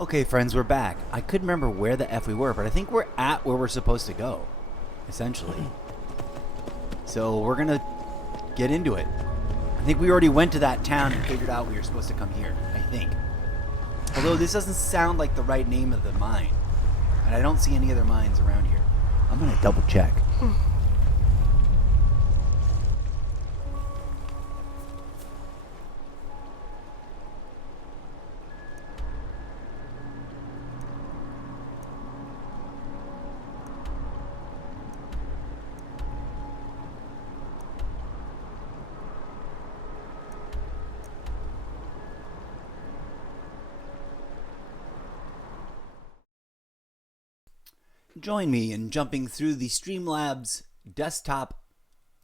Okay, friends, we're back. I couldn't remember where the F we were, but I think we're at where we're supposed to go, essentially. So we're going to get into it. I think we already went to that town and figured out we were supposed to come here, I think. Although this doesn't sound like the right name of the mine. And I don't see any other mines around here. I'm going to double check. Join me in jumping through the Streamlabs desktop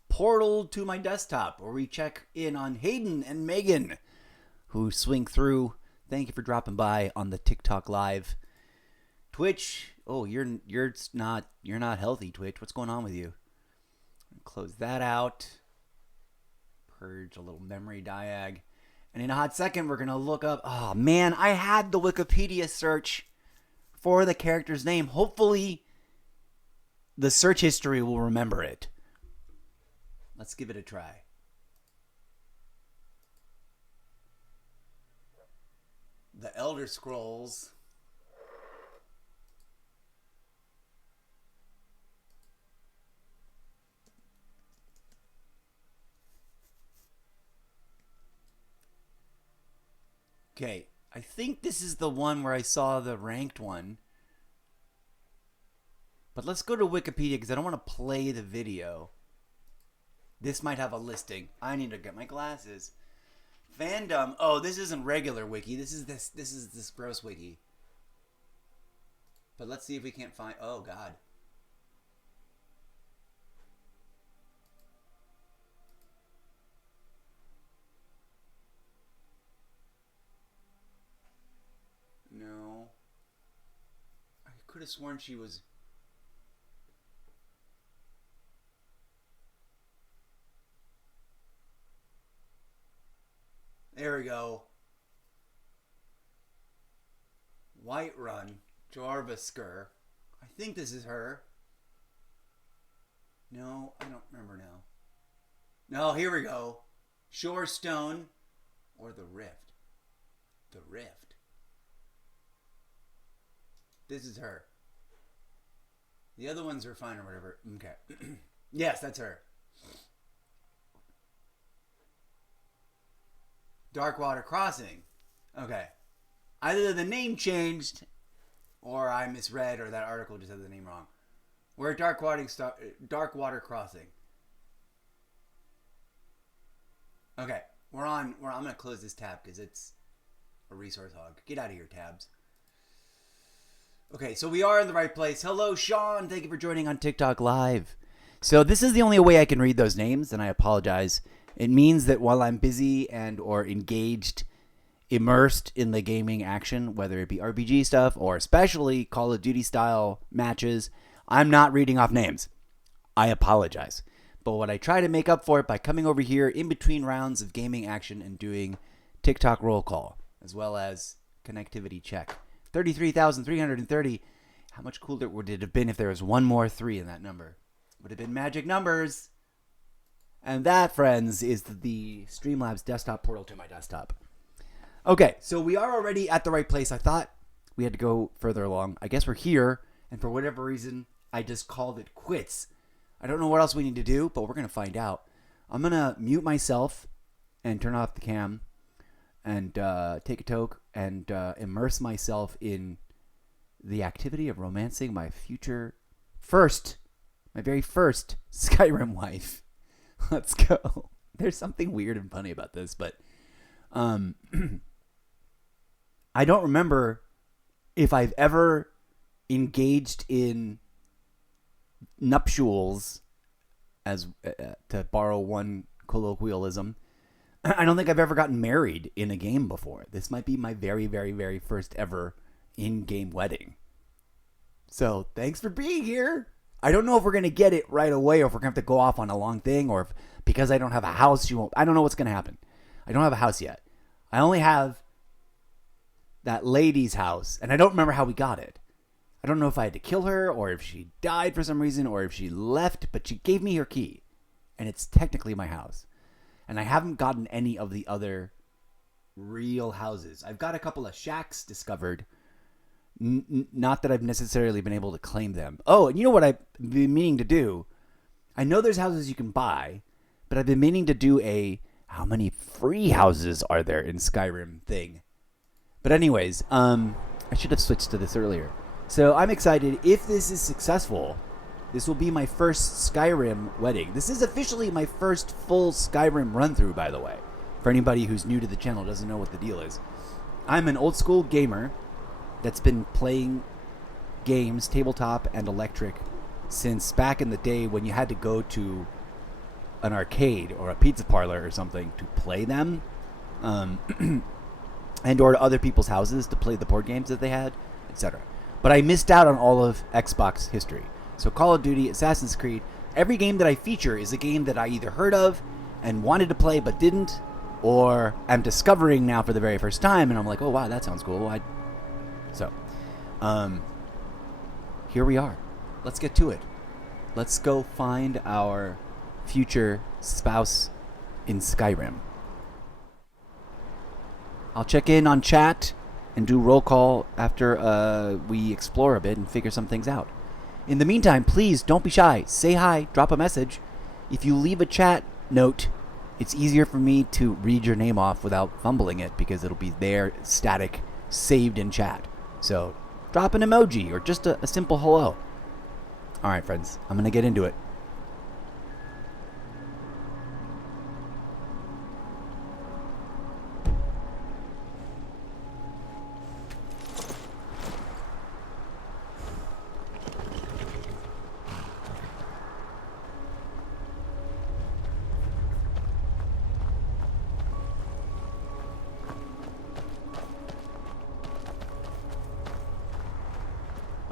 portal to my desktop, where we check in on Hayden and Megan, who swing through. Thank you for dropping by on the TikTok Live. Twitch, oh, you're not healthy, Twitch. What's going on with you? Close that out. Purge a little memory diag. And in a hot second, we're gonna look up. Oh man, I had the Wikipedia search for the character's name. Hopefully the search history will remember it. Let's give it a try. The Elder Scrolls. Okay, I think this is the one where I saw the ranked one. But let's go to Wikipedia because I don't want to play the video. This might have a listing. I need to get my glasses. Fandom. Oh, this isn't regular wiki. This is this gross wiki. But let's see if we can't find. Oh God. No. I could have sworn she was. There we go. Whiterun, Jarvisker. I think this is her. No, I don't remember now. No, here we go. Shorestone or the Rift. The Rift. This is her. The other ones are fine or whatever. Okay. Yes, that's her. Darkwater Crossing. Okay. Either the name changed, or I misread, or that article just had the name wrong. We're at Darkwater Crossing. Okay. I'm going to close this tab because it's a resource hog. Get out of here, tabs. Okay, so we are in the right place. Hello, Sean. Thank you for joining on TikTok Live. So this is the only way I can read those names, and I apologize. It means that while I'm busy and or engaged, immersed in the gaming action, whether it be RPG stuff or especially Call of Duty style matches, I'm not reading off names. I apologize. But what I try to make up for it by coming over here in between rounds of gaming action and doing TikTok roll call, as well as connectivity check. 33,330. How much cooler would it have been if there was one more 3 in that number? Would have been magic numbers. And that, friends, is the Streamlabs desktop portal to my desktop. Okay, so we are already at the right place. I thought we had to go further along. I guess we're here, and for whatever reason, I just called it quits. I don't know what else we need to do, but we're going to find out. I'm going to mute myself and turn off the cam and take a toke and immerse myself in the activity of romancing my very first Skyrim wife. Let's go. There's something weird and funny about this, but I don't remember if I've ever engaged in nuptials, as to borrow one colloquialism. I don't think I've ever gotten married in a game before. This might be my very, very, very first ever in-game wedding. So thanks for being here. I don't know if we're going to get it right away or if we're going to have to go off on a long thing, or if because I don't have a house, you won't. I don't know what's going to happen. I don't have a house yet. I only have that lady's house, and I don't remember how we got it. I don't know if I had to kill her or if she died for some reason or if she left, but she gave me her key, and it's technically my house. And I haven't gotten any of the other real houses. I've got a couple of shacks discovered. Not that I've necessarily been able to claim them. Oh, and you know what I've been meaning to do? I know there's houses you can buy, but I've been meaning to do a how many free houses are there in Skyrim thing. But anyways, I should have switched to this earlier. So I'm excited. If this is successful, this will be my first Skyrim wedding. This is officially my first full Skyrim run-through, by the way. For anybody who's new to the channel, doesn't know what the deal is. I'm an old school gamer that's been playing games, tabletop and electric, since back in the day when you had to go to an arcade or a pizza parlor or something to play them, and or to other people's houses to play the board games that they had, etc. But I missed out on all of Xbox history. So Call of Duty, Assassin's Creed, every game that I feature is a game that I either heard of and wanted to play but didn't, or I'm discovering now for the very first time, and I'm like, oh wow, that sounds cool. So, here we are. Let's get to it. Let's go find our future spouse in Skyrim. I'll check in on chat and do roll call after we explore a bit and figure some things out. In the meantime, please don't be shy. Say hi, drop a message. If you leave a chat note, it's easier for me to read your name off without fumbling it because it'll be there, static, saved in chat. So drop an emoji or just a simple hello. All right, friends, I'm going to get into it.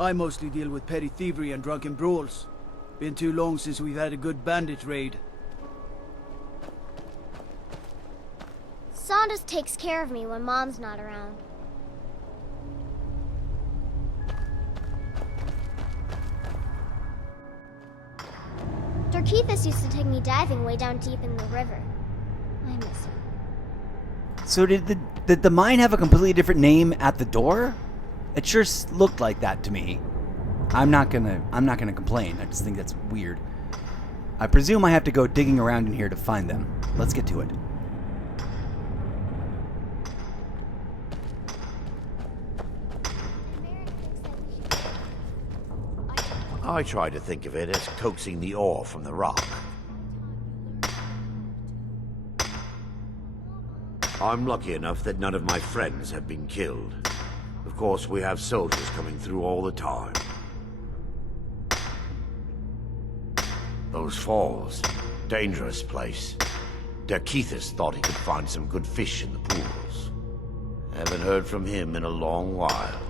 I mostly deal with petty thievery and drunken brawls. Been too long since we've had a good bandit raid. Saunders takes care of me when Mom's not around. Dorkeithus used to take me diving way down deep in the river. I miss her. So did the mine have a completely different name at the door? It sure looked like that to me. I'm not gonna complain. I just think that's weird. I presume I have to go digging around in here to find them. Let's get to it. I try to think of it as coaxing the ore from the rock. I'm lucky enough that none of my friends have been killed. Of course, we have soldiers coming through all the time. Those falls. Dangerous place. Derkeithus thought he could find some good fish in the pools. Haven't heard from him in a long while.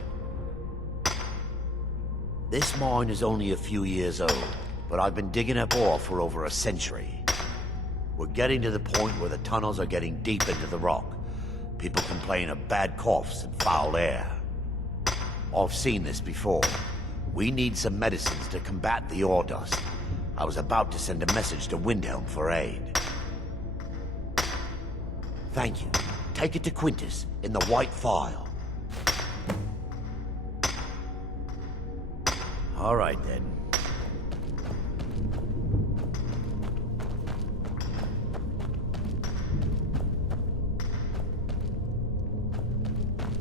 This mine is only a few years old, but I've been digging up ore for over a century. We're getting to the point where the tunnels are getting deep into the rock. People complain of bad coughs and foul air. I've seen this before. We need some medicines to combat the ore dust. I was about to send a message to Windhelm for aid. Thank you. Take it to Quintus in the white file. All right, then.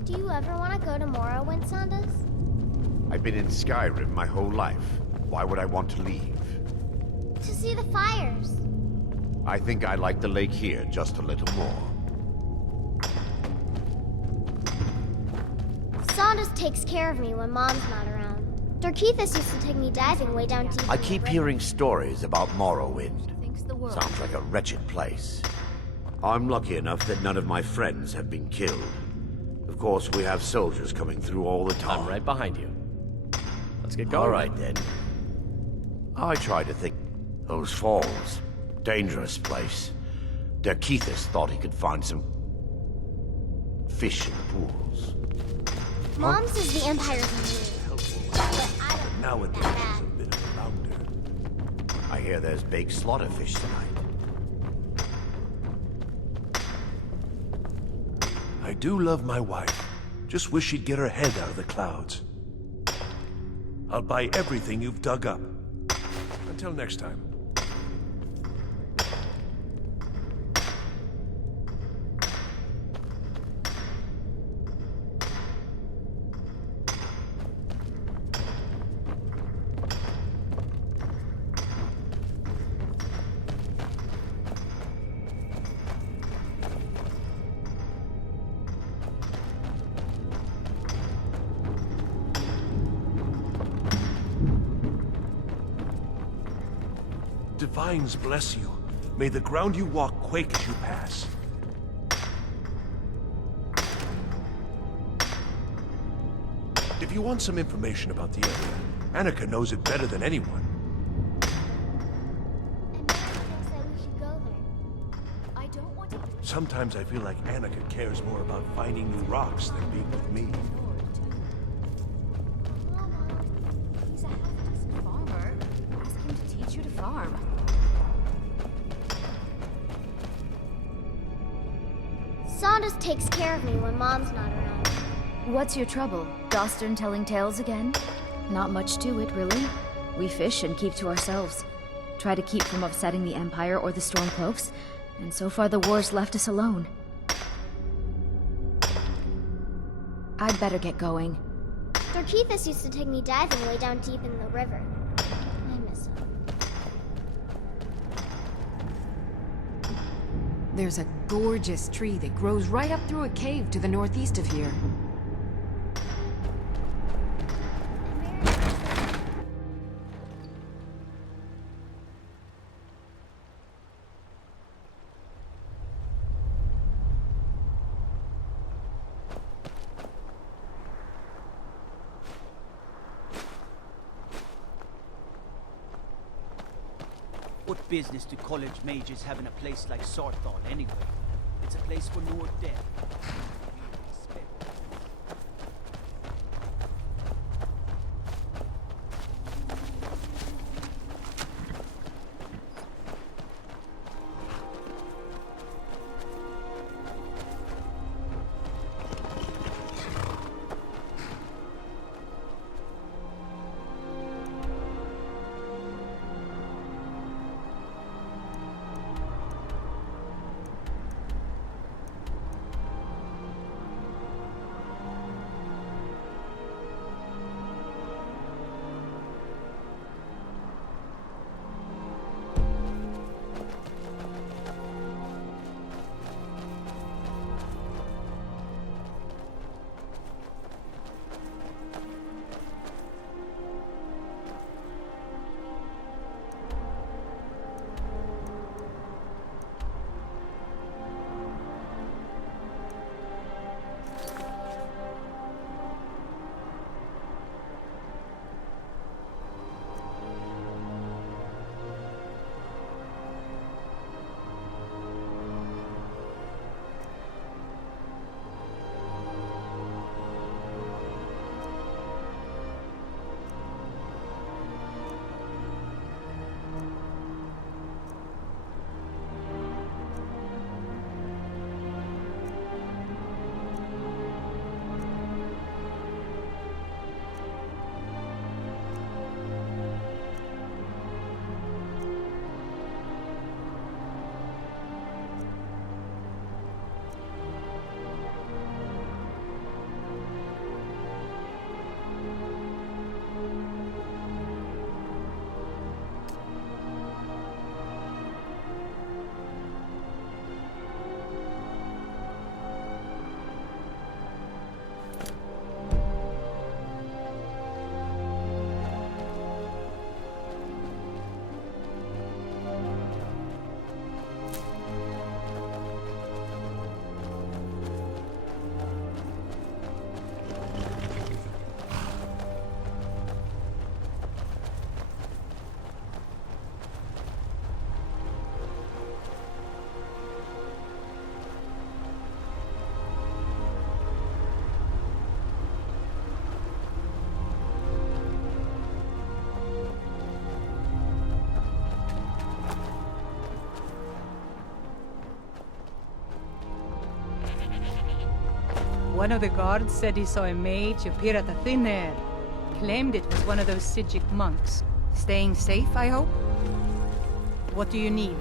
Do you ever want to go to Morrowind, Sandus? I've been in Skyrim my whole life. Why would I want to leave? To see the fires. I think I like the lake here just a little more. Sandus takes care of me when Mom's not around. Derkeithus used to take me diving way down deep. I in the keep river. hearing stories about Morrowind. Sounds like a wretched place. I'm lucky enough that none of my friends have been killed. Of course, we have soldiers coming through all the time. I'm right behind you. Let's get going. All right, then. I try to think... Those falls. Dangerous place. Derkeithus thought he could find some... fish in the pools. Mom says the Empire's mean, but I don't Now think it that is bad. a bit of a rounder. I hear there's big slaughterfish tonight. I do love my wife. Just wish she'd get her head out of the clouds. I'll buy everything you've dug up. Until next time. Divines bless you. May the ground you walk quake as you pass. If you want some information about the area, Annika knows it better than anyone. And Mom thinks that we should go there. I don't want to Sometimes I feel like Annika cares more about finding new rocks than being with me. Mama, He's a half-decent farmer. Ask him to teach you to farm. Sandus takes care of me when Mom's not around. What's your trouble? Dostern telling tales again? Not much to it, really. We fish and keep to ourselves. Try to keep from upsetting the Empire or the Stormcloaks, and so far the war's left us alone. I'd better get going. Derkeithus used to take me diving way down deep in the river. I miss him. There's a gorgeous tree that grows right up through a cave to the northeast of here. What business do college mages have in a place like Sarthal anyway? It's a place for Nord dead. One of the guards said he saw a mage appear out of thin air. Claimed it was one of those Sijic monks. Staying safe, I hope? What do you need?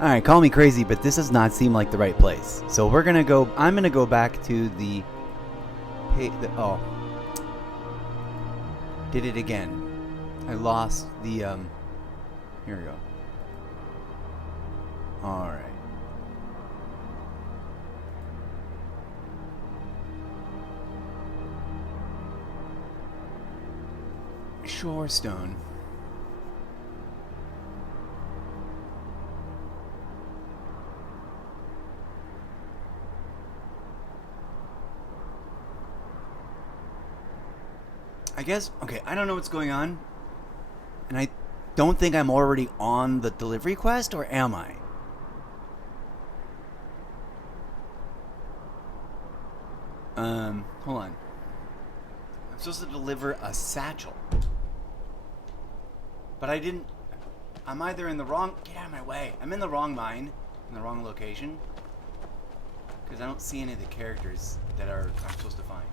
Alright, call me crazy, but this does not seem like the right place. So I'm gonna go back to the oh. Did it again. I lost the, here we go. Alright. Shorestone. I guess, okay, I don't know what's going on. And I don't think I'm already on the delivery quest, or am I? Hold on. I'm supposed to deliver a satchel. But I didn't... I'm either in the wrong... Get out of my way. I'm in the wrong mine, in the wrong location. Because I don't see any of the characters that I'm supposed to find.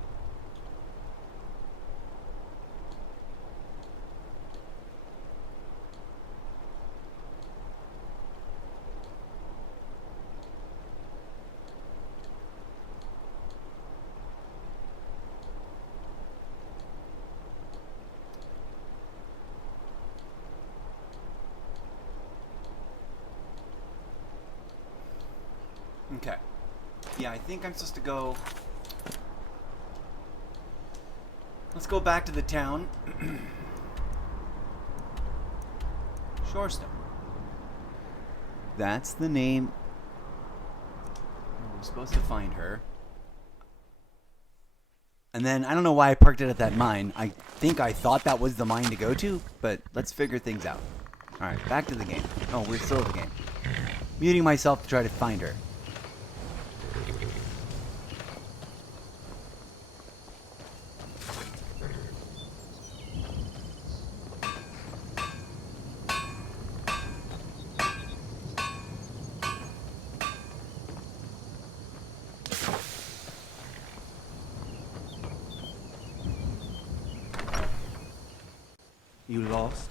Okay. Yeah, I think I'm supposed to go... Let's go back to the town. Shorestone. That's the name. We're supposed to find her. And then, I don't know why I parked it at that mine. I think I thought that was the mine to go to, but let's figure things out. Alright, back to the game. Oh, we're still at the game. Muting myself to try to find her. You lost?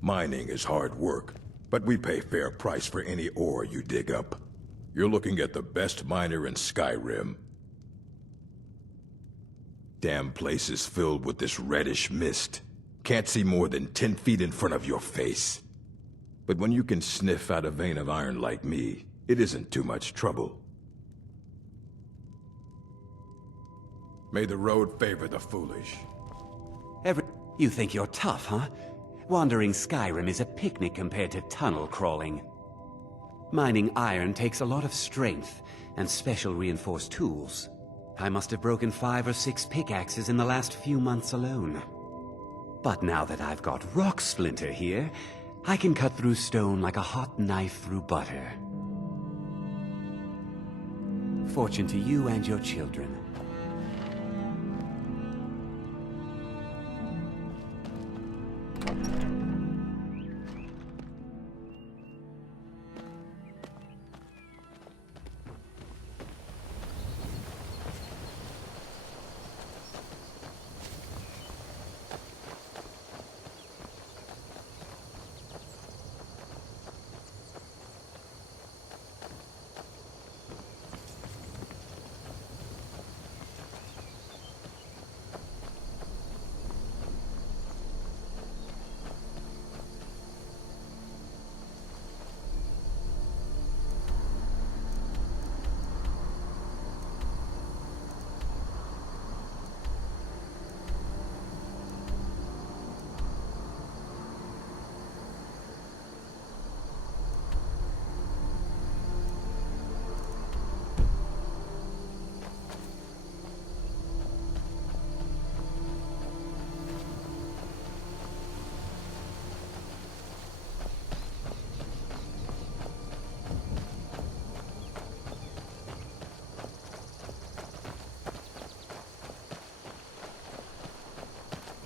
Mining is hard work, but we pay fair price for any ore you dig up. You're looking at the best miner in Skyrim. Damn place is filled with this reddish mist. Can't see more than 10 feet in front of your face. But when you can sniff out a vein of iron like me, it isn't too much trouble. May the road favor the foolish. You think you're tough, huh? Wandering Skyrim is a picnic compared to tunnel crawling. Mining iron takes a lot of strength and special reinforced tools. I must have broken 5 or 6 pickaxes in the last few months alone. But now that I've got Rock Splinter here, I can cut through stone like a hot knife through butter. Fortune to you and your children.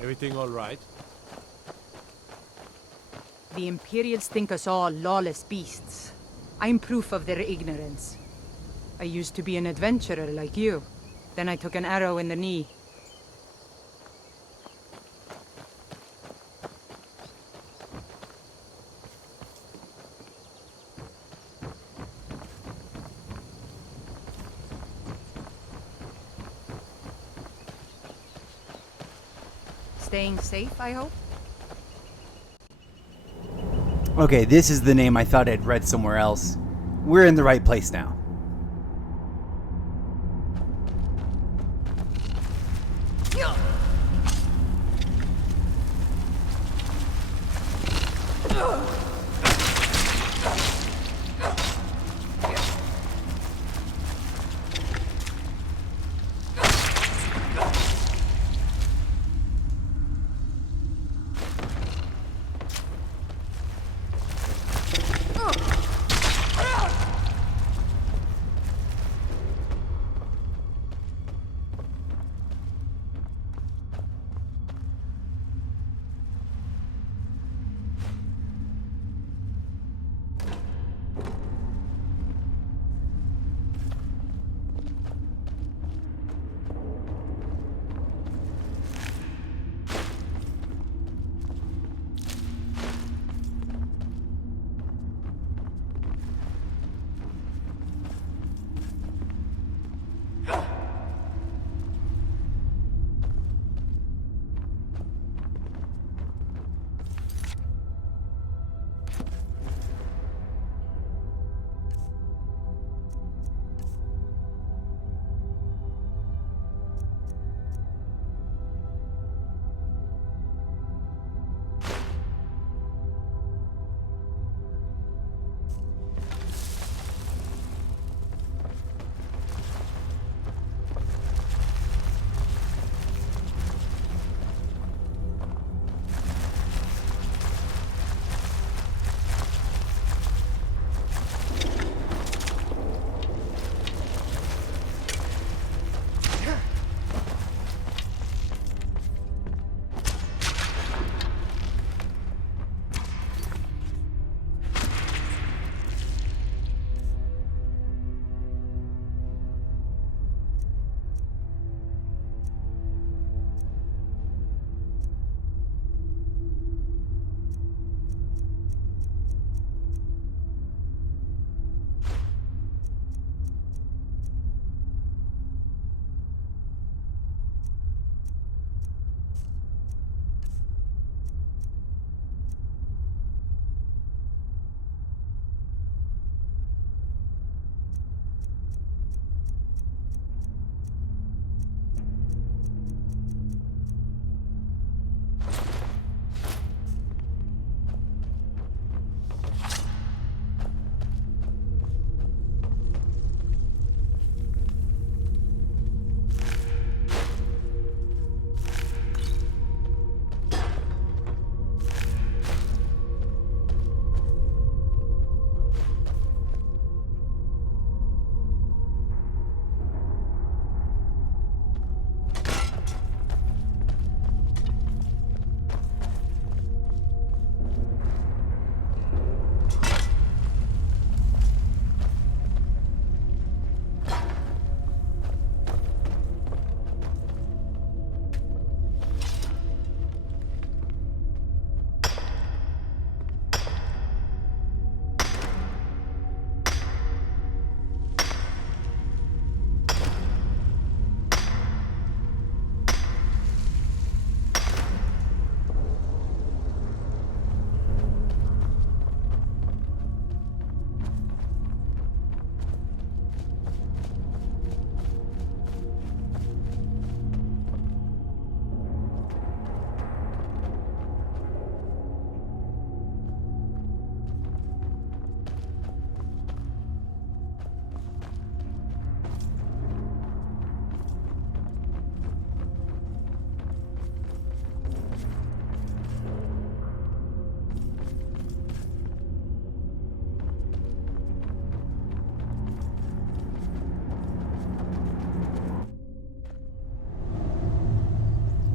Everything all right? The Imperials think us all lawless beasts. I'm proof of their ignorance. I used to be an adventurer like you. Then I took an arrow in the knee. Staying safe, I hope? Okay, this is the name I thought I'd read somewhere else. We're in the right place now.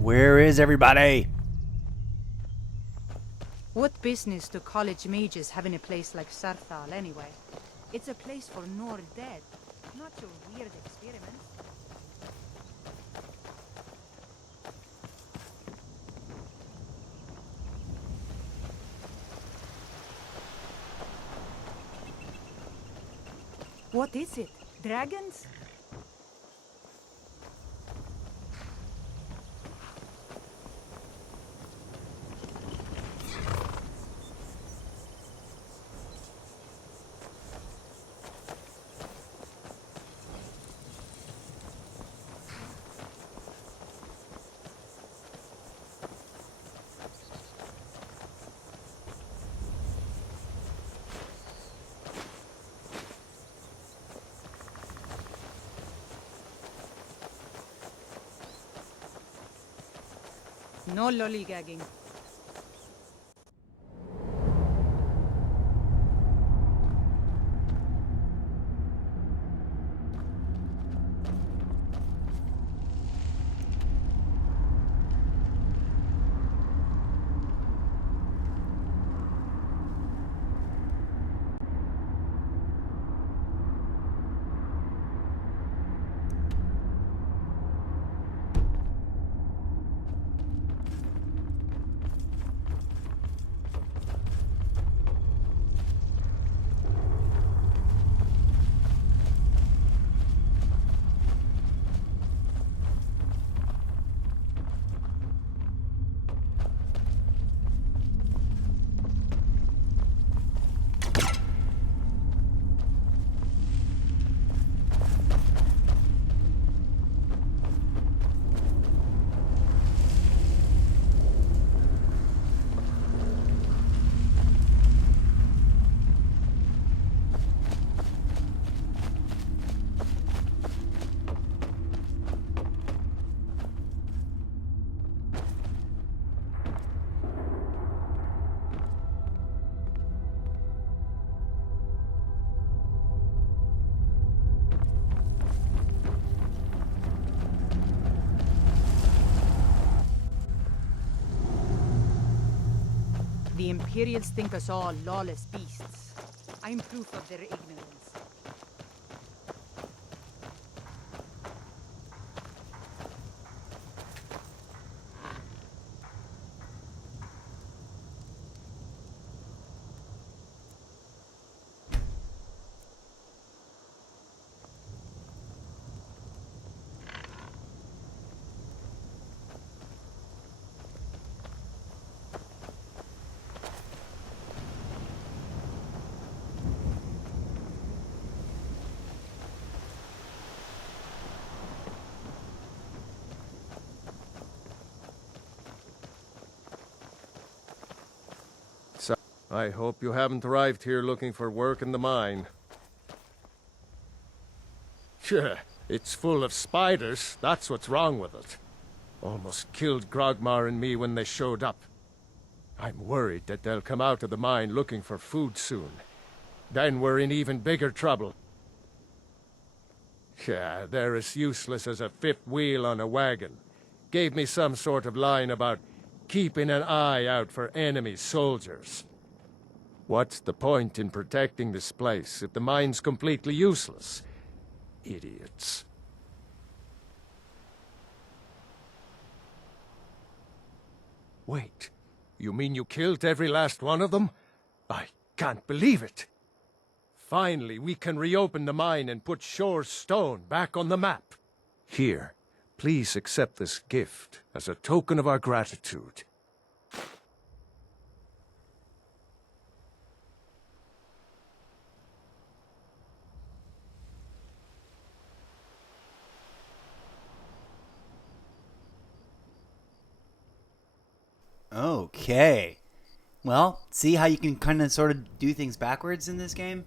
Where is everybody? What business do college mages have in a place like Sarthal anyway? It's a place for Nord dead, not your weird experiments. What is it? Dragons? No lollygagging. The Imperials think us all lawless beasts. I'm proof of their ignorance. I hope you haven't arrived here looking for work in the mine. Sure, it's full of spiders, that's what's wrong with it. Almost killed Grogmar and me when they showed up. I'm worried that they'll come out of the mine looking for food soon. Then we're in even bigger trouble. Yeah, they're as useless as a fifth wheel on a wagon. Gave me some sort of line about keeping an eye out for enemy soldiers. What's the point in protecting this place if the mine's completely useless? Idiots. Wait, you mean you killed every last one of them? I can't believe it. Finally, we can reopen the mine and put Shore's Stone back on the map. Here, please accept this gift as a token of our gratitude. Okay. Well, see how you can kind of sort of do things backwards in this game?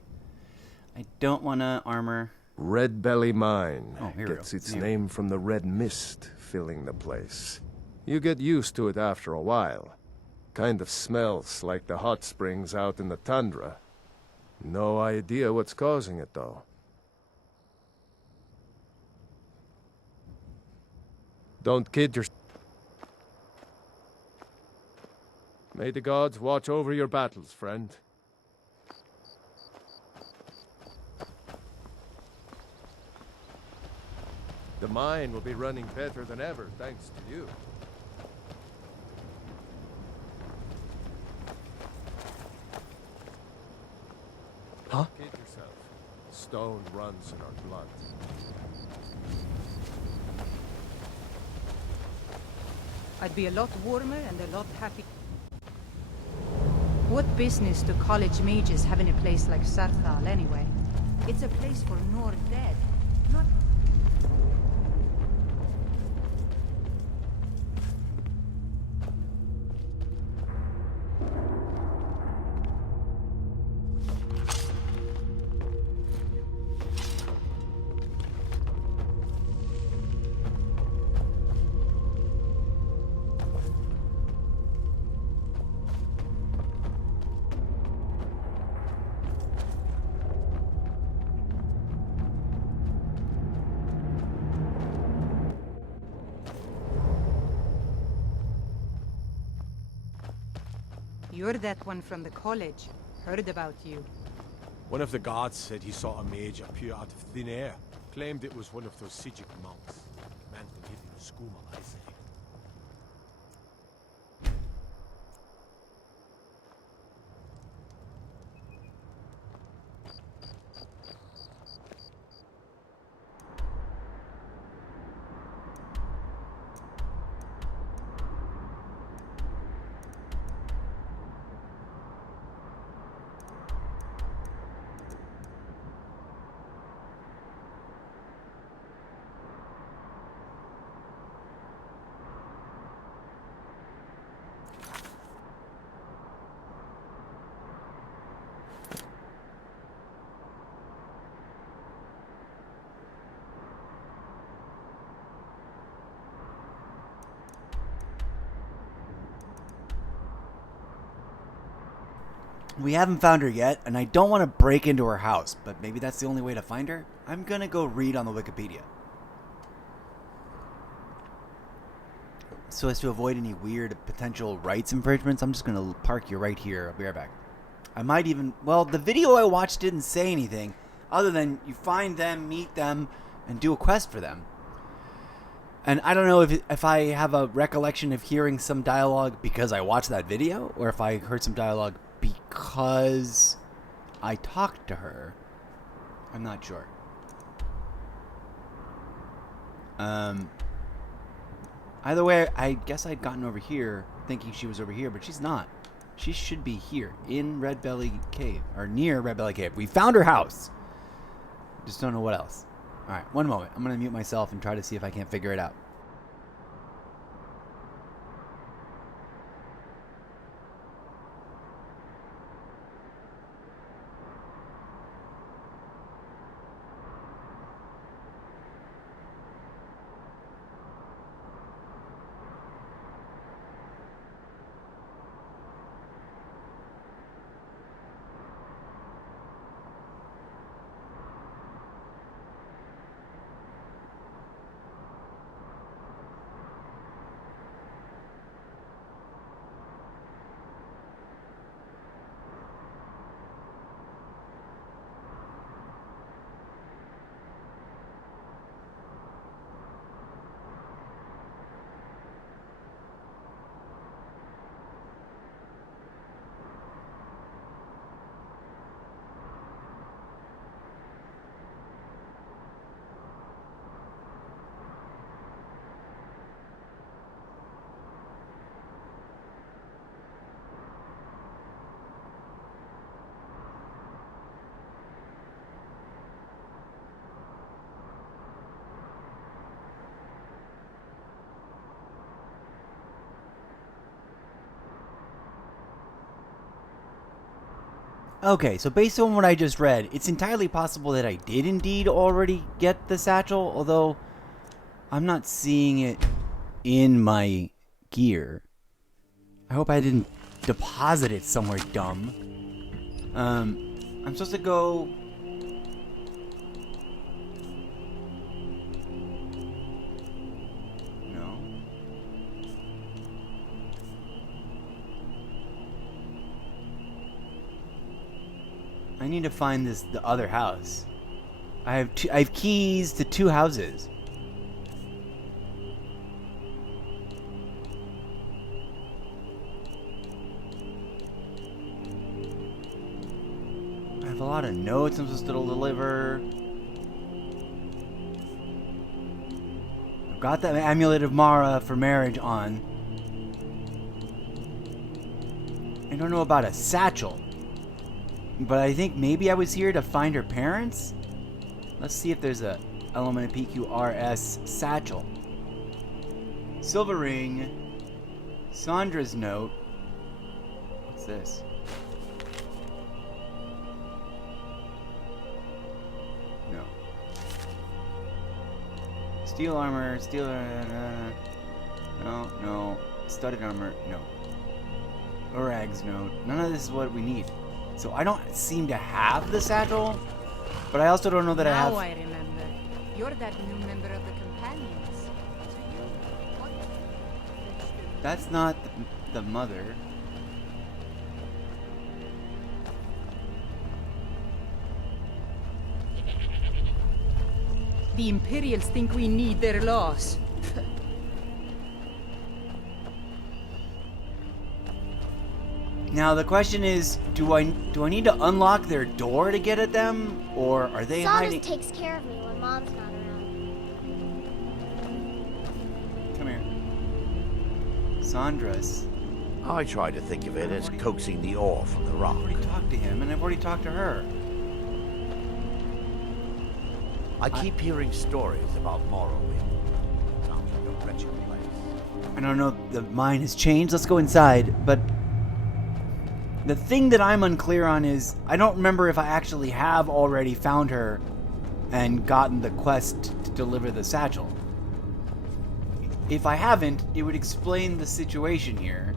I don't want to armor. Red Belly Mine here we gets go. its name from the red mist filling the place. You get used to it after a while. Kind of smells like the hot springs out in the tundra. No idea what's causing it, though. Don't kid yourself. May the gods watch over your battles, friend. The mine will be running better than ever, thanks to you. Huh? Kid yourself. Stone runs in our blood. I'd be a lot warmer and a lot happy. What business do college mages have in a place like Sarthal anyway? It's a place for Nord dead, not... You're that one from the college. Heard about you. One of the guards said he saw a mage appear out of thin air. Claimed it was one of those Sijic monks. Man's been hitting the skooma, I say. We haven't found her yet, and I don't want to break into her house, but maybe that's the only way to find her. I'm gonna go read on the Wikipedia. So as to avoid any weird potential rights infringements, I'm just gonna park you right here. I'll be right back. I might even... Well, the video I watched didn't say anything, other than you find them, meet them, and do a quest for them. And I don't know if I have a recollection of hearing some dialogue because I watched that video, or if I heard some dialogue because I talked to her. I'm not sure. Either way, I guess I'd gotten over here thinking she was over here, but she's not. She should be here in Red Belly Cave, or near Red Belly Cave. We found her house. Just don't know what else. Alright, one moment. I'm going to mute myself and try to see if I can't figure it out. Okay, so based on what I just read, it's entirely possible that I did indeed already get the satchel, although I'm not seeing it in my gear. I hope I didn't deposit it somewhere dumb. I'm supposed to go... No. I need to find the other house. I have keys to 2 houses. I have a lot of notes I'm supposed to deliver. I've got the amulet of Mara for marriage on. I don't know about a satchel. But I think maybe I was here to find her parents? Let's see if there's a element of PQRS satchel. Silver ring. Sandra's note. What's this? No. Steel armor. Steel. No. Studded armor. No. Urag's note. None of this is what we need. So I don't seem to have the satchel, but I also don't know that I have. Now I remember. You're that new member of the companions. That's not the mother. The Imperials think we need their laws. Now the question is, do I need to unlock their door to get at them, or are they hiding? Saw just takes care of me when Mom's not around. Come here. Sandra's. I try to think of it as coaxing the ore from the rock. I've already talked to him, and I've already talked to her. I keep hearing stories about Morrowind. Sounds like a wretched place. I don't know if the mine has changed. Let's go inside, but the thing that I'm unclear on is I don't remember if I actually have already found her and gotten the quest to deliver the satchel. If I haven't, it would explain the situation here.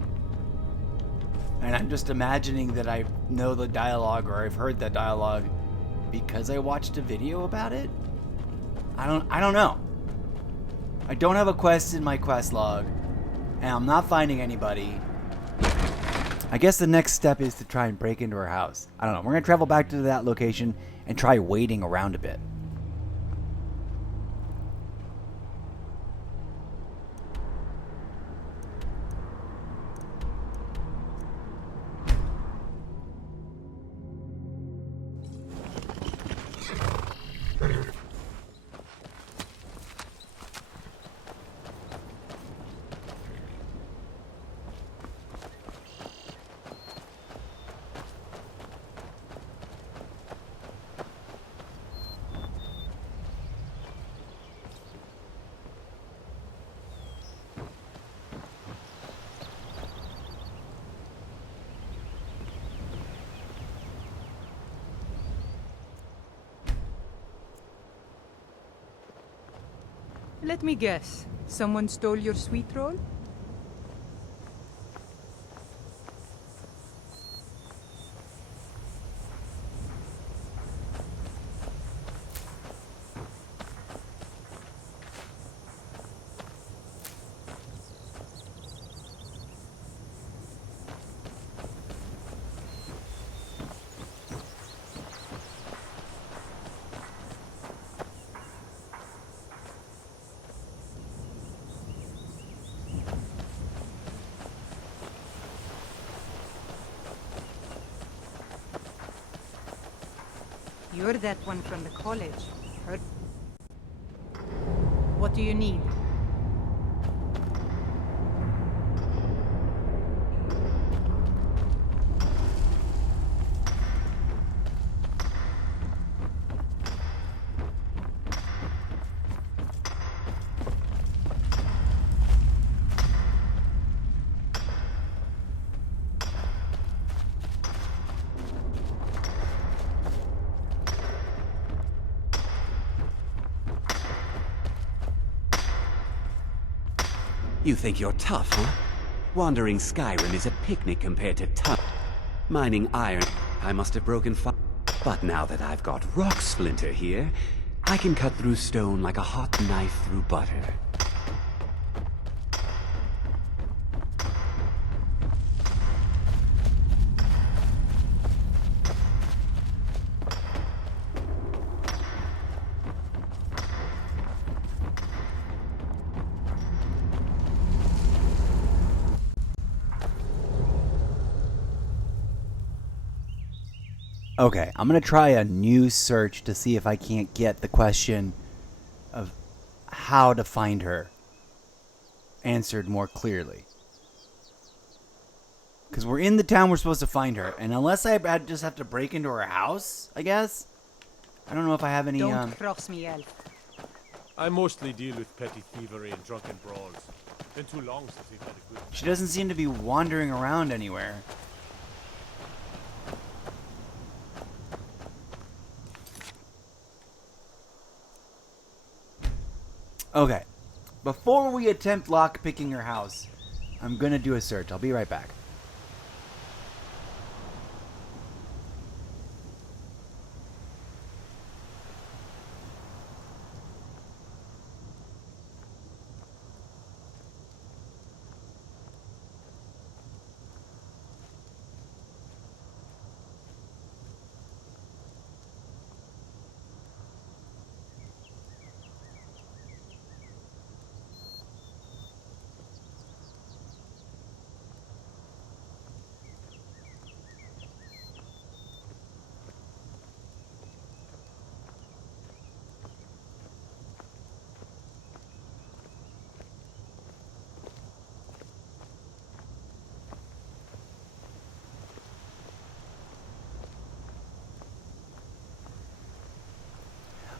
And I'm just imagining that I know the dialogue, or I've heard that dialogue because I watched a video about it. I don't know. I don't have a quest in my quest log, and I'm not finding anybody. I guess the next step is to try and break into her house. I don't know. We're going to travel back to that location and try waiting around a bit. Let me guess. Someone stole your sweet roll? You're that one from the college. Heard? What do you need? You think you're tough, huh? Wandering Skyrim is a picnic compared to mining iron. I must have broken but now that I've got Rock Splinter here, I can cut through stone like a hot knife through butter. Okay, I'm going to try a new search to see if I can't get the question of how to find her answered more clearly. Because we're in the town we're supposed to find her. And unless I just have to break into her house, I guess. I don't know if I have any... Don't cross me, elf. I mostly deal with petty thievery and drunken brawls. Been too long since we've had a good... She doesn't seem to be wandering around anywhere. Okay. Before we attempt lockpicking her house, I'm going to do a search. I'll be right back.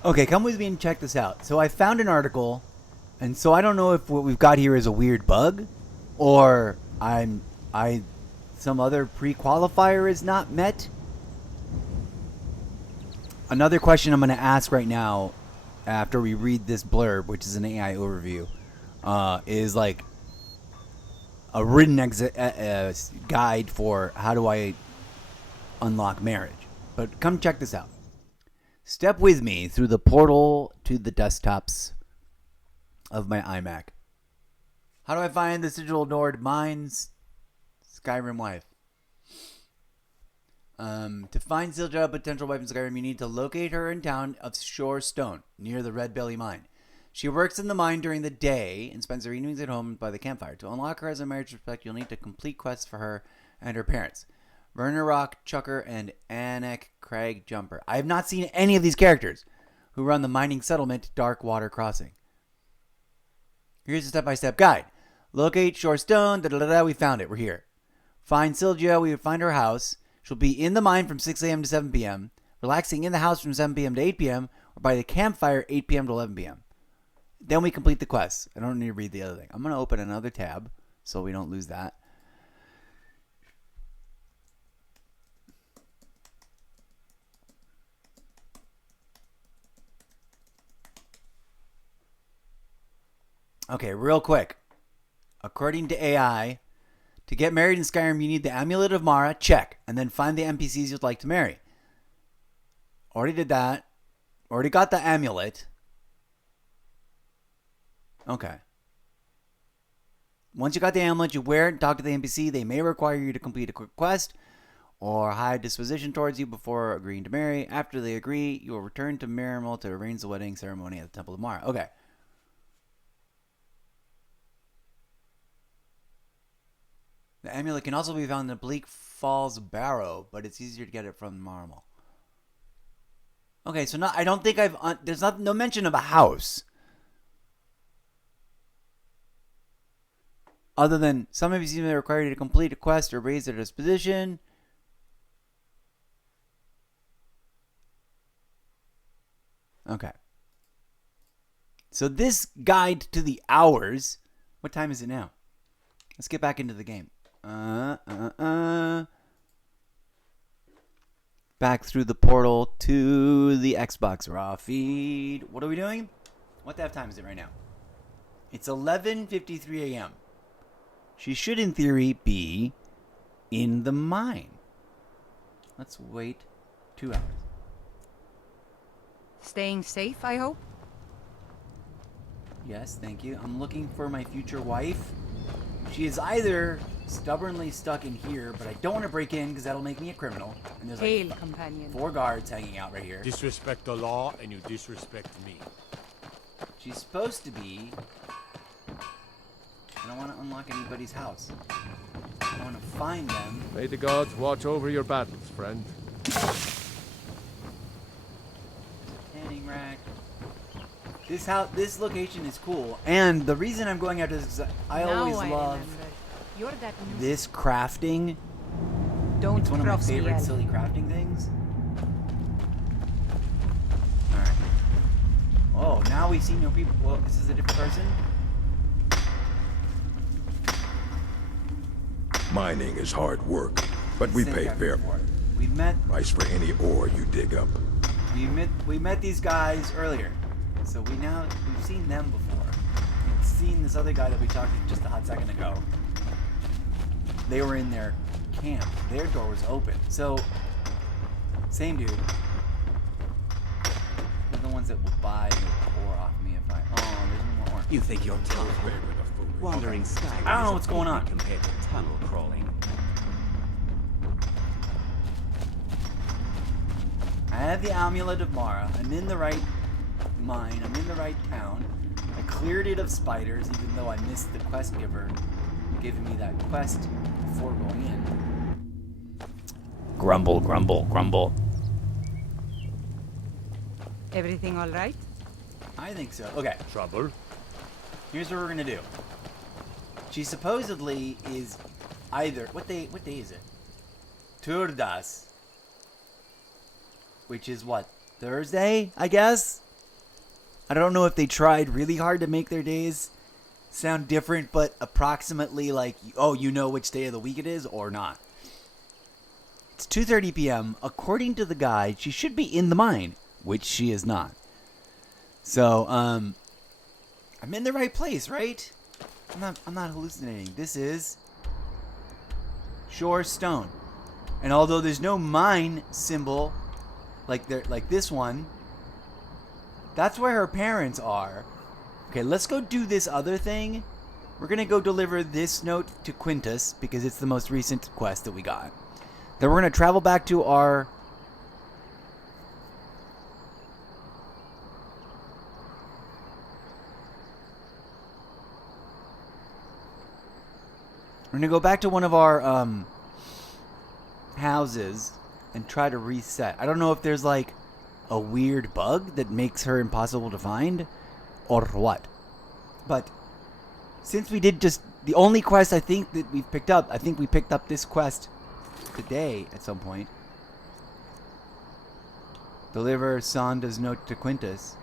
Okay, come with me and check this out. So I found an article, and so I don't know if what we've got here is a weird bug, or some other pre-qualifier is not met. Another question I'm going to ask right now, after we read this blurb, which is an AI overview, is like a written guide for how do I unlock marriage. But come check this out. Step with me through the portal to the desktops of my iMac. How do I find the sigil Nord Mines Skyrim wife? To find Silja, a potential wife in Skyrim, you need to locate her in town of Shore Stone, near the Red Belly Mine. She works in the mine during the day and spends her evenings at home by the campfire. To unlock her as a marriage prospect, you'll need to complete quests for her and her parents. Werner Rock, Chucker, and Anik Craig Jumper. I have not seen any of these characters who run the mining settlement Dark Water Crossing. Here's a step-by-step guide. Locate Shore Stone. We found it. We're here. Find Silja. We find her house. She'll be in the mine from 6 a.m. to 7 p.m., relaxing in the house from 7 p.m. to 8 p.m., or by the campfire 8 p.m. to 11 p.m. Then we complete the quest. I don't need to read the other thing. I'm going to open another tab so we don't lose that. Okay, real quick. According to AI, to get married in Skyrim, you need the Amulet of Mara. Check. And then find the NPCs you'd like to marry. Already did that. Already got the amulet. Okay. Once you got the amulet, you wear it and talk to the NPC. They may require you to complete a quick quest or hide disposition towards you before agreeing to marry. After they agree, you will return to Miramel to arrange the wedding ceremony at the Temple of Mara. Okay. The amulet can also be found in the Bleak Falls Barrow, but it's easier to get it from Marmal. Okay, so I don't think there's no mention of a house. Other than some of you may require you to complete a quest or raise their disposition. Okay. So this guide to the hours. What time is it now? Let's get back into the game. Back through the portal to the Xbox Raw feed. What are we doing? What the F time is it right now? It's 11:53 a.m. She should, in theory, be in the mine. Let's wait 2 hours. Staying safe, I hope? Yes, thank you. I'm looking for my future wife. She is either stubbornly stuck in here, but I don't want to break in because that'll make me a criminal. And there's Hail, like companion. 4 guards hanging out right here. Disrespect the law and you disrespect me. She's supposed to be... I don't want to unlock anybody's house. I want to find them. May the gods watch over your battles, friend. rack. This location is cool, and the reason I'm going after this is I always love this crafting. It's one of my favorite silly crafting things. Alright. Oh, now we see new people. Well, this is a different person. Mining is hard work, but we pay fair price for any ore you dig up. We met these guys earlier, so we've seen them before. We've seen this other guy that we talked to just a hot second ago. They were in their camp. Their door was open. So, same dude. They're the ones that will buy the ore off me if I. Oh, there's no more ore. You think you're tough? Wandering Skyrim. I don't know what's going on compared to tunnel crawling. I have the Amulet of Mara. I'm in the right mine. I'm in the right town. I cleared it of spiders, even though I missed the quest giver giving me that quest before going in. Grumble, grumble, grumble. Everything all right? I think so. Okay. Trouble? Here's what we're gonna do. She supposedly is either what day is it? Turdas. Which is what? Thursday, I guess? I don't know if they tried really hard to make their days sound different, but approximately like, oh, you know which day of the week it is or not. It's 2:30 p.m. According to the guide, she should be in the mine, which she is not. So, I'm in the right place, right? I'm not hallucinating. This is Shore Stone. And although there's no mine symbol like this one, that's where her parents are. Okay, let's go do this other thing. We're gonna go deliver this note to Quintus because it's the most recent quest that we got. Then we're gonna travel back to our We're gonna go back to one of our houses and try to reset. I don't know if there's like a weird bug that makes her impossible to find or what. But since we did just the only quest I think that we've picked up, I think we picked up this quest today at some point. Deliver Sanda's note to Quintus.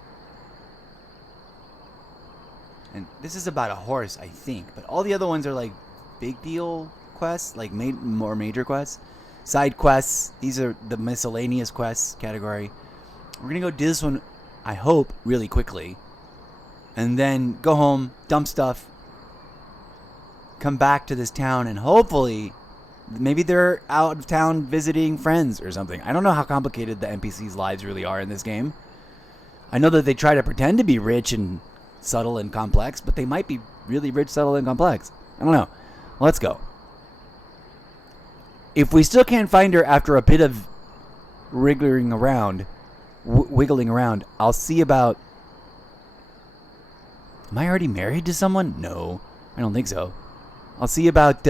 And this is about a horse, I think. But all the other ones are like big deal quests, like more major quests. Side quests, these are the miscellaneous quests category. We're gonna go do this one, I hope, really quickly. And then go home, dump stuff, come back to this town, and hopefully, maybe they're out of town visiting friends or something. I don't know how complicated the NPCs' lives really are in this game. I know that they try to pretend to be rich and subtle and complex, but they might be really rich, subtle, and complex. I don't know. Let's go. If we still can't find her after a bit of wiggling around, I'll see about... Am I already married to someone? No, I don't think so. I'll see about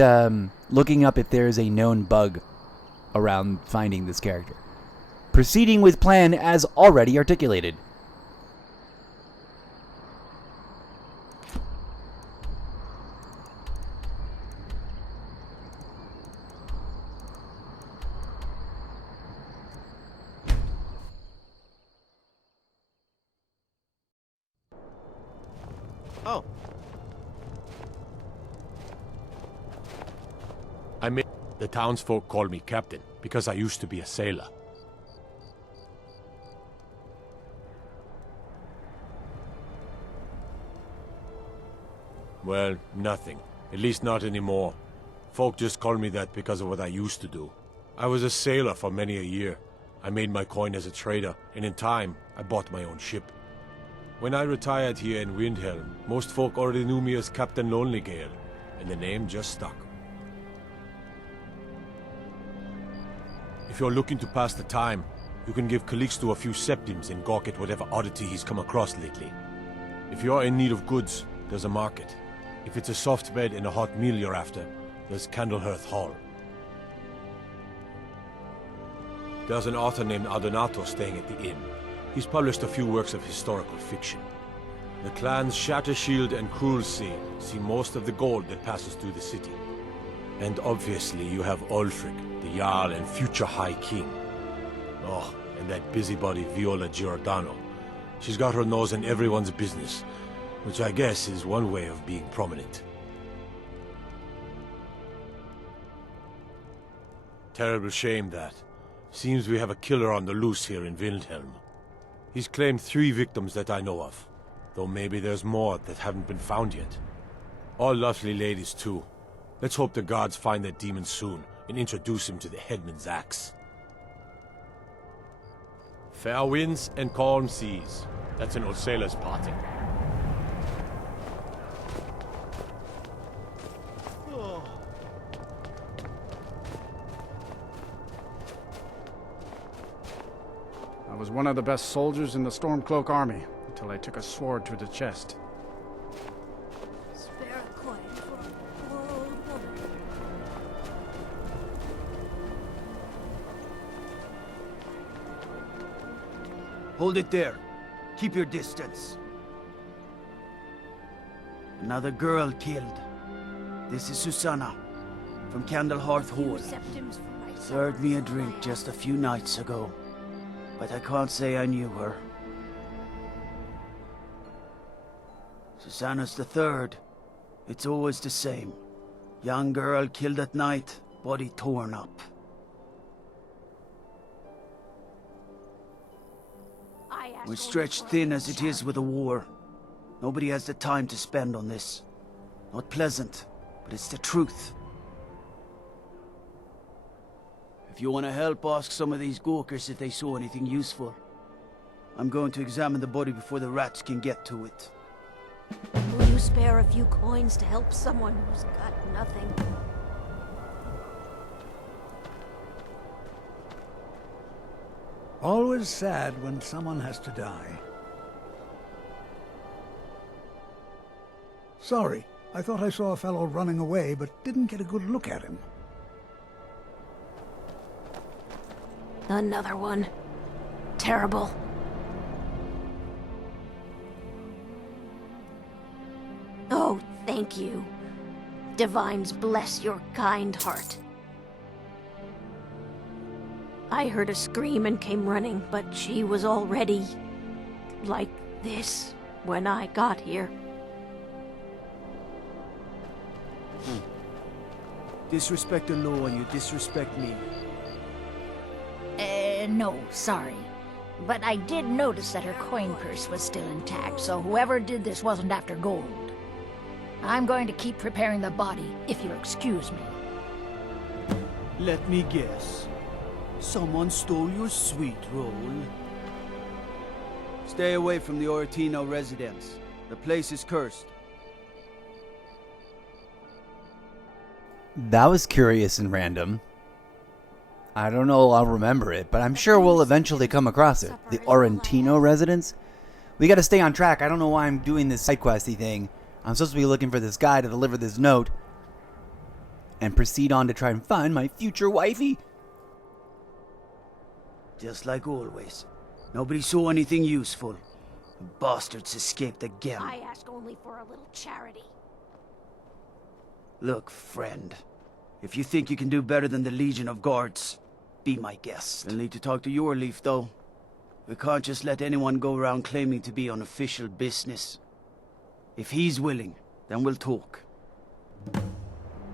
looking up if there's a known bug around finding this character. Proceeding with plan as already articulated. Oh. The townsfolk call me captain because I used to be a sailor. Well, nothing. At least not anymore. Folk just call me that because of what I used to do. I was a sailor for many a year. I made my coin as a trader, and in time, I bought my own ship. When I retired here in Windhelm, most folk already knew me as Captain Lonelygale, and the name just stuck. If you're looking to pass the time, you can give Calixto a few septims and gawk at whatever oddity he's come across lately. If you're in need of goods, there's a market. If it's a soft bed and a hot meal you're after, there's Candlehearth Hall. There's an author named Adonato staying at the inn. He's published a few works of historical fiction. The clans Shattershield and Cruelsea see most of the gold that passes through the city. And obviously you have Ulfric, the Jarl and future High King. Oh, and that busybody Viola Giordano. She's got her nose in everyone's business, which I guess is one way of being prominent. Terrible shame that. Seems we have a killer on the loose here in Windhelm. He's claimed 3 victims that I know of, though maybe there's more that haven't been found yet. All lovely ladies too. Let's hope the gods find that demon soon and introduce him to the headman's axe. Fair winds and calm seas. That's an old sailor's parting. I was one of the best soldiers in the Stormcloak army, until I took a sword to the chest. Spare a coin for a poor old woman. Hold it there. Keep your distance. Another girl killed. This is Susanna, from Candlehearth Hall. Served me a drink just a few nights ago, but I can't say I knew her. Susanna's the third. It's always the same. Young girl killed at night, body torn up. We're stretched thin as it is with the war. Nobody has the time to spend on this. Not pleasant, but it's the truth. If you want to help, ask some of these gawkers if they saw anything useful. I'm going to examine the body before the rats can get to it. Will you spare a few coins to help someone who's got nothing? Always sad when someone has to die. Sorry, I thought I saw a fellow running away, but didn't get a good look at him. Another one. Terrible. Oh, thank you. Divines bless your kind heart. I heard a scream and came running, but she was already like this when I got here. Disrespect the law and you disrespect me. No, sorry. But I did notice that her coin purse was still intact, so whoever did this wasn't after gold. I'm going to keep preparing the body, if you'll excuse me. Let me guess. Someone stole your sweet roll. Stay away from the Oretino residence. The place is cursed. That was curious and random. I don't know I'll remember it, but I'm sure we'll eventually come across it. The Oretino residence? We gotta stay on track. I don't know why I'm doing this side questy thing. I'm supposed to be looking for this guy to deliver this note and proceed on to try and find my future wifey. Just like always. Nobody saw anything useful. The bastards escaped again. I ask only for a little charity. Look, friend. If you think you can do better than the Legion of Guards, be my guest. You'll need to talk to your Leaf, though. We can't just let anyone go around claiming to be on official business. If he's willing, then we'll talk.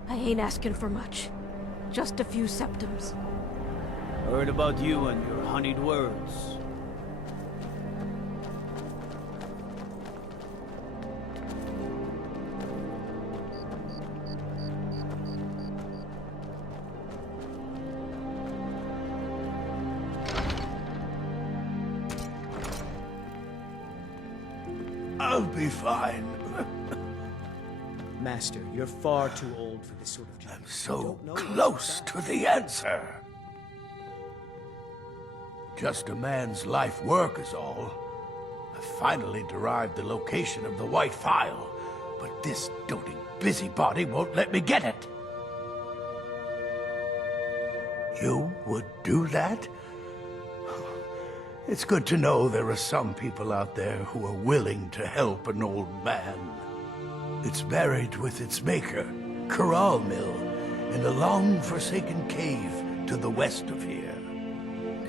I ain't asking for much. Just a few septims. Heard about you and your honeyed words. I'll be fine. Master, you're far too old for this sort of job. I'm so close to the answer. Just a man's life work is all. I finally derived the location of the White Phial, but this doting busybody won't let me get it. You would do that? It's good to know there are some people out there who are willing to help an old man. It's buried with its maker, Corral Mill, in a long-forsaken cave to the west of here.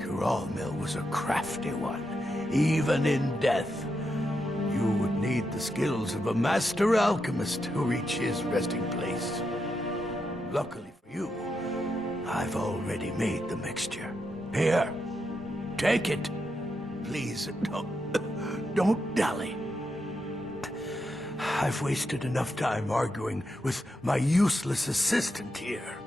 Corral Mill was a crafty one, even in death. You would need the skills of a master alchemist to reach his resting place. Luckily for you, I've already made the mixture. Here, take it. Please, don't dally. I've wasted enough time arguing with my useless assistant here.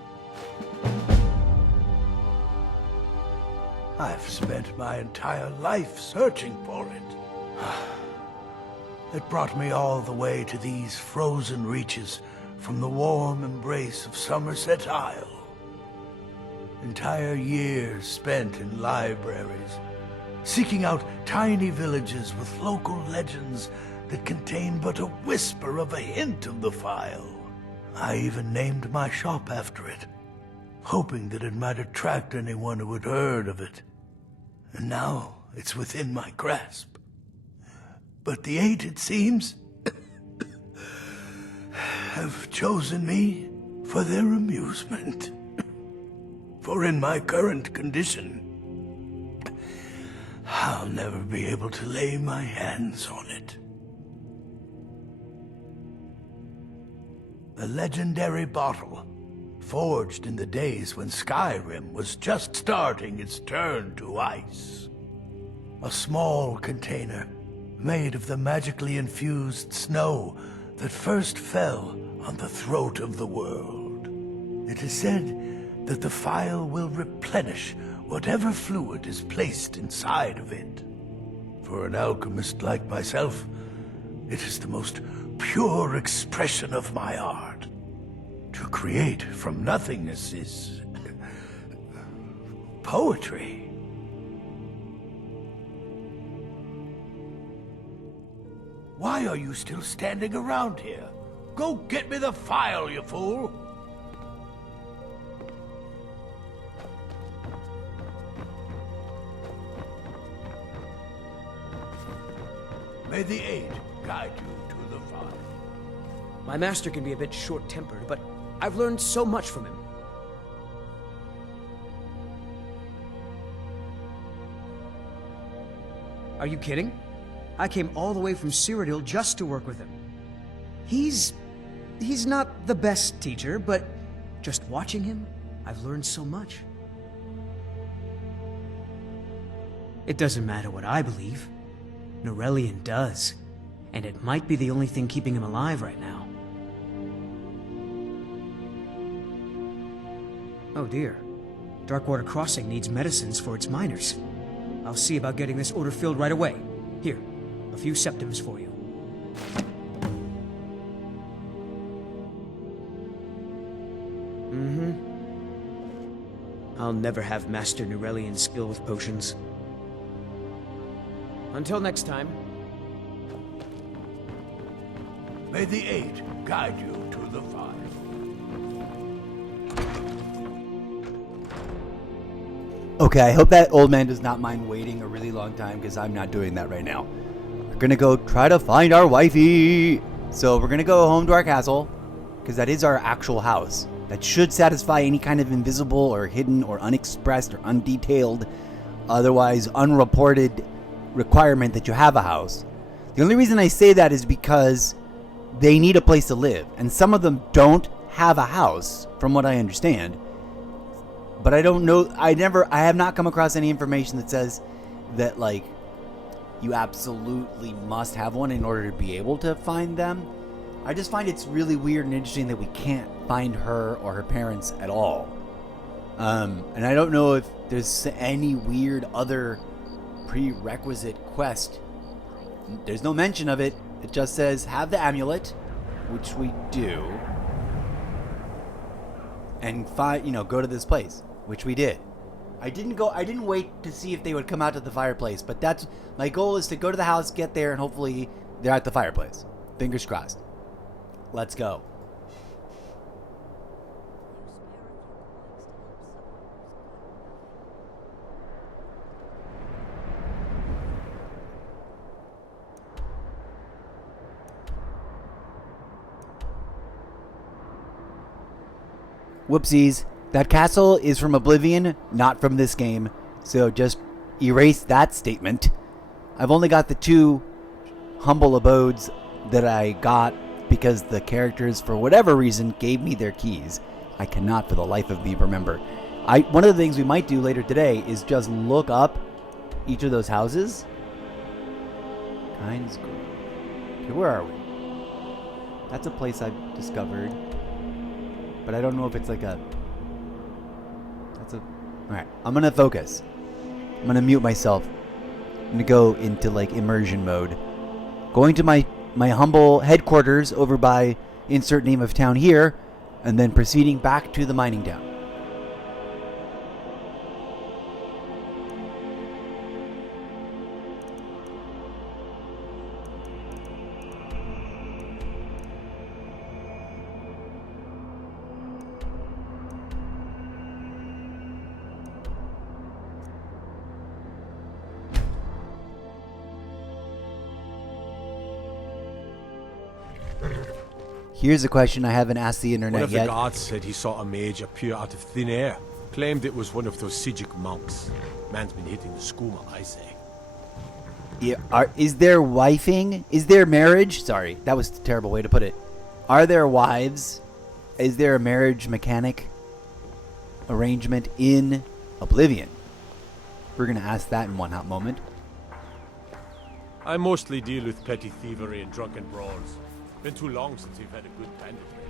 I've spent my entire life searching for it. It brought me all the way to these frozen reaches from the warm embrace of Somerset Isle. Entire years spent in libraries, seeking out tiny villages with local legends that contain but a whisper of a hint of the file. I even named my shop after it, hoping that it might attract anyone who had heard of it. And now it's within my grasp. But the Eight, it seems, have chosen me for their amusement. For in my current condition, I'll never be able to lay my hands on it. A legendary bottle, forged in the days when Skyrim was just starting its turn to ice. A small container made of the magically infused snow that first fell on the throat of the world. It is said that the phial will replenish whatever fluid is placed inside of it. For an alchemist like myself, it is the most pure expression of my art. To create from nothingness is poetry. Why are you still standing around here? Go get me the phial, you fool! May the Eight guide you to the phial. My master can be a bit short-tempered, but I've learned so much from him. Are you kidding? I came all the way from Cyrodiil just to work with him. He's not the best teacher, but just watching him, I've learned so much. It doesn't matter what I believe. Norelian does. And it might be the only thing keeping him alive right now. Oh dear. Darkwater Crossing needs medicines for its miners. I'll see about getting this order filled right away. Here, a few septims for you. I'll never have mastered Norelian's skill with potions. Until next time. May the Eight guide you to the phial. Okay, I hope that old man does not mind waiting a really long time, because I'm not doing that right now. We're gonna go try to find our wifey. So we're gonna go home to our castle, because that is our actual house. That should satisfy any kind of invisible or hidden or unexpressed or undetailed, otherwise unreported requirement that you have a house. The only reason I say that is because they need a place to live, and some of them don't have a house, from what I understand. But I don't know, I have not come across any information that says that, like, you absolutely must have one in order to be able to find them. I just find it's really weird and interesting that we can't find her or her parents at all. And I don't know if there's any weird other prerequisite quest. There's no mention of it. It just says have the amulet, which we do, and go to this place, which we did. I didn't wait to see if they would come out to the fireplace, but that's my goal, is to go to the house, get there, and hopefully they're at the fireplace. Fingers crossed. Let's go. Whoopsies. That castle is from Oblivion, not from this game. So just erase that statement. I've only got the 2 humble abodes that I got because the characters, for whatever reason, gave me their keys. I cannot for the life of me remember. One of the things we might do later today is just look up each of those houses. Kinds Grove. Okay, where are we? That's a place I've discovered. But I don't know if it's like a... Alright, I'm gonna focus. I'm gonna mute myself. I'm gonna go into like immersion mode. Going to my humble headquarters over by insert name of town here, and then proceeding back to the mining town. Here's a question I haven't asked the internet One of yet. the guards said he saw a mage appear out of thin air. Claimed it was one of those Sijic monks. Man's been hitting the skooma, I say. Yeah, is there wifing? Is there marriage? Sorry, that was a terrible way to put it. Are there wives? Is there a marriage mechanic arrangement in Oblivion? We're going to ask that in one hot moment. I mostly deal with petty thievery and drunken brawls. Been too long since we've had a good bandit raid.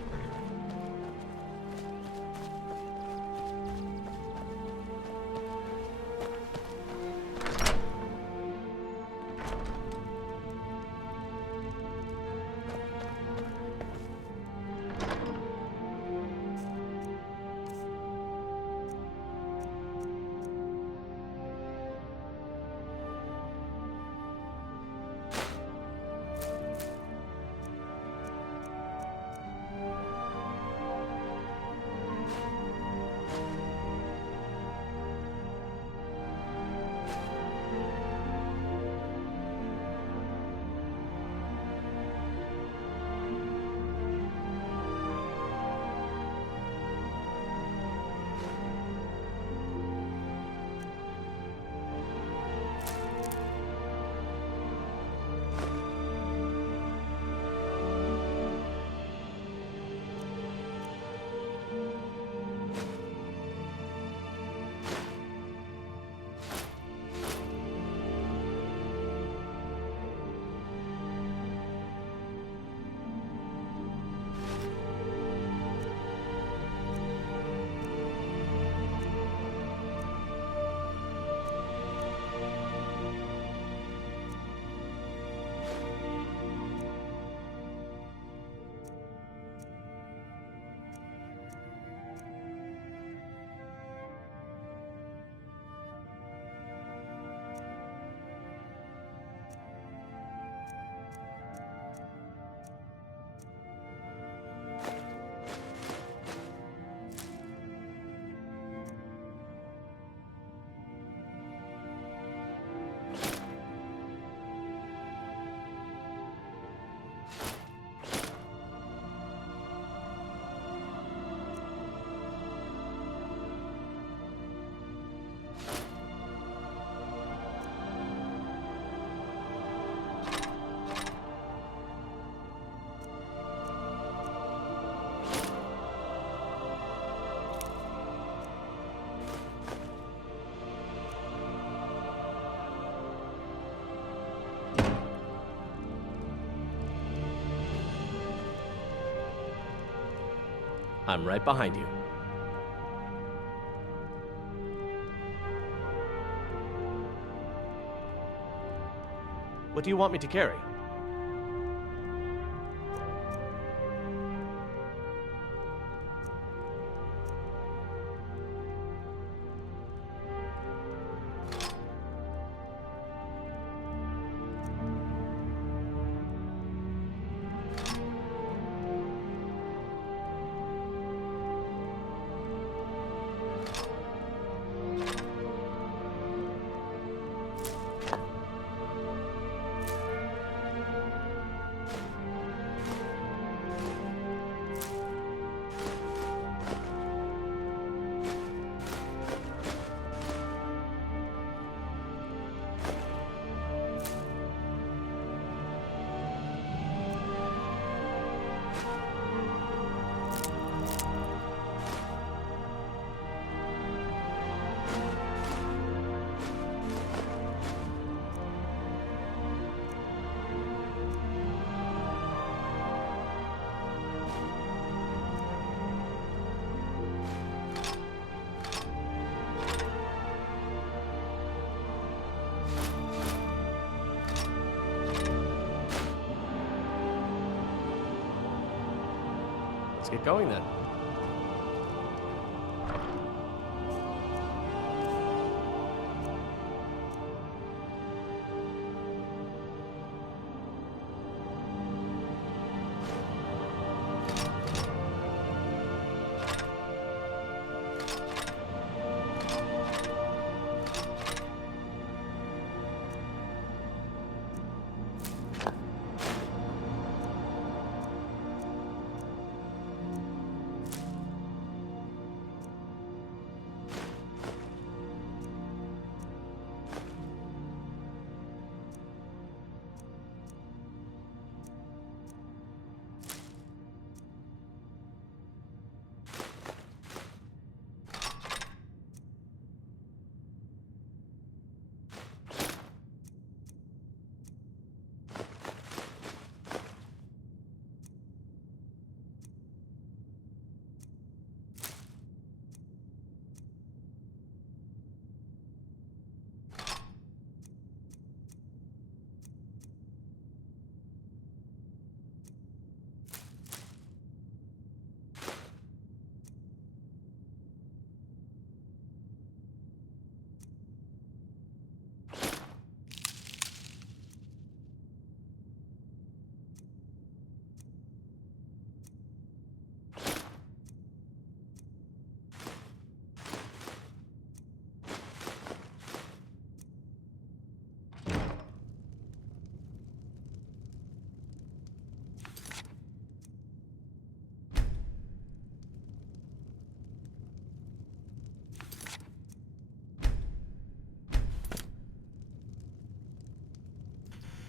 I'm right behind you. What do you want me to carry? Let's get going then.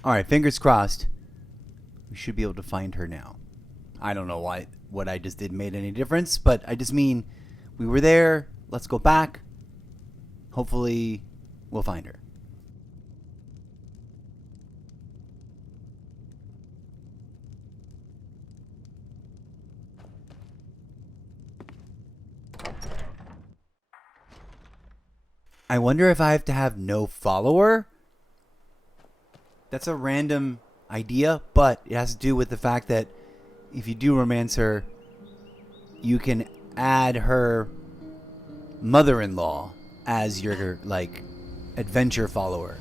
Alright, fingers crossed. We should be able to find her now. I don't know why what I just did made any difference, but I just mean we were there. Let's go back. Hopefully we'll find her. I wonder if I have to have no follower? That's a random idea, but it has to do with the fact that if you do romance her, you can add her mother-in-law as your, like, adventure follower.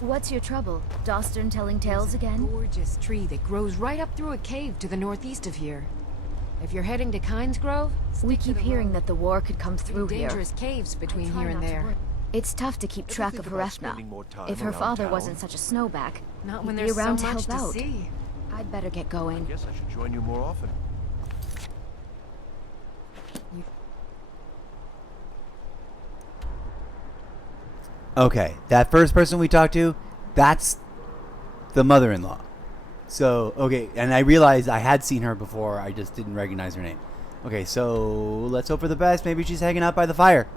What's your trouble? Dostern telling tales again? Gorgeous tree that grows right up through a cave to the northeast of here. If you're heading to Kynes Grove, We keep hearing that the war could come through here. dangerous caves between here and there. It's tough to keep track of Harefna. If her father wasn't such a snowback, Not when he'd be there's around so to much help to out. see. I'd better get going. Guess I should join you more often. Okay, that first person we talked to, that's the mother-in-law. So, okay, and I realized I had seen her before, I just didn't recognize her name. Okay, so let's hope for the best. Maybe she's hanging out by the fire.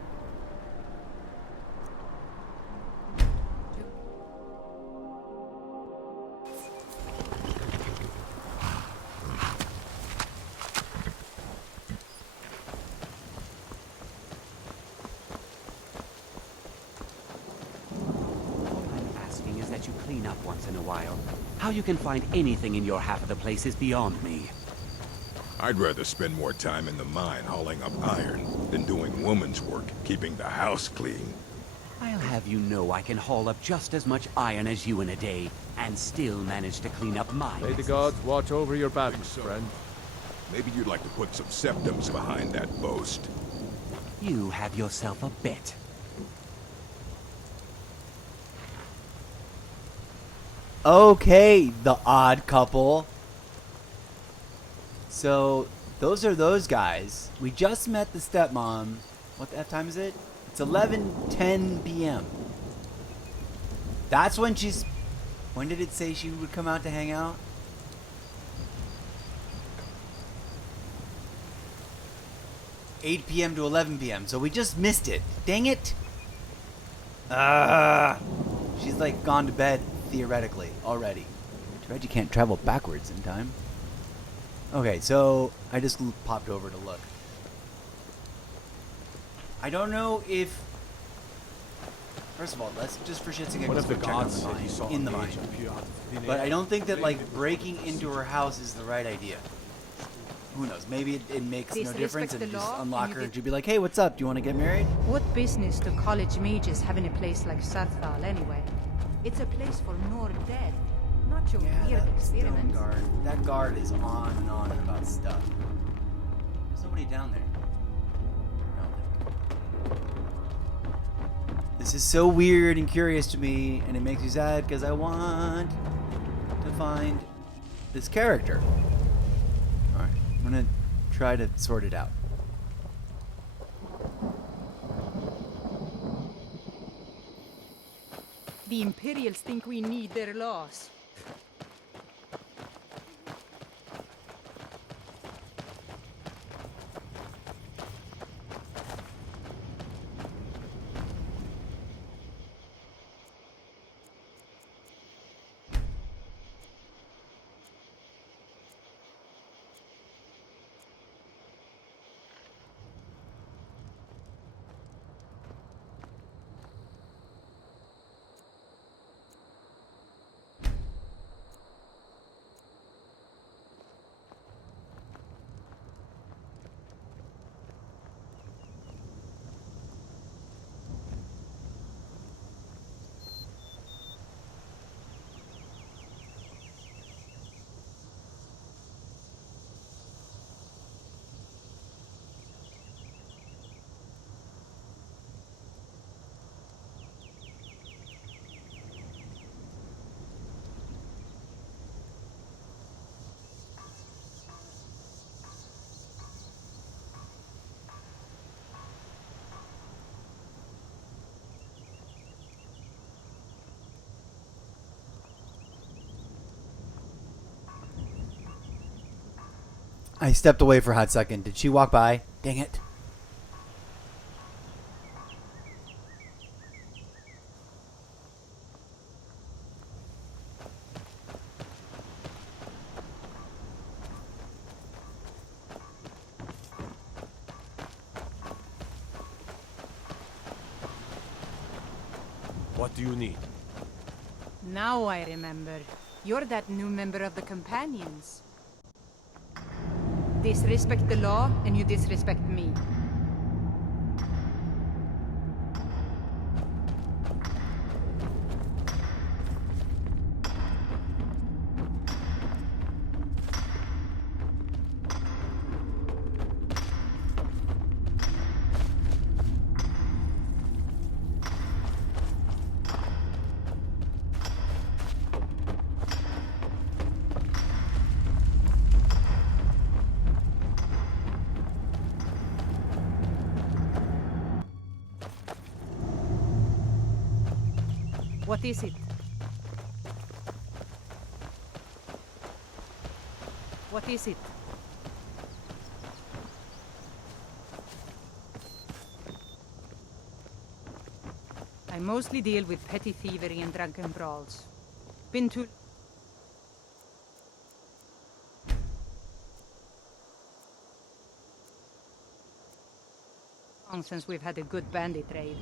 Asking is that you clean up once in a while. How you can find anything in your half of the place is beyond me. I'd rather spend more time in the mine hauling up iron than doing woman's work, keeping the house clean. I'll have you know I can haul up just as much iron as you in a day, and still manage to clean up mine. May the gods watch over your battles, friend. Maybe you'd like to put some septums behind that boast. You have yourself a bet. Okay, the odd couple. So, those are those guys. We just met the stepmom. What the F time is it? It's 11:10 p.m. That's when she's... When did it say she would come out to hang out? 8 p.m. to 11 p.m. So we just missed it. Dang it. She's like gone to bed, theoretically, already. Too bad you can't travel backwards in time. Okay, so I just popped over to look. I don't know if... First of all, let's just for shits and giggles go check on the mine, in the mine. But I don't think that, like, breaking into her house is the right idea. Who knows? Maybe it makes no difference and just unlock her and she'd be like, hey, what's up? Do you want to get married? What business do college mages have in a place like Sarthal anyway? It's a place for Nord dead, not your weird experiments. Guard. That guard is on and on about stuff. There's nobody down there. This is so weird and curious to me, and it makes me sad because I want to find this character. Alright, I'm gonna try to sort it out. The Imperials think we need their laws. I stepped away for a hot second. Did she walk by? Dang it. What do you need? Now I remember. You're that new member of the Companions. Disrespect the law, and you disrespect me. What is it? What is it? I mostly deal with petty thievery and drunken brawls. Been too long since we've had a good bandit raid.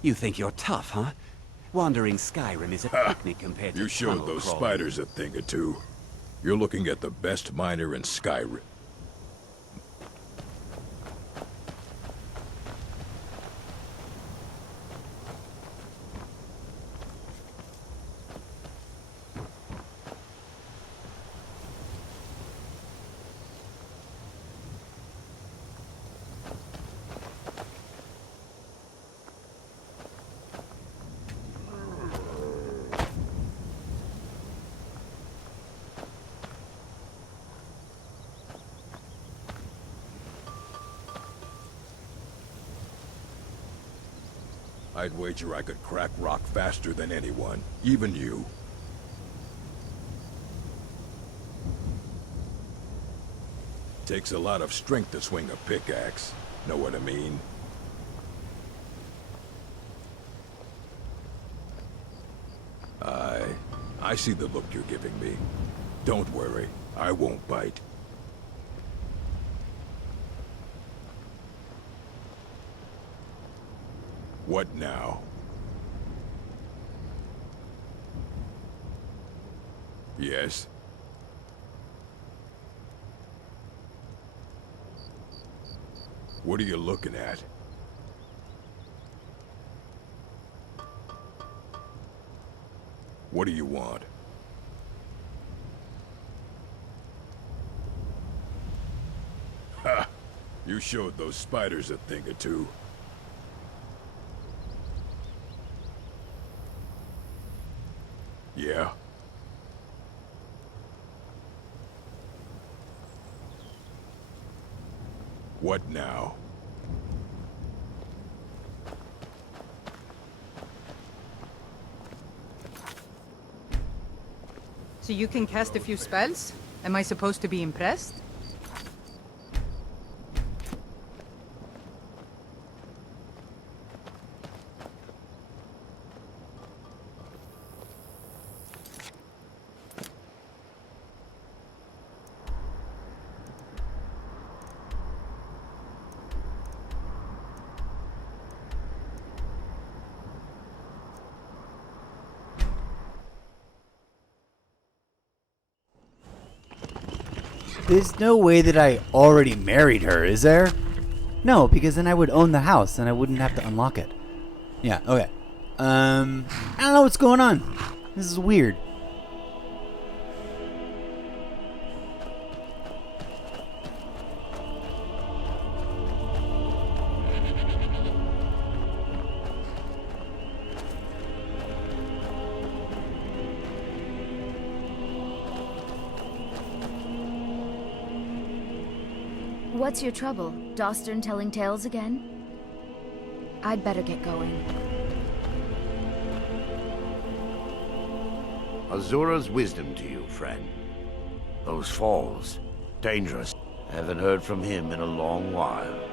You think you're tough, huh? Wandering Skyrim is a picnic compared to You showed tunnel those crawling. spiders a thing or two. You're looking at the best miner in Skyrim. I'd wager I could crack rock faster than anyone, even you. Takes a lot of strength to swing a pickaxe, know what I mean? I see the look you're giving me. Don't worry, I won't bite. What now? Yes? What are you looking at? What do you want? Ha! You showed those spiders a thing or two. Yeah? What now? So you can cast a few spells? Am I supposed to be impressed? There's no way that I already married her, is there? No, because then I would own the house and I wouldn't have to unlock it. Yeah, okay. I don't know what's going on. This is weird. What's your trouble? Dostern telling tales again? I'd better get going. Azura's wisdom to you, friend. Those falls, dangerous. Haven't heard from him in a long while.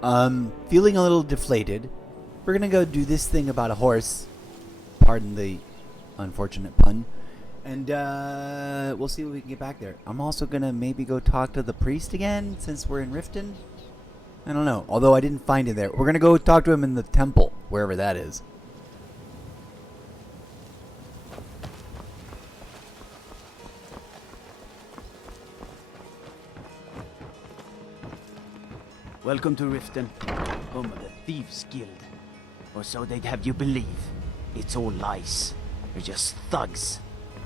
Feeling a little deflated. We're gonna go do this thing about a horse. Pardon the unfortunate pun. And we'll see what we can get back there. I'm also gonna maybe go talk to the priest again since we're in Riften. I don't know. Although I didn't find it there. We're gonna go talk to him in the temple, wherever that is. Welcome to Riften, home of the Thieves Guild. Or so they'd have you believe. It's all lies. They're just thugs.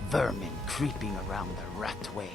Vermin creeping around the rat way.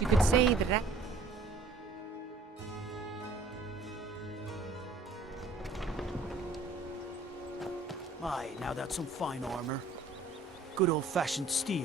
You could say that. My, now that's some fine armor. Good old-fashioned steel.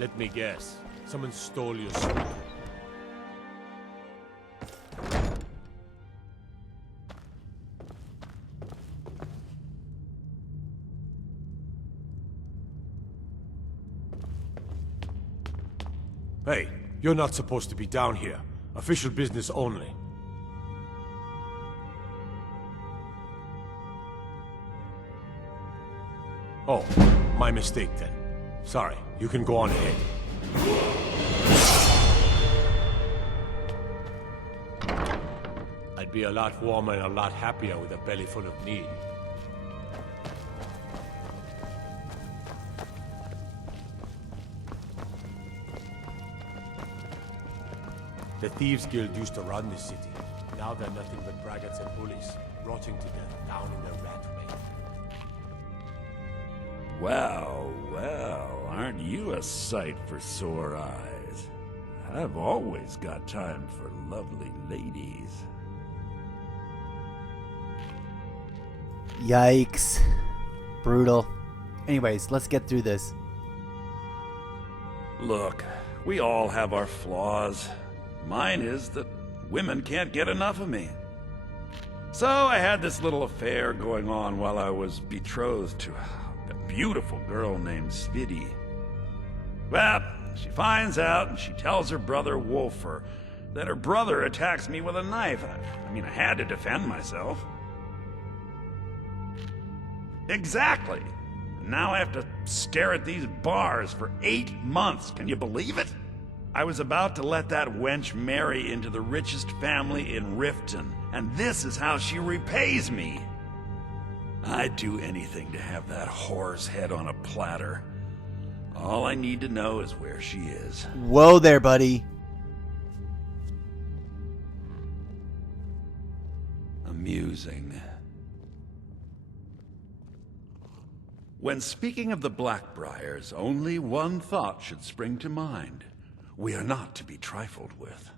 Let me guess. Someone stole your sword. Hey, you're not supposed to be down here. Official business only. Oh, my mistake then. Sorry, you can go on ahead. I'd be a lot warmer and a lot happier with a belly full of need. The Thieves Guild used to run this city. Now they're nothing but braggarts and bullies, rotting to death down in their rat way. Well, well, aren't you a sight for sore eyes? I've always got time for lovely ladies. Yikes. Brutal. Anyways, let's get through this. Look, we all have our flaws. Mine is that women can't get enough of me. So I had this little affair going on while I was betrothed to a beautiful girl named Svidi. Well, she finds out and she tells her brother Wolfer that her brother attacks me with a knife. I mean, I had to defend myself. Exactly. Now I have to stare at these bars for 8 months. Can you believe it? I was about to let that wench marry into the richest family in Riften, and this is how she repays me. I'd do anything to have that whore's head on a platter. All I need to know is where she is. Whoa there, buddy. Amusing. When speaking of the Blackbriars, only one thought should spring to mind. We are not to be trifled with.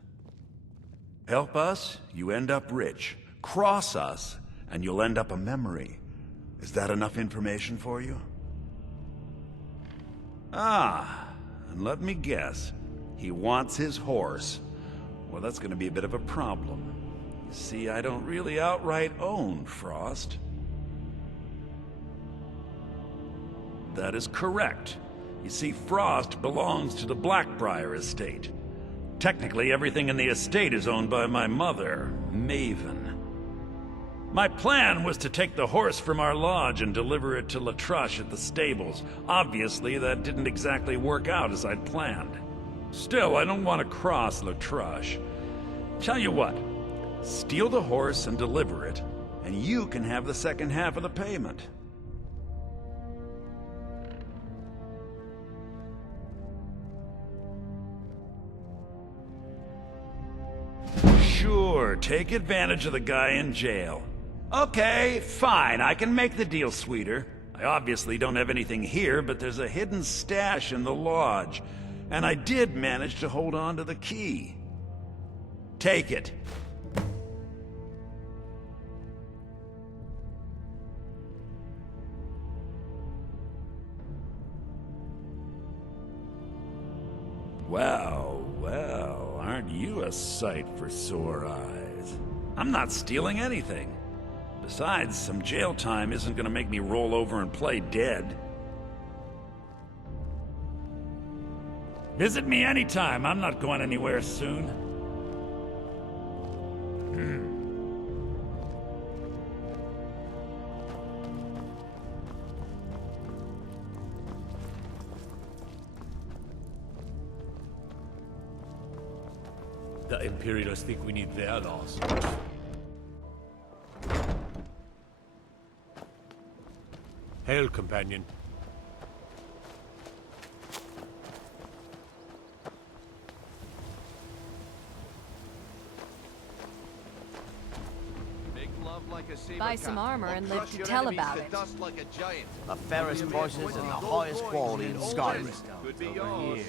Help us, you end up rich. Cross us, and you'll end up a memory. Is that enough information for you? Ah, and let me guess. He wants his horse. Well, that's going to be a bit of a problem. You see, I don't really outright own Frost. That is correct. You see, Frost belongs to the Blackbriar estate. Technically, everything in the estate is owned by my mother, Maven. My plan was to take the horse from our lodge and deliver it to Latrush at the stables. Obviously, that didn't exactly work out as I'd planned. Still, I don't want to cross Latrush. Tell you what, steal the horse and deliver it, and you can have the second half of the payment. Sure, take advantage of the guy in jail. Okay, fine, I can make the deal sweeter. I obviously don't have anything here, but there's a hidden stash in the lodge, and I did manage to hold on to the key. Take it. Well, well, aren't you a sight for sore eyes? I'm not stealing anything. Besides, some jail time isn't gonna make me roll over and play dead. Visit me anytime. I'm not going anywhere soon. The Imperials think we need their laws. Hail, companion. Buy some armor and live to tell about it. The fairest horses and the highest quality in Skyrim. Could be yours.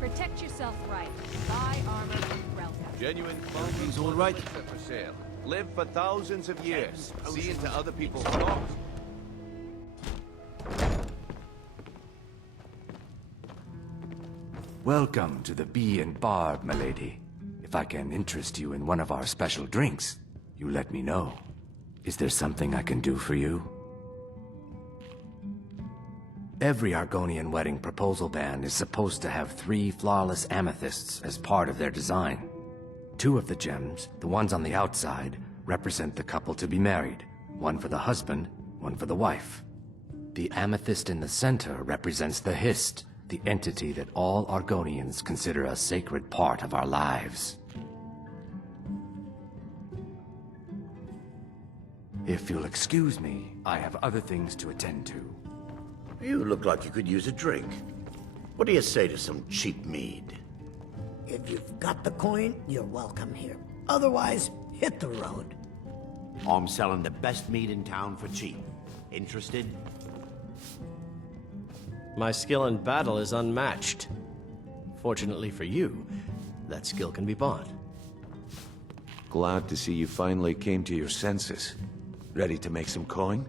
Protect yourself right. Buy armor from Relka. Genuine He's all right. for sale. Live for thousands of years. See into other people's thoughts. Welcome to the Bee and Barb, milady. If I can interest you in one of our special drinks, you let me know. Is there something I can do for you? Every Argonian wedding proposal band is supposed to have 3 flawless amethysts as part of their design. 2 of the gems, the ones on the outside, represent the couple to be married. 1 for the husband, 1 for the wife. The amethyst in the center represents the Hist, the entity that all Argonians consider a sacred part of our lives. If you'll excuse me, I have other things to attend to. You look like you could use a drink. What do you say to some cheap mead? If you've got the coin, you're welcome here. Otherwise, hit the road. I'm selling the best mead in town for cheap. Interested? My skill in battle is unmatched. Fortunately for you, that skill can be bought. Glad to see you finally came to your senses. Ready to make some coin?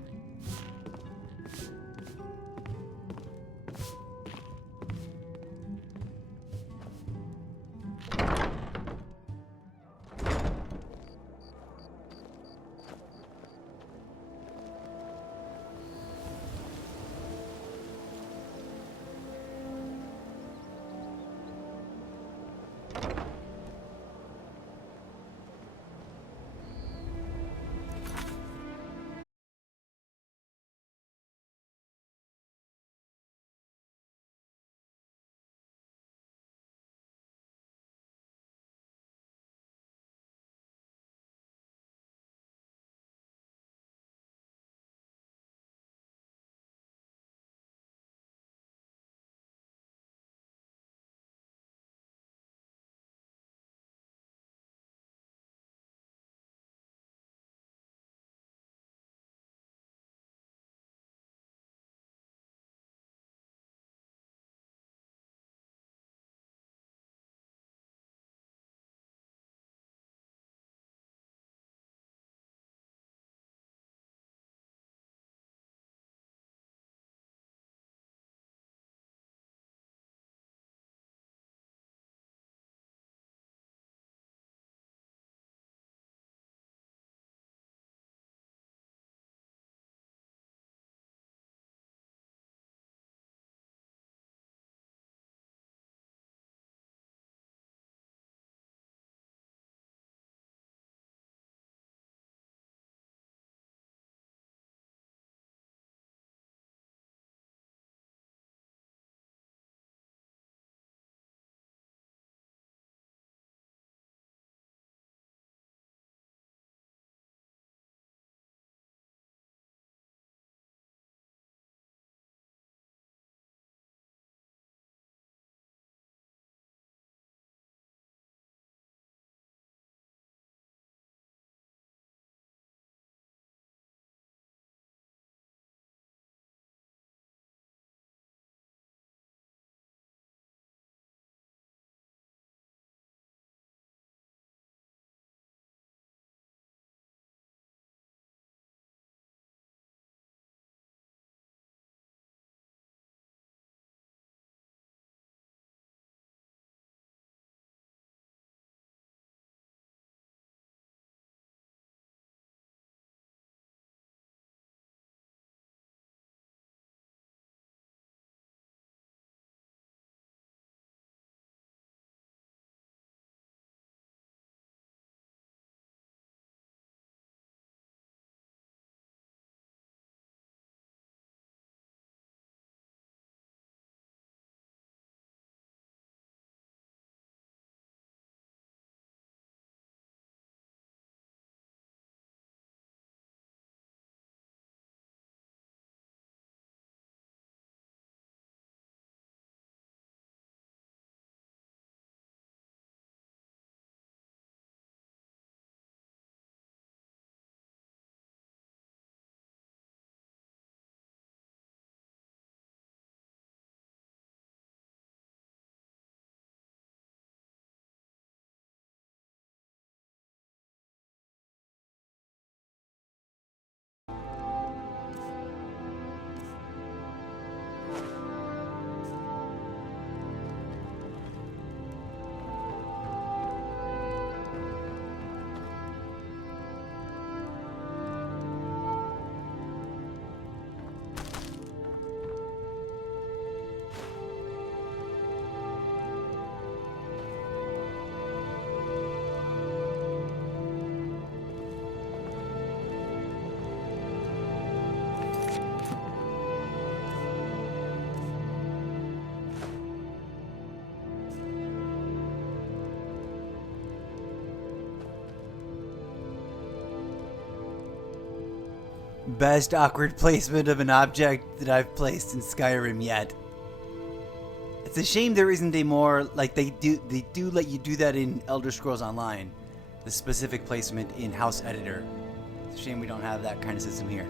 best awkward placement of an object that I've placed in Skyrim yet. It's a shame there isn't a more, like, they do let you do that in Elder Scrolls Online, the specific placement in House Editor. It's a shame we don't have that kind of system here.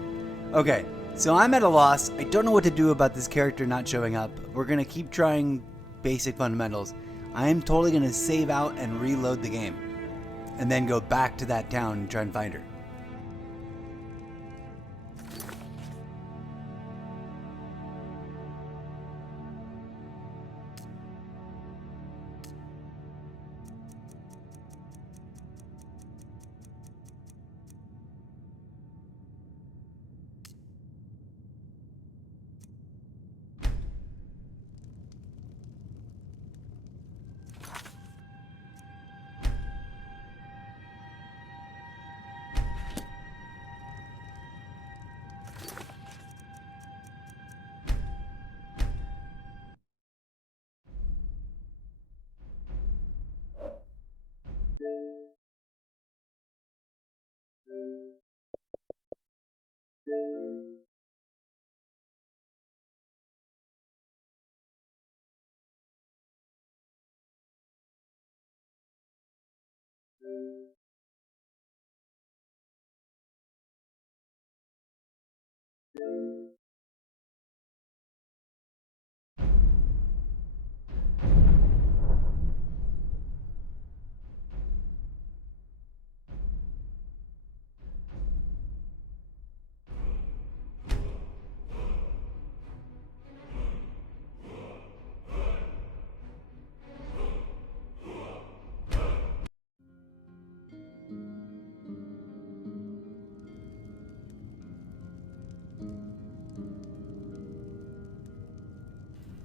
Okay, so I'm at a loss. I don't know what to do about this character not showing up. We're gonna keep trying basic fundamentals. I am totally gonna save out and reload the game, and then go back to that town and try and find her.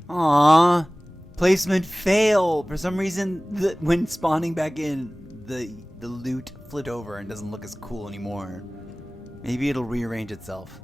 Aww, placement fail. For some reason, when spawning back in, the loot flit over and doesn't look as cool anymore. Maybe it'll rearrange itself.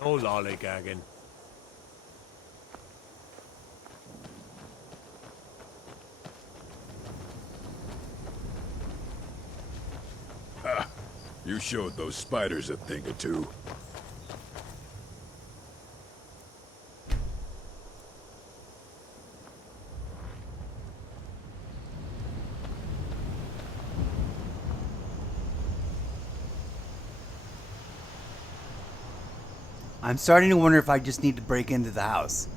No lollygagging. Ha! You showed those spiders a thing or two. I'm starting to wonder if I just need to break into the house.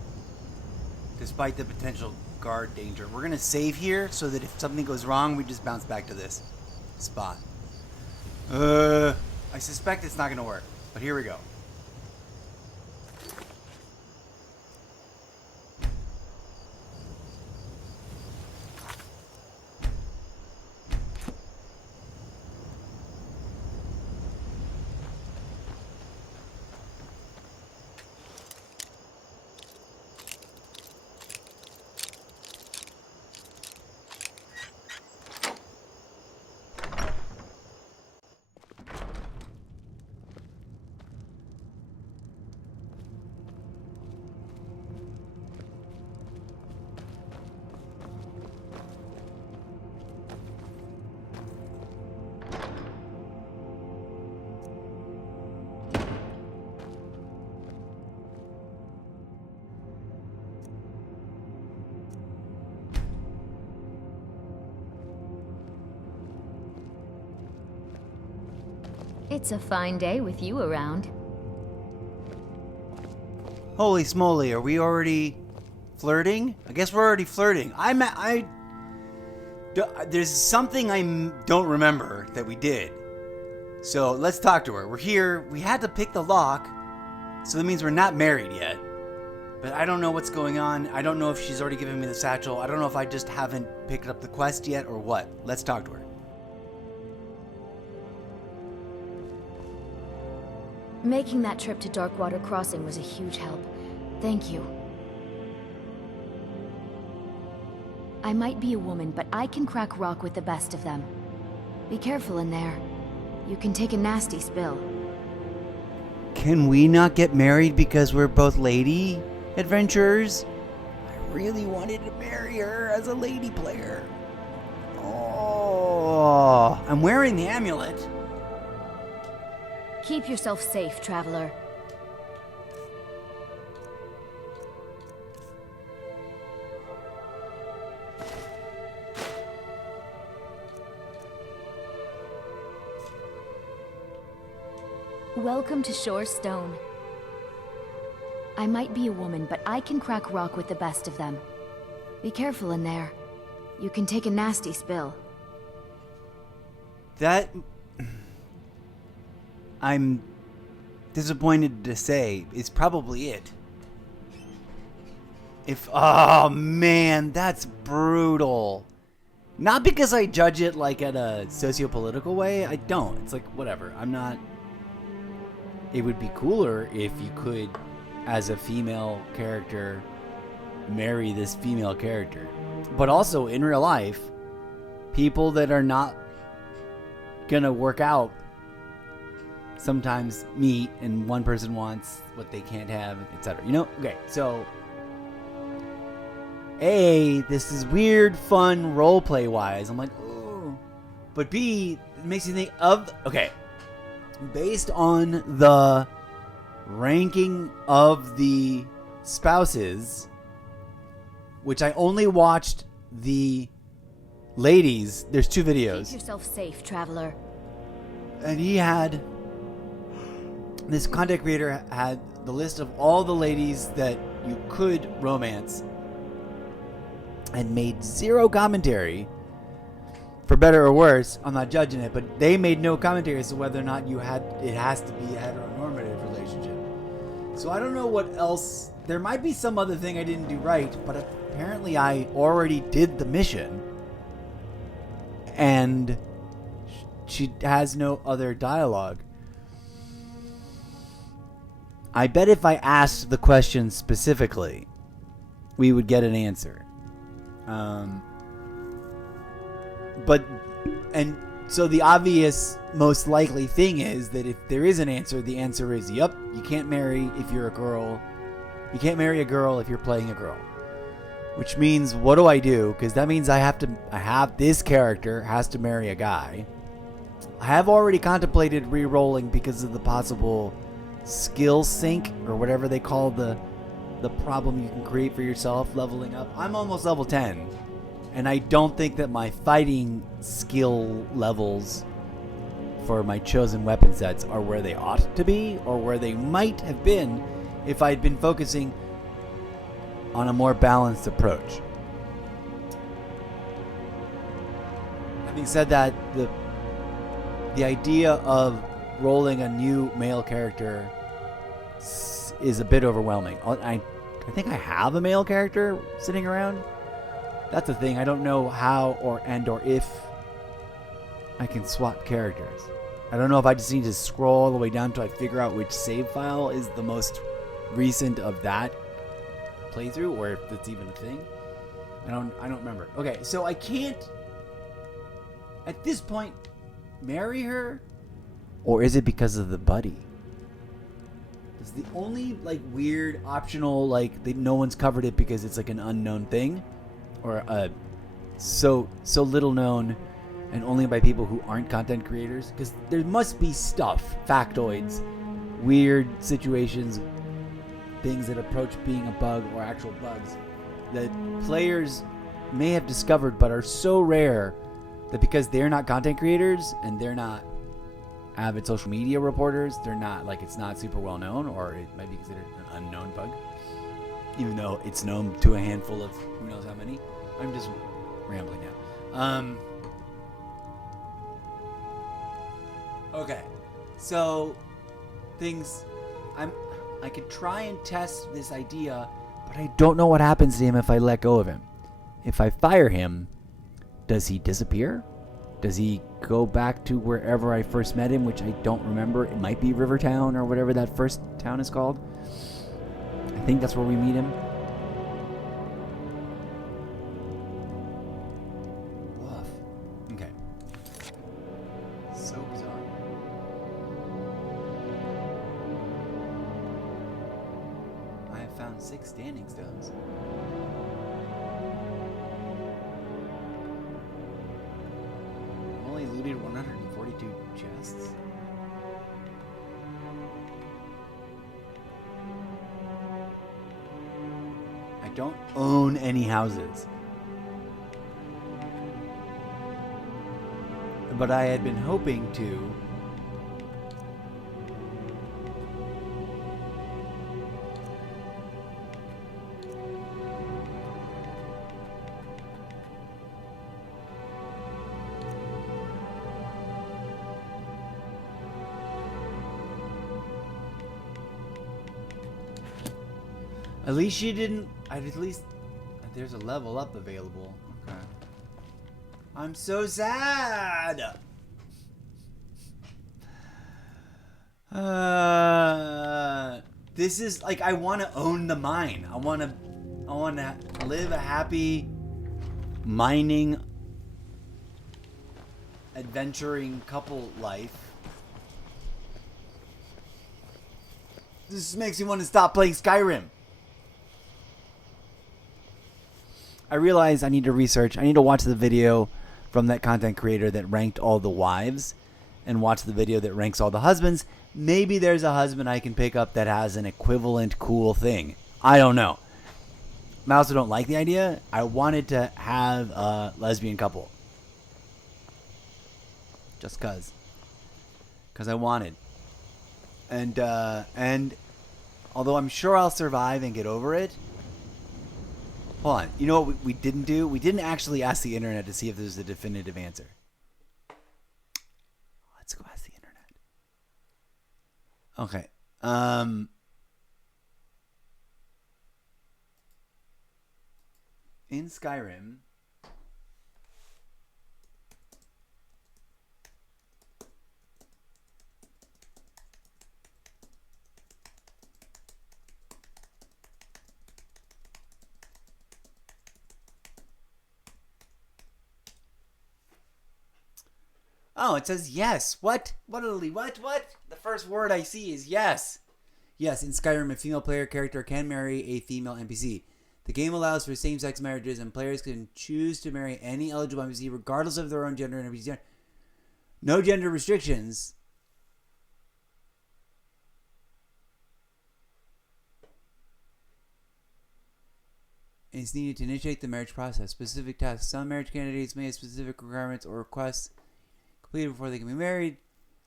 Despite the potential guard danger. We're going to save here so that if something goes wrong, we just bounce back to this spot. I suspect it's not going to work, but here we go. It's a fine day with you around. Holy smoly, are we already flirting? I guess we're already flirting. There's something I don't remember that we did. So let's talk to her. We're here. We had to pick the lock. So that means we're not married yet. But I don't know what's going on. I don't know if she's already given me the satchel. I don't know if I just haven't picked up the quest yet or what. Let's talk to her. Making that trip to Darkwater Crossing was a huge help. Thank you. I might be a woman, but I can crack rock with the best of them. Be careful in there. You can take a nasty spill. Can we not get married because we're both lady adventurers? I really wanted to marry her as a lady player. Oh, I'm wearing the amulet. Keep yourself safe, traveler. Welcome to Shore Stone. I might be a woman, but I can crack rock with the best of them. Be careful in there. You can take a nasty spill. That... I'm disappointed to say is probably it. Oh man, that's brutal. Not because I judge it like at a socio-political way. I don't. It's like, whatever. I'm not... It would be cooler if you could, as a female character, marry this female character. But also, in real life, people that are not gonna work out sometimes meet, and one person wants what they can't have, etc. You know? Okay, so... A, this is weird, fun, roleplay-wise. I'm like, ooh. But B, it makes you think of... Okay. Based on the ranking of the spouses, which I only watched the ladies. There's 2 videos. Keep yourself safe, traveler. And he had... This content creator had the list of all the ladies that you could romance and made 0 commentary, for better or worse. I'm not judging it, but they made no commentary as to whether or not it has to be a heteronormative relationship. So I don't know what else. There might be some other thing I didn't do right, but apparently I already did the mission, and she has no other dialogue. I bet if I asked the question specifically, we would get an answer. So the obvious, most likely thing is that if there is an answer, the answer is, yep, you can't marry if you're a girl. You can't marry a girl if you're playing a girl. Which means, what do I do? Because that means this character has to marry a guy. I have already contemplated re-rolling because of the possible skill sink, or whatever they call the problem you can create for yourself leveling up. I'm almost level 10, and I don't think that my fighting skill levels for my chosen weapon sets are where they ought to be, or where they might have been if I'd been focusing on a more balanced approach. Having said that, the idea of rolling a new male character is a bit overwhelming. I think I have a male character sitting around. That's the thing. I don't know how or if I can swap characters. I don't know if I just need to scroll all the way down until I figure out which save file is the most recent of that playthrough, or if that's even a thing. I don't remember. Okay, so I can't at this point marry her, or is it because of the buddy? It's the only weird optional no one's covered it because it's an unknown thing, or so little known and only by people who aren't content creators, because there must be stuff, factoids, weird situations, things that approach being a bug or actual bugs that players may have discovered but are so rare that because they're not content creators and they're not avid social media reporters. They're not, like, it's not super well known, or it might be considered an unknown bug, even though it's known to a handful of who knows how many. I'm just rambling now. Okay, so things, I could try and test this idea, but I don't know what happens to him if I let go of him. If I fire him, does he disappear? Does he go back to wherever I first met him, which I don't remember? It might be Rivertown or whatever that first town is called. I think that's where we meet him. Woof. Okay. So bizarre. I have found 6 standing stones. Only looted 142 chests. I don't own any houses. But I had been hoping to At least she didn't. At least there's a level up available. Okay. I'm so sad. This is like, I want to own the mine. I want to live a happy mining, adventuring couple life. This makes me want to stop playing Skyrim. I realize I need to research. I need to watch the video from that content creator that ranked all the wives and watch the video that ranks all the husbands. Maybe there's a husband I can pick up that has an equivalent cool thing. I don't know. I also don't like the idea. I wanted to have a lesbian couple. Just cause. Cause I wanted. And although I'm sure I'll survive and get over it. Hold on. You know what we didn't do? We didn't actually ask the internet to see if there's a definitive answer. Let's go ask the internet. Okay. In Skyrim, oh, it says yes. What? What? The first word I see is yes. Yes, in Skyrim, a female player character can marry a female NPC. The game allows for same-sex marriages, and players can choose to marry any eligible NPC regardless of their own gender and NPC. No gender restrictions. And it's needed to initiate the marriage process. Specific tasks. Some marriage candidates may have specific requirements or requests completed before they can be married.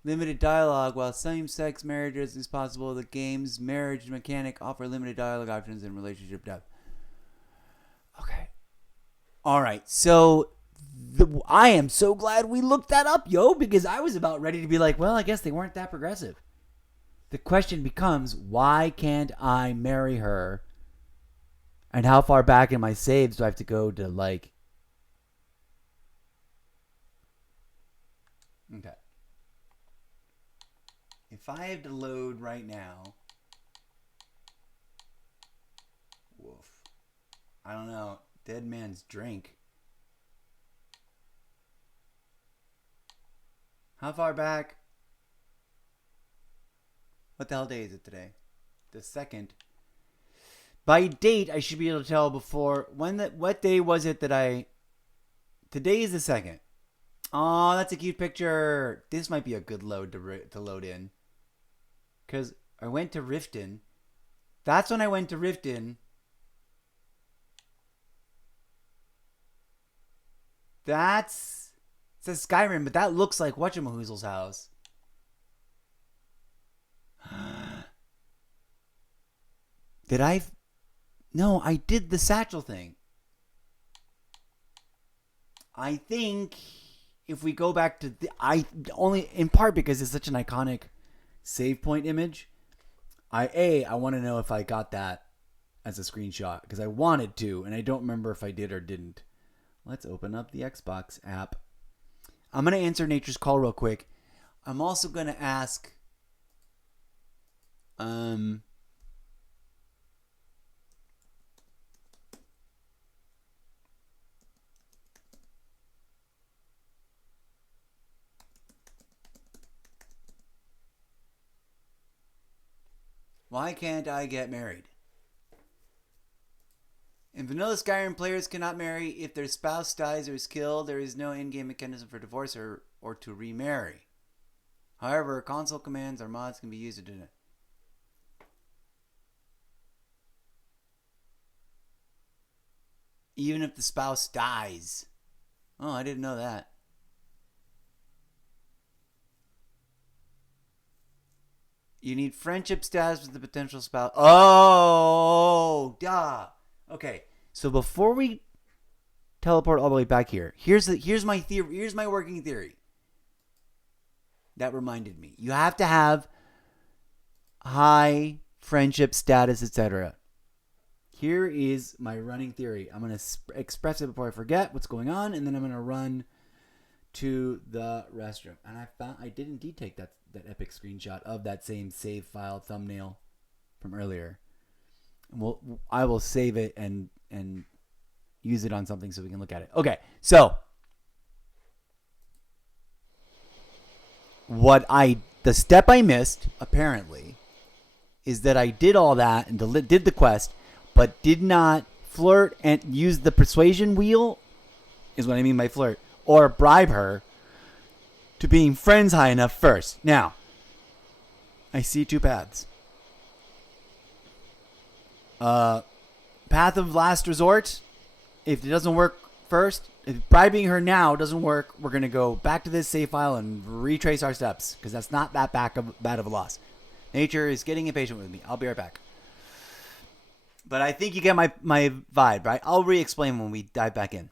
Limited dialogue. While same-sex marriages is possible, the game's marriage mechanic offer limited dialogue options and relationship depth. Okay. All right. So I am so glad we looked that up, yo, because I was about ready to be like, well, I guess they weren't that progressive. The question becomes, why can't I marry her? And how far back in my saves do I have to go to, like... Okay. If I have to load right now... Woof. I don't know. Dead man's drink. How far back? What the hell day is it today? The 2nd. By date, I should be able to tell before... What day was it that I... Today is the 2nd. Oh, that's a cute picture. This might be a good load to load in. Because I went to Riften. That's when I went to Riften. It says Skyrim, but that looks like Whatchamahoozle's house. Did I? No, I did the satchel thing. I think if we go back to I only in part because it's such an iconic save point image. I want to know if I got that as a screenshot because I wanted to, and I don't remember if I did or didn't. Let's open up the Xbox app. I'm going to answer Nature's Call real quick. I'm also going to ask why can't I get married? In vanilla Skyrim, players cannot marry if their spouse dies or is killed. There is no in-game mechanism for divorce or to remarry. However, console commands or mods can be used to do it. Even if the spouse dies. Oh, I didn't know that. You need friendship status with the potential spouse. Oh, duh. Okay, so before we teleport all the way back here, here's my theory. Here's my working theory. That reminded me. You have to have high friendship status, etc. Here is my running theory. I'm going to express it before I forget what's going on, and then I'm going to run to the restroom. And I did indeed take that epic screenshot of that same save file thumbnail from earlier. And I will save it and use it on something so we can look at it. Okay, so the step I missed apparently is that I did all that and did the quest, but did not flirt and use the persuasion wheel, is what I mean by flirt, or bribe her to being friends high enough first. Now, I see two paths. Path of last resort. If it doesn't work first, if bribing her now doesn't work, we're going to go back to this save file and retrace our steps, because that's not that bad of a loss. Nature is getting impatient with me. I'll be right back. But I think you get my vibe, right? I'll re-explain when we dive back in.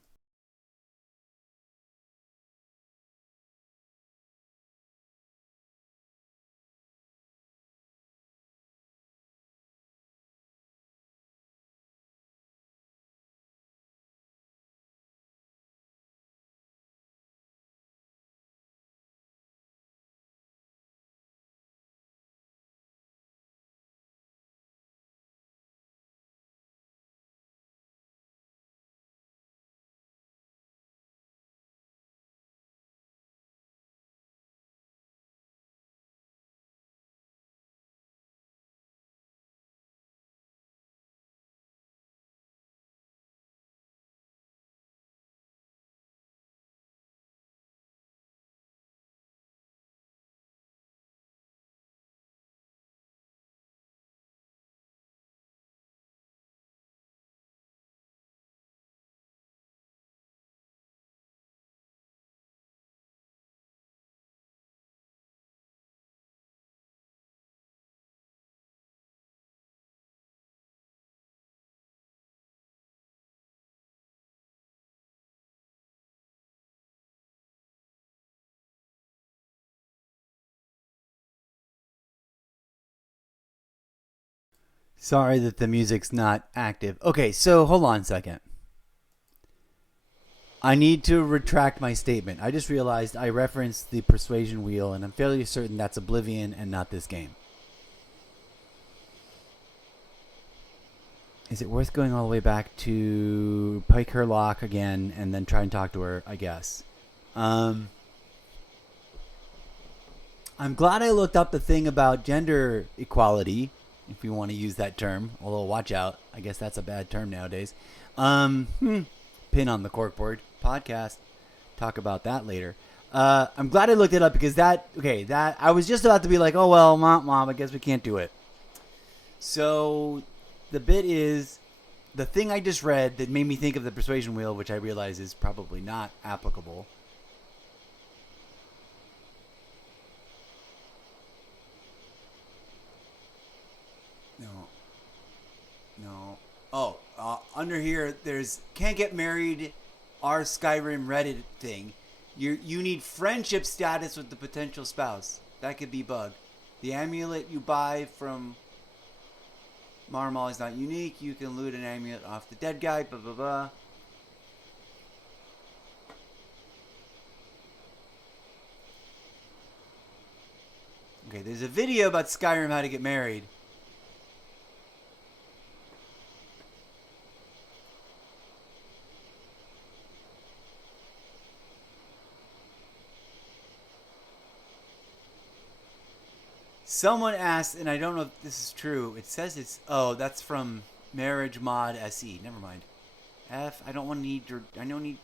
Sorry that the music's not active. Okay, so hold on a second. I need to retract my statement. I just realized I referenced the persuasion wheel, and I'm fairly certain that's Oblivion and not this game. Is it worth going all the way back to Pike her lock again and then try and talk to her, I guess? I'm glad I looked up the thing about gender equality, if we want to use that term. Although, watch out. I guess that's a bad term nowadays. Pin on the corkboard podcast. Talk about that later. I'm glad I looked it up because that I was just about to be like, oh, well, mom, I guess we can't do it. So the bit is the thing I just read that made me think of the persuasion wheel, which I realize is probably not applicable. under here, there's can't get married, our Skyrim Reddit thing. You need friendship status with the potential spouse. That could be bug. The amulet you buy from Marmal is not unique. You can loot an amulet off the dead guy. Blah blah blah. Okay, there's a video about Skyrim how to get married. Someone asked, and I don't know if this is true. It says it's that's from Marriage Mod SE. Never mind. I don't need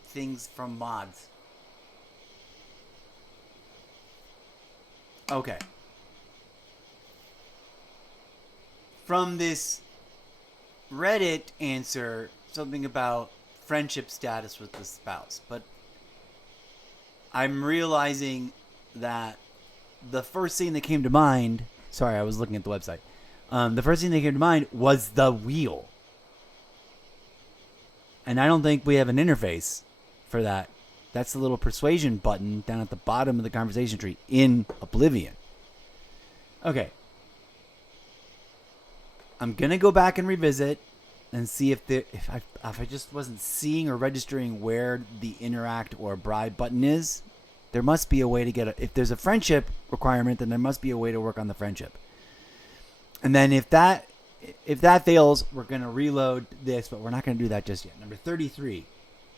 things from mods. Okay. From this Reddit answer, something about friendship status with the spouse, but I'm realizing that the first thing that came to mind, sorry, I was looking at the website. The first thing that came to mind was the wheel. And I don't think we have an interface for that. That's the little persuasion button down at the bottom of the conversation tree in Oblivion. Okay. I'm going to go back and revisit and see if I just wasn't seeing or registering where the interact or bribe button is. There must be a way to get if there's a friendship requirement, then there must be a way to work on the friendship. And then if that fails, we're going to reload this, but we're not going to do that just yet. Number 33.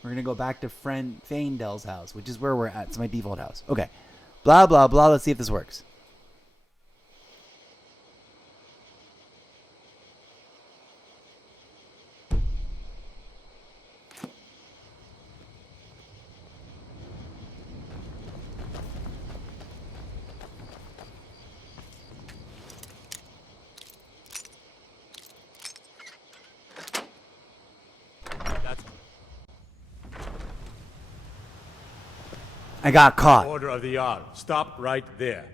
We're going to go back to friend Faindel's house, which is where we're at. It's my default house. Okay. Blah, blah, blah. Let's see if this works. I got caught. Order of the Jarl. Stop right there.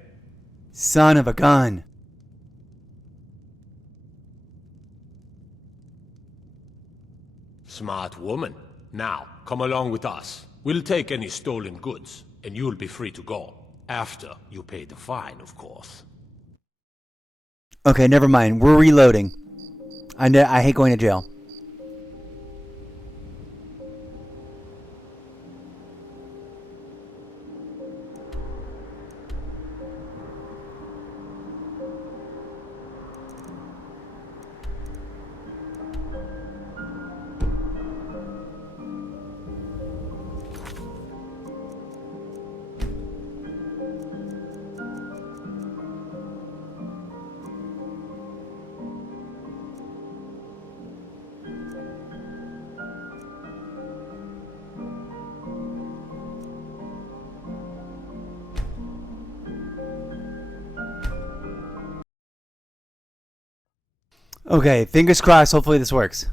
Son of a gun. Smart woman. Now, come along with us. We'll take any stolen goods, and you'll be free to go. After you pay the fine, of course. Okay, never mind. We're reloading. I hate going to jail. Okay, fingers crossed. Hopefully this works.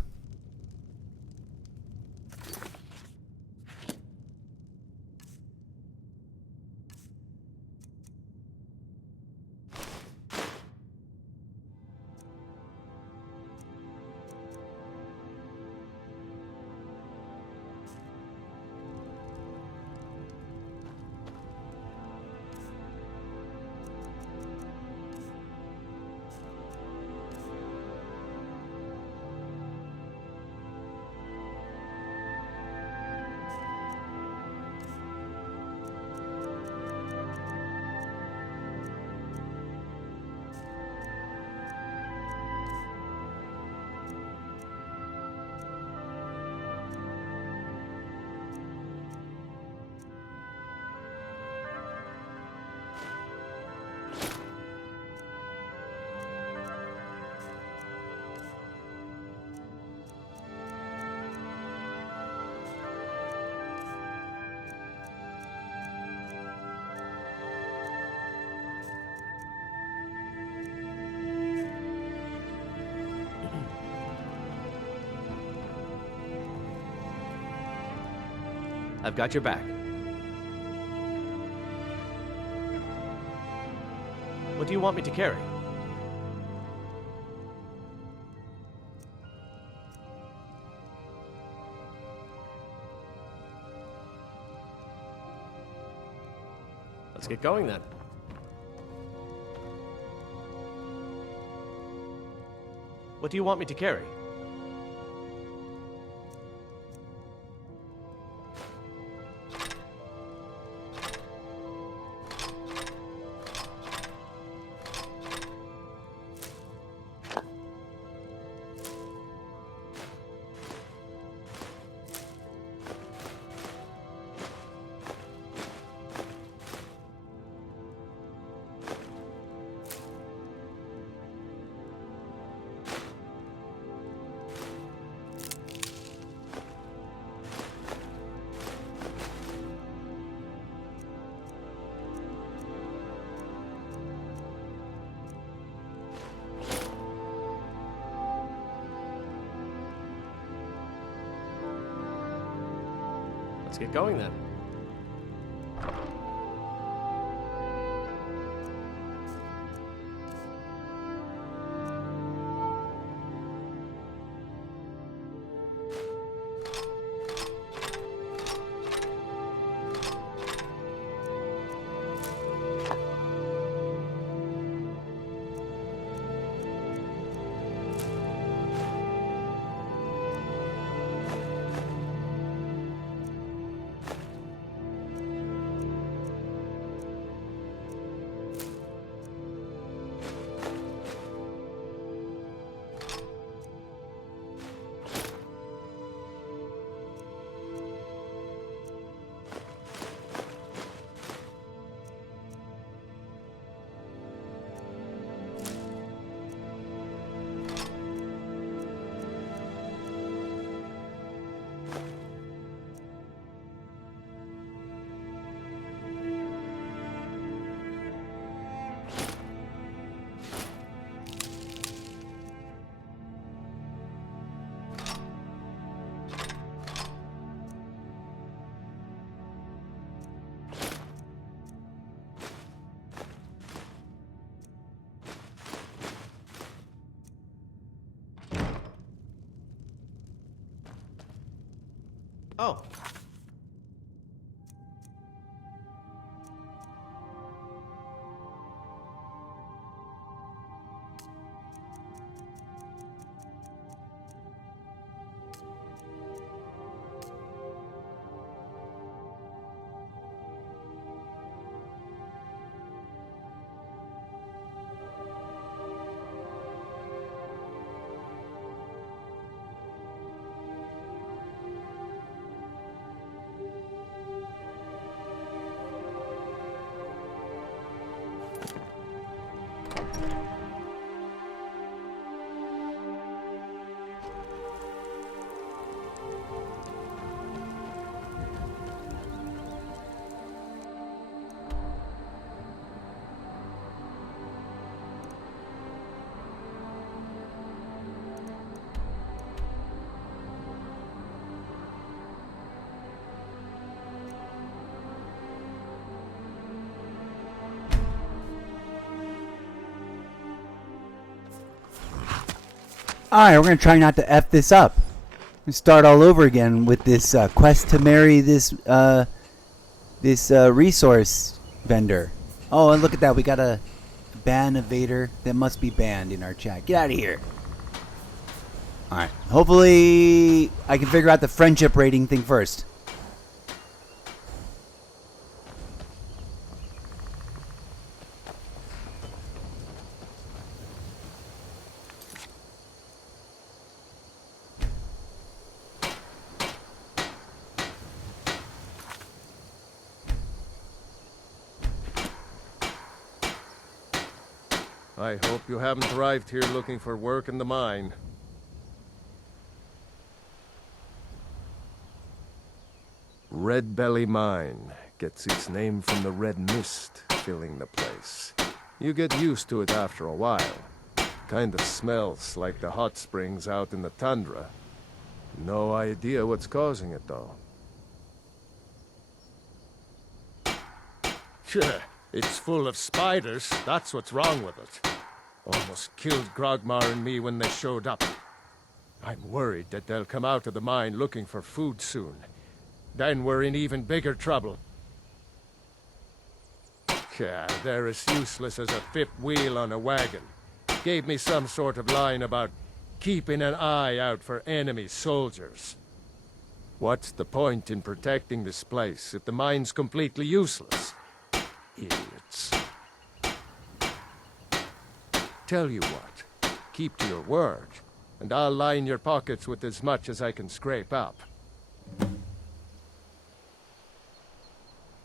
I've got your back. What do you want me to carry? get going then. What do you want me to carry? Let's get going then. Oh. Alright, we're going to try not to F this up. We start all over again with this quest to marry this resource vendor. Oh, and look at that. We got a ban evader that must be banned in our chat. Get out of here. Alright. Hopefully I can figure out the friendship rating thing first. I hope you haven't arrived here looking for work in the mine. Red Belly Mine gets its name from the red mist filling the place. You get used to it after a while. Kinda smells like the hot springs out in the tundra. No idea what's causing it, though. Sure, it's full of spiders. That's what's wrong with it. Almost killed Grogmar and me when they showed up. I'm worried that they'll come out of the mine looking for food soon. Then we're in even bigger trouble. Yeah, they're as useless as a fifth wheel on a wagon. Gave me some sort of line about keeping an eye out for enemy soldiers. What's the point in protecting this place if the mine's completely useless? Idiots. Tell you what, keep to your word, and I'll line your pockets with as much as I can scrape up.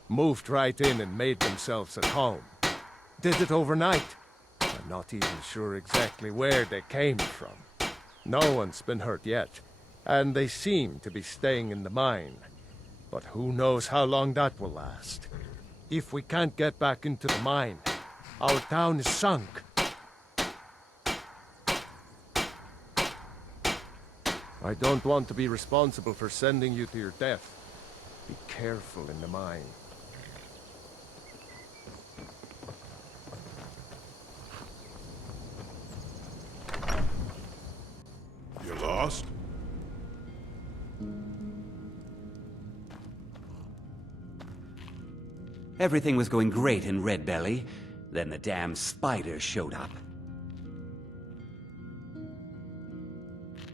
Moved right in and made themselves at home. Did it overnight. I'm not even sure exactly where they came from. No one's been hurt yet, and they seem to be staying in the mine. But who knows how long that will last. If we can't get back into the mine, our town is sunk. I don't want to be responsible for sending you to your death. Be careful in the mine. You lost? Everything was going great in Red Belly. Then the damn spider showed up.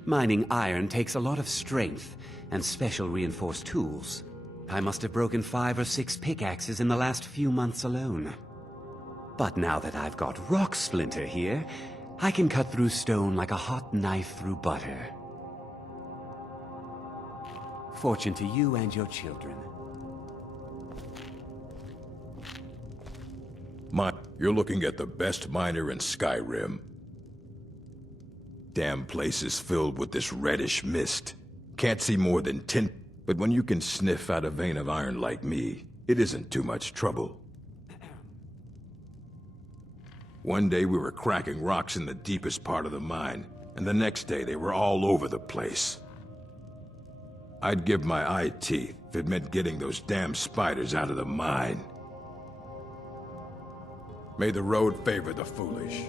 Mining iron takes a lot of strength and special reinforced tools. I must have broken 5 or 6 pickaxes in the last few months alone. But now that I've got Rock Splinter here, I can cut through stone like a hot knife through butter. Fortune to you and your children. You're looking at the best miner in Skyrim. Damn place is filled with this reddish mist. Can't see more than 10... But when you can sniff out a vein of iron like me, it isn't too much trouble. One day we were cracking rocks in the deepest part of the mine, and the next day they were all over the place. I'd give my eye teeth if it meant getting those damn spiders out of the mine. May the road favor the foolish.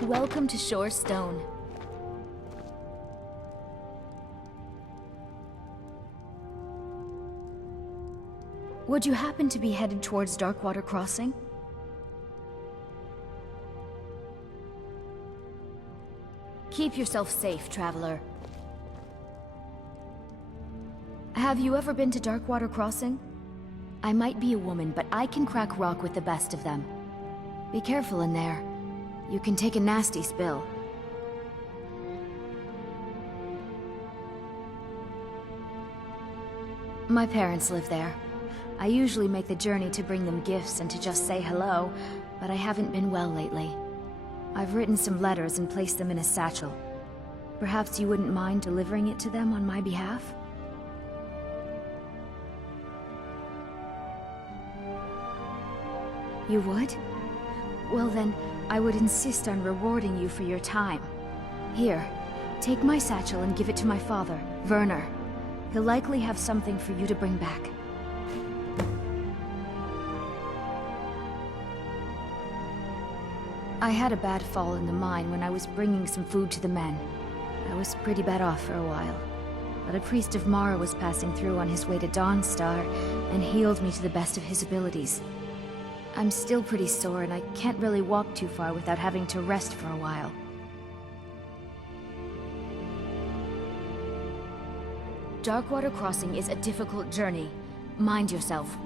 Welcome to Shore Stone. Would you happen to be headed towards Darkwater Crossing? Keep yourself safe, traveler. Have you ever been to Darkwater Crossing? I might be a woman, but I can crack rock with the best of them. Be careful in there. You can take a nasty spill. My parents live there. I usually make the journey to bring them gifts and to just say hello, but I haven't been well lately. I've written some letters and placed them in a satchel. Perhaps you wouldn't mind delivering it to them on my behalf? You would? Well then, I would insist on rewarding you for your time. Here, take my satchel and give it to my father, Werner. He'll likely have something for you to bring back. I had a bad fall in the mine when I was bringing some food to the men. I was pretty bad off for a while. But a priest of Mara was passing through on his way to Dawnstar and healed me to the best of his abilities. I'm still pretty sore and I can't really walk too far without having to rest for a while. Darkwater Crossing is a difficult journey. Mind yourself.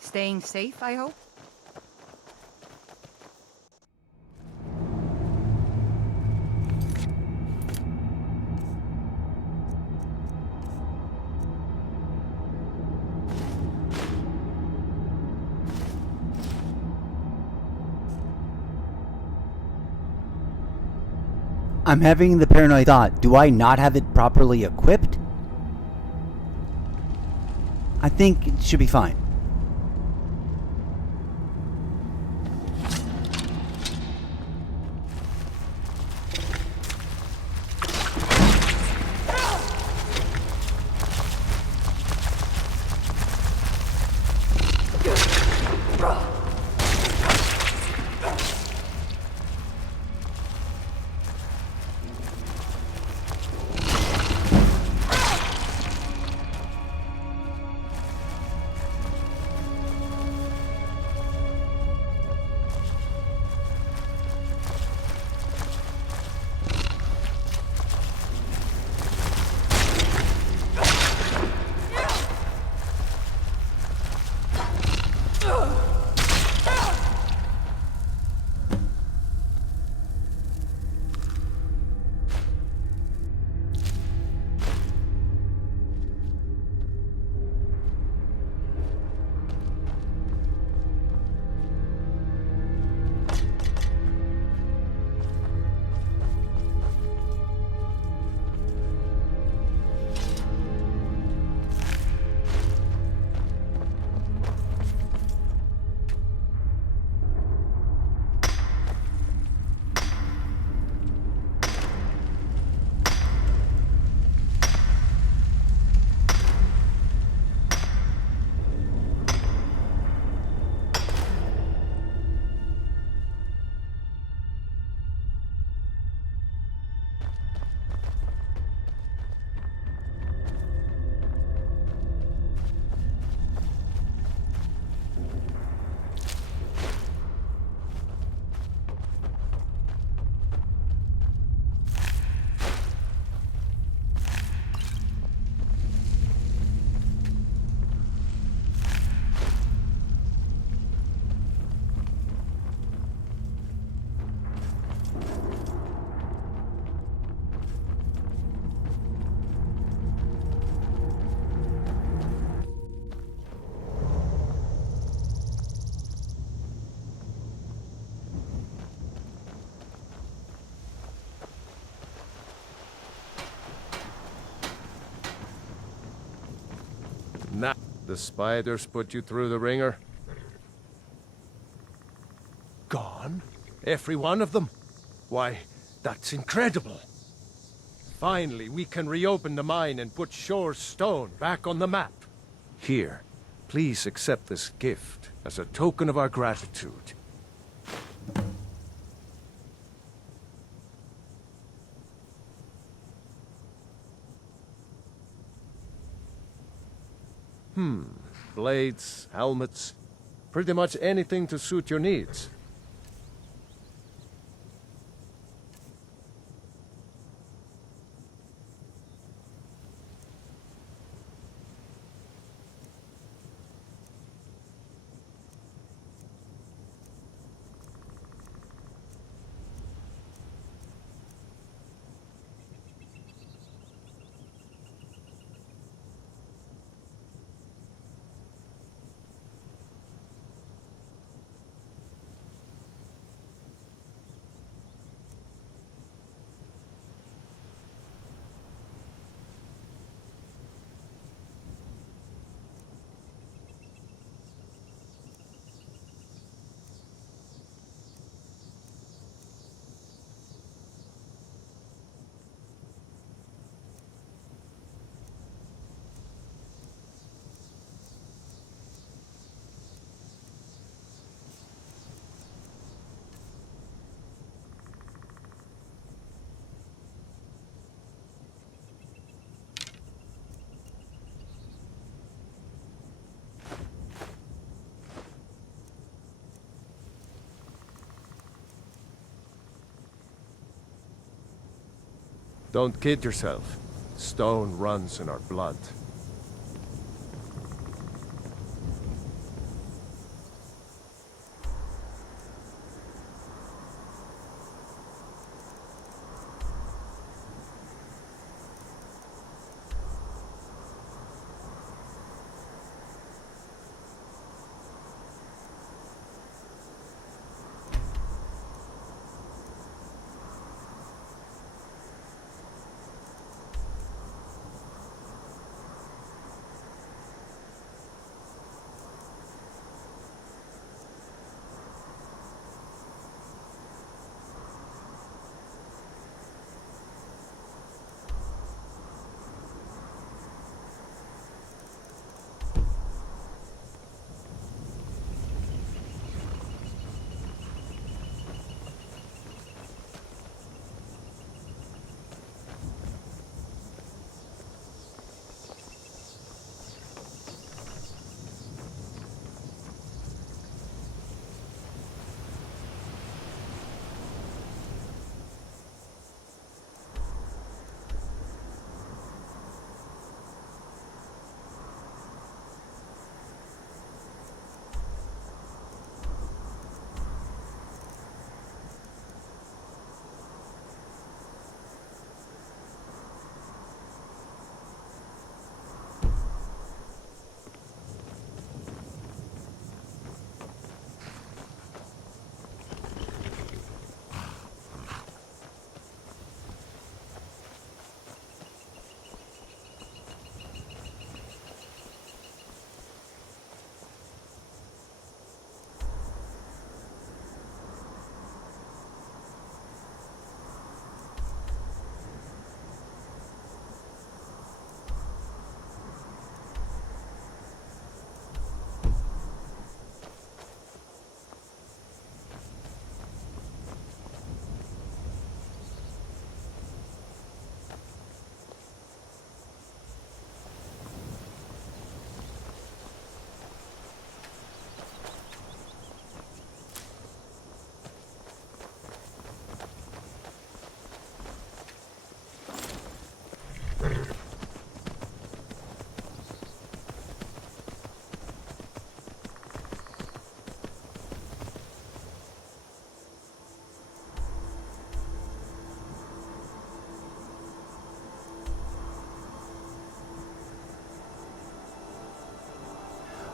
Staying safe, I hope? I'm having the paranoid thought, do I not have it properly equipped? I think it should be fine. Nah, the spiders put you through the ringer? Gone? Every one of them? Why, that's incredible. Finally, we can reopen the mine and put Shore's stone back on the map. Here, please accept this gift as a token of our gratitude. Blades, helmets, pretty much anything to suit your needs. Don't kid yourself. Stone runs in our blood.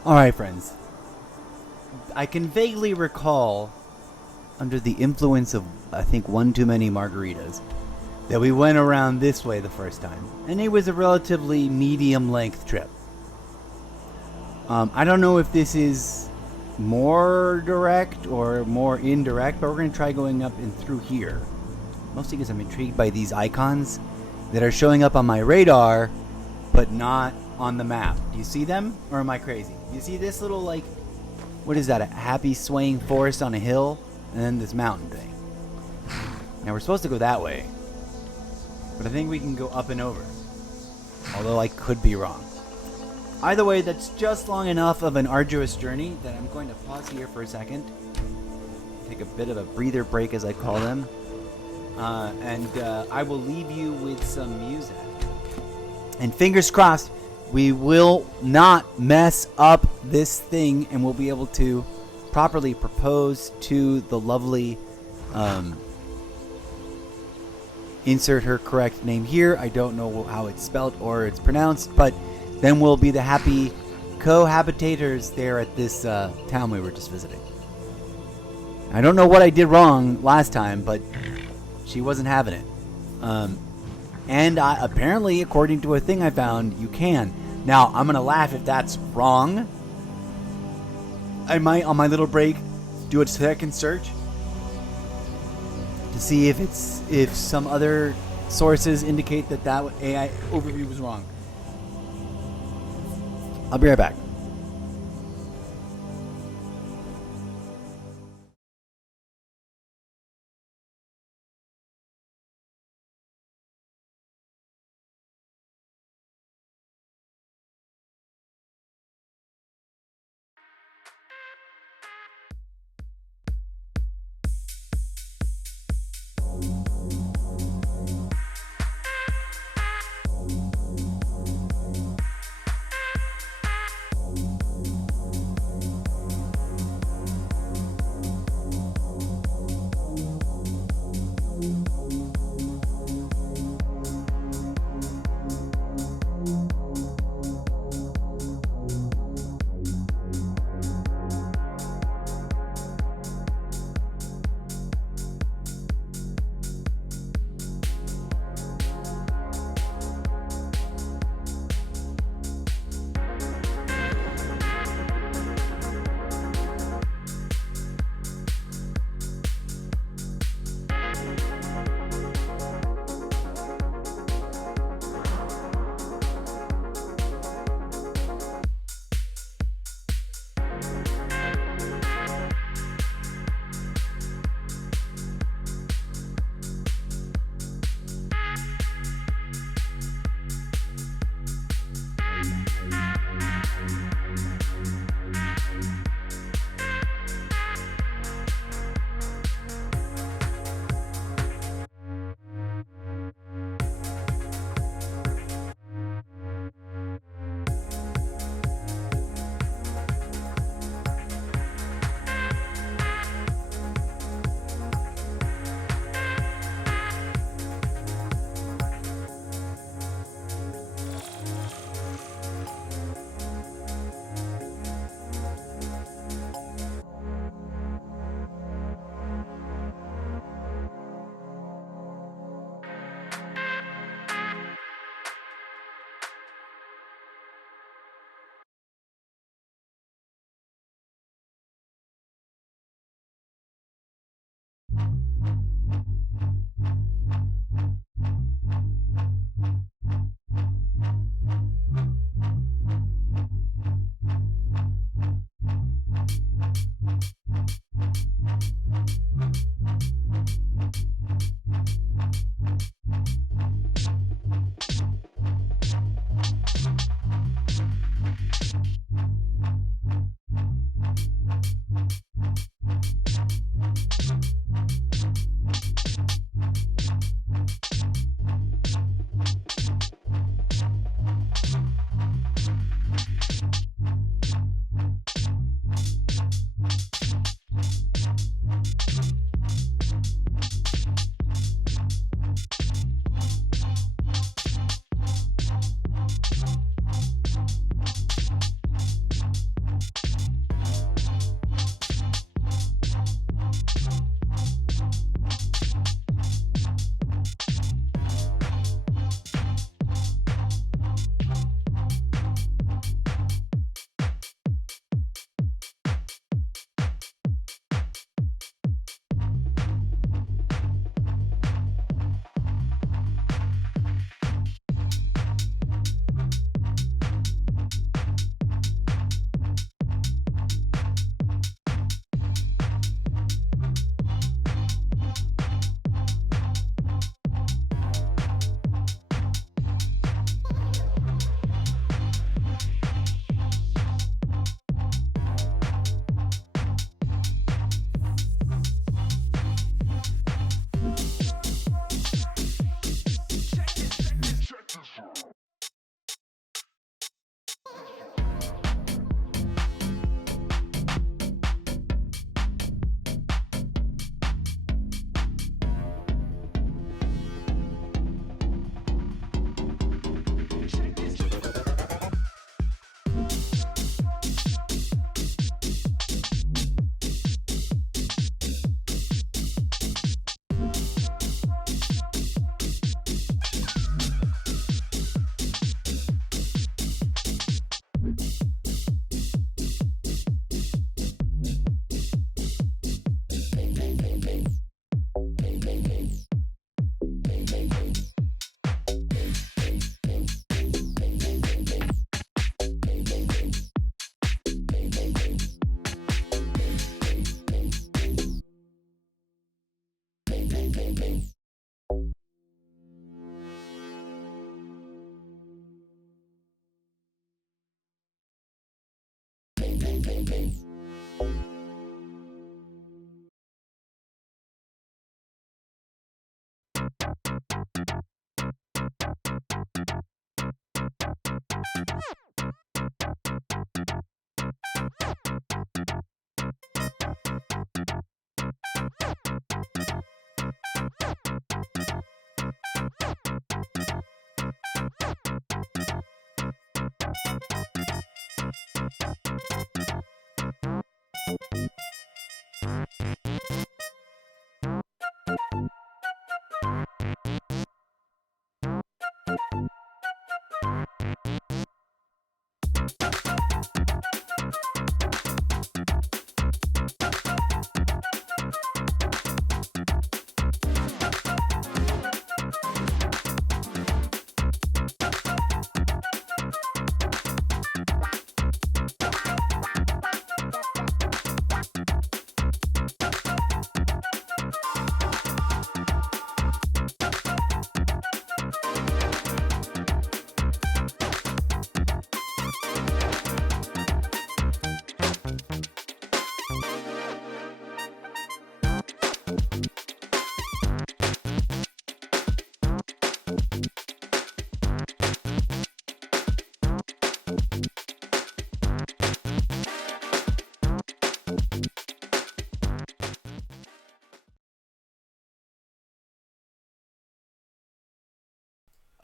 Alright, friends. I can vaguely recall, under the influence of, I think, one too many margaritas, that we went around this way the first time. And it was a relatively medium-length trip. I don't know if this is more direct or more indirect, but we're going to try going up and through here. Mostly because I'm intrigued by these icons that are showing up on my radar, but not on the map. Do you see them? Or am I crazy? You see this little, like, what is that? A happy swaying forest on a hill? And then this mountain thing. Now we're supposed to go that way. But I think we can go up and over. Although I could be wrong. Either way, that's just long enough of an arduous journey that I'm going to pause here for a second. Take a bit of a breather break, as I call them. And I will leave you with some music. And fingers crossed, we will not mess up this thing and we'll be able to properly propose to the lovely... insert her correct name here. I don't know how it's spelled or it's pronounced, but then we'll be the happy cohabitators there at this town we were just visiting. I don't know what I did wrong last time, but she wasn't having it. And apparently, according to a thing I found, you can. Now, I'm going to laugh if that's wrong. I might, on my little break, do a second search to see if some other sources indicate that AI overview was wrong. I'll be right back.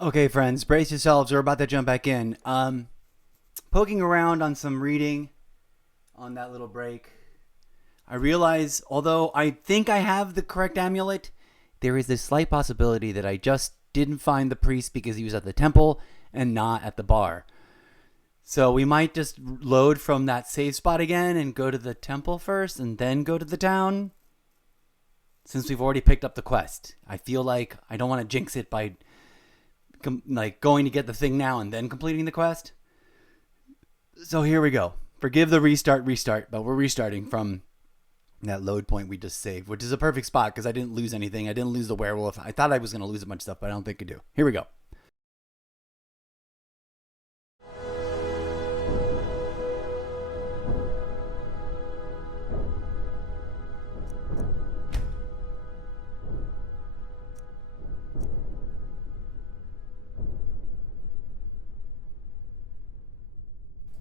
Okay, friends, brace yourselves. We're about to jump back in. Poking around on some reading on that little break, I realize, although I think I have the correct amulet, there is this slight possibility that I just didn't find the priest because he was at the temple and not at the bar. So we might just load from that save spot again and go to the temple first and then go to the town. Since we've already picked up the quest, I feel like I don't want to jinx it by going to get the thing now and then completing the quest. So here we go. Forgive the restart, but we're restarting from that load point we just saved, which is a perfect spot because I didn't lose anything. I didn't lose the werewolf. I thought I was going to lose a bunch of stuff, but I don't think I do. Here we go.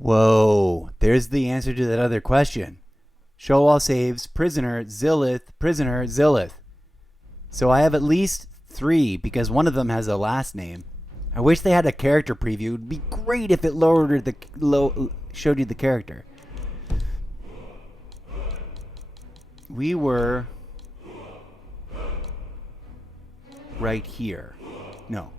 Whoa, there's the answer to that other question. Show all saves, prisoner, Zillith. So I have at least 3 because one of them has a last name. I wish they had a character preview. It would be great if it showed you the character. We were right here. No.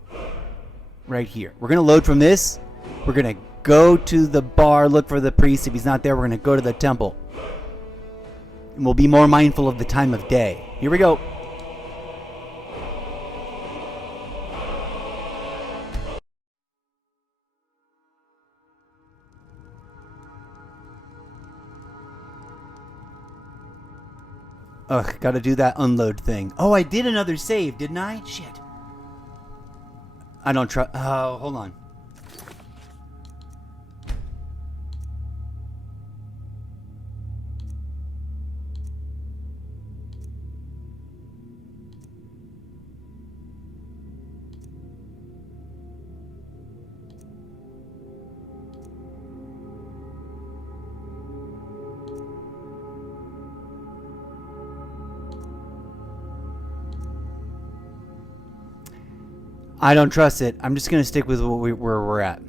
Right here. We're going to load from this. We're going to go to the bar, look for the priest. If he's not there, we're going to go to the temple. And we'll be more mindful of the time of day. Here we go. Ugh, gotta do that unload thing. Oh, I did another save, didn't I? Shit. I don't trust. Oh, hold on. I don't trust it. I'm just going to stick with where we're at.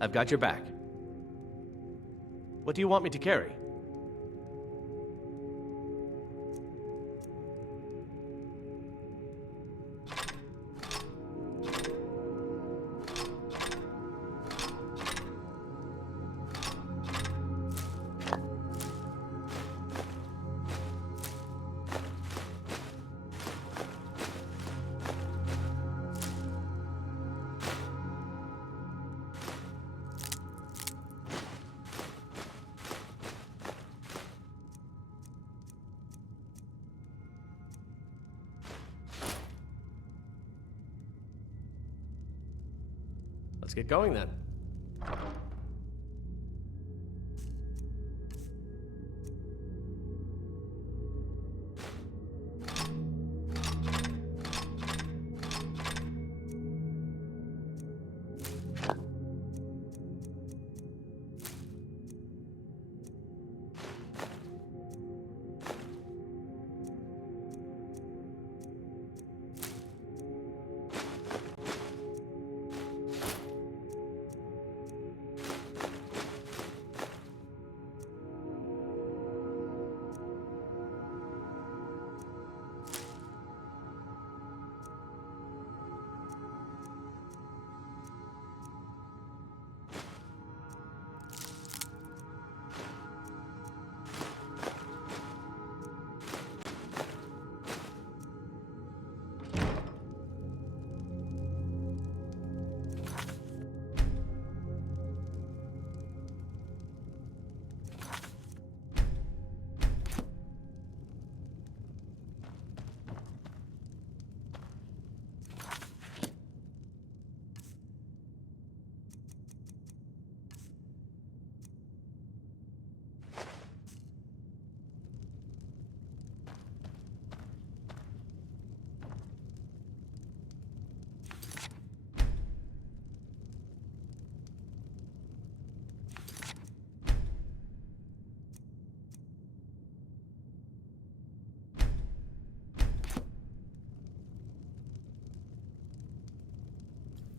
I've got your back. What do you want me to carry? Let's get going then.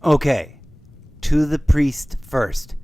Okay, to the priest first.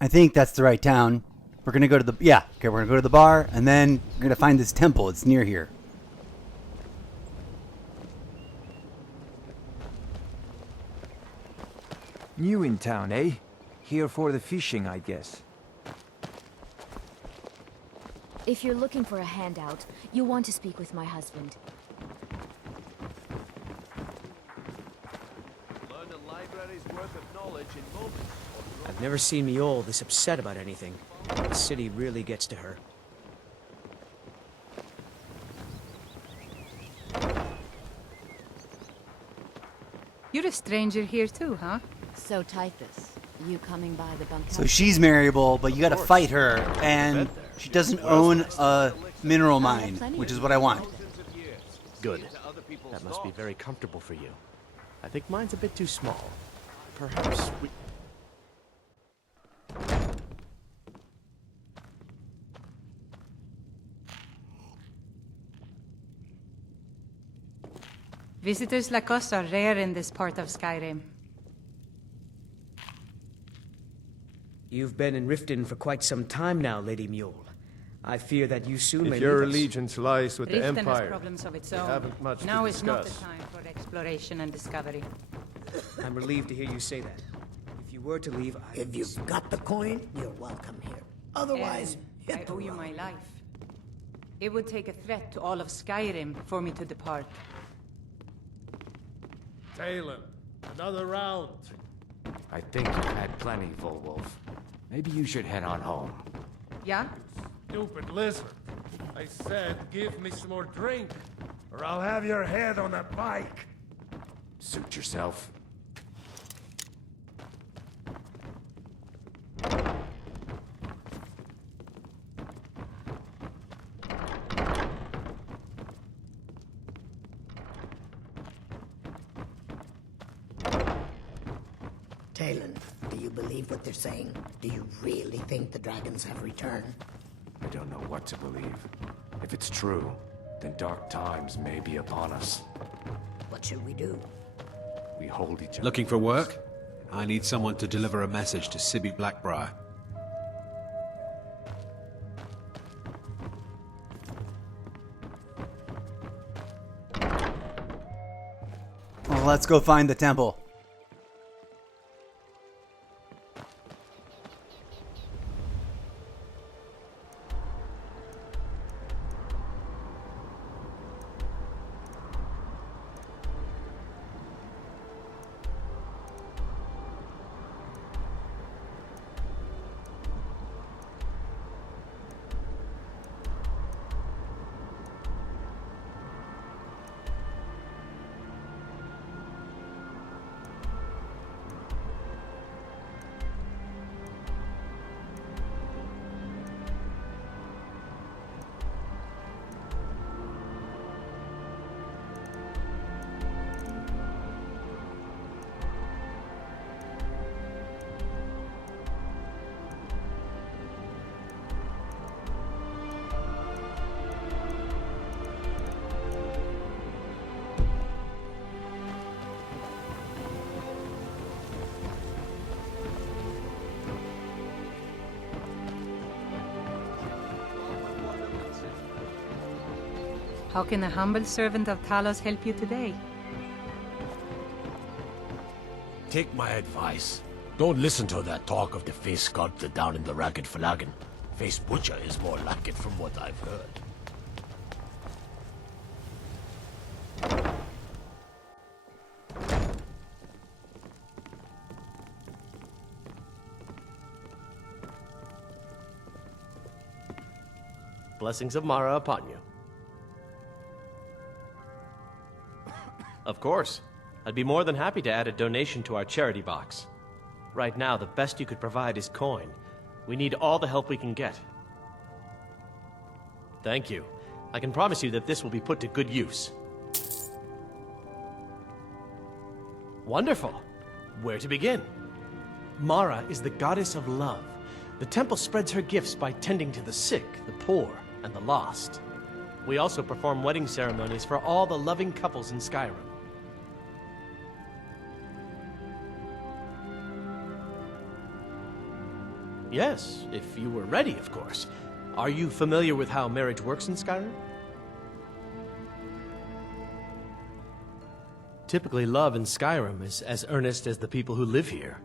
I think that's the right town. We're gonna go to the we're gonna go to the bar, and then we're gonna find this temple. It's near here. New in town, eh? Here for the fishing, I guess. If you're looking for a handout, you'll want to speak with my husband. Learn a library's worth of knowledge in moments. I've never seen Miol this upset about anything. The city really gets to her. You're a stranger here too, huh? So Typhus, you coming by the bunkhouse? So she's marriable, but you got to fight her, and she doesn't own a mineral mine, which is what I want. Good. That must be very comfortable for you. I think mine's a bit too small. Perhaps we... Visitors like us are rare in this part of Skyrim. You've been in Riften for quite some time now, Lady Mule. I fear that you soon may If your leave us. allegiance lies with the Riften Empire, has problems of its we own. haven't much Now to is not the discuss. time for exploration and discovery. I'm relieved to hear you say that. If you were to leave, If you've got the coin, you're welcome here. Otherwise, I hit the owe you road. my life. It would take a threat to all of Skyrim for me to depart. Talon, another round. I think you've had plenty, Volwolf. Maybe you should head on home. Yeah? Stupid lizard. I said give me some more drink, or I'll have your head on a bike. Suit yourself. Talon, do you believe what they're saying? Do you really think the dragons have returned? I don't know what to believe. If it's true, then dark times may be upon us. What should we do? We hold each other. Looking for work? I need someone to deliver a message to Sibby Blackbriar. Well, let's go find the temple. How can a humble servant of Talos help you today? Take my advice. Don't listen to that talk of the face sculptor down in the Ragged Flagon. Face Butcher is more like it from what I've heard. Blessings of Mara upon you. Of course. I'd be more than happy to add a donation to our charity box. Right now, the best you could provide is coin. We need all the help we can get. Thank you. I can promise you that this will be put to good use. Wonderful. Where to begin? Mara is the goddess of love. The temple spreads her gifts by tending to the sick, the poor, and the lost. We also perform wedding ceremonies for all the loving couples in Skyrim. Yes, if you were ready, of course. Are you familiar with how marriage works in Skyrim? Typically, love in Skyrim is as earnest as the people who live here.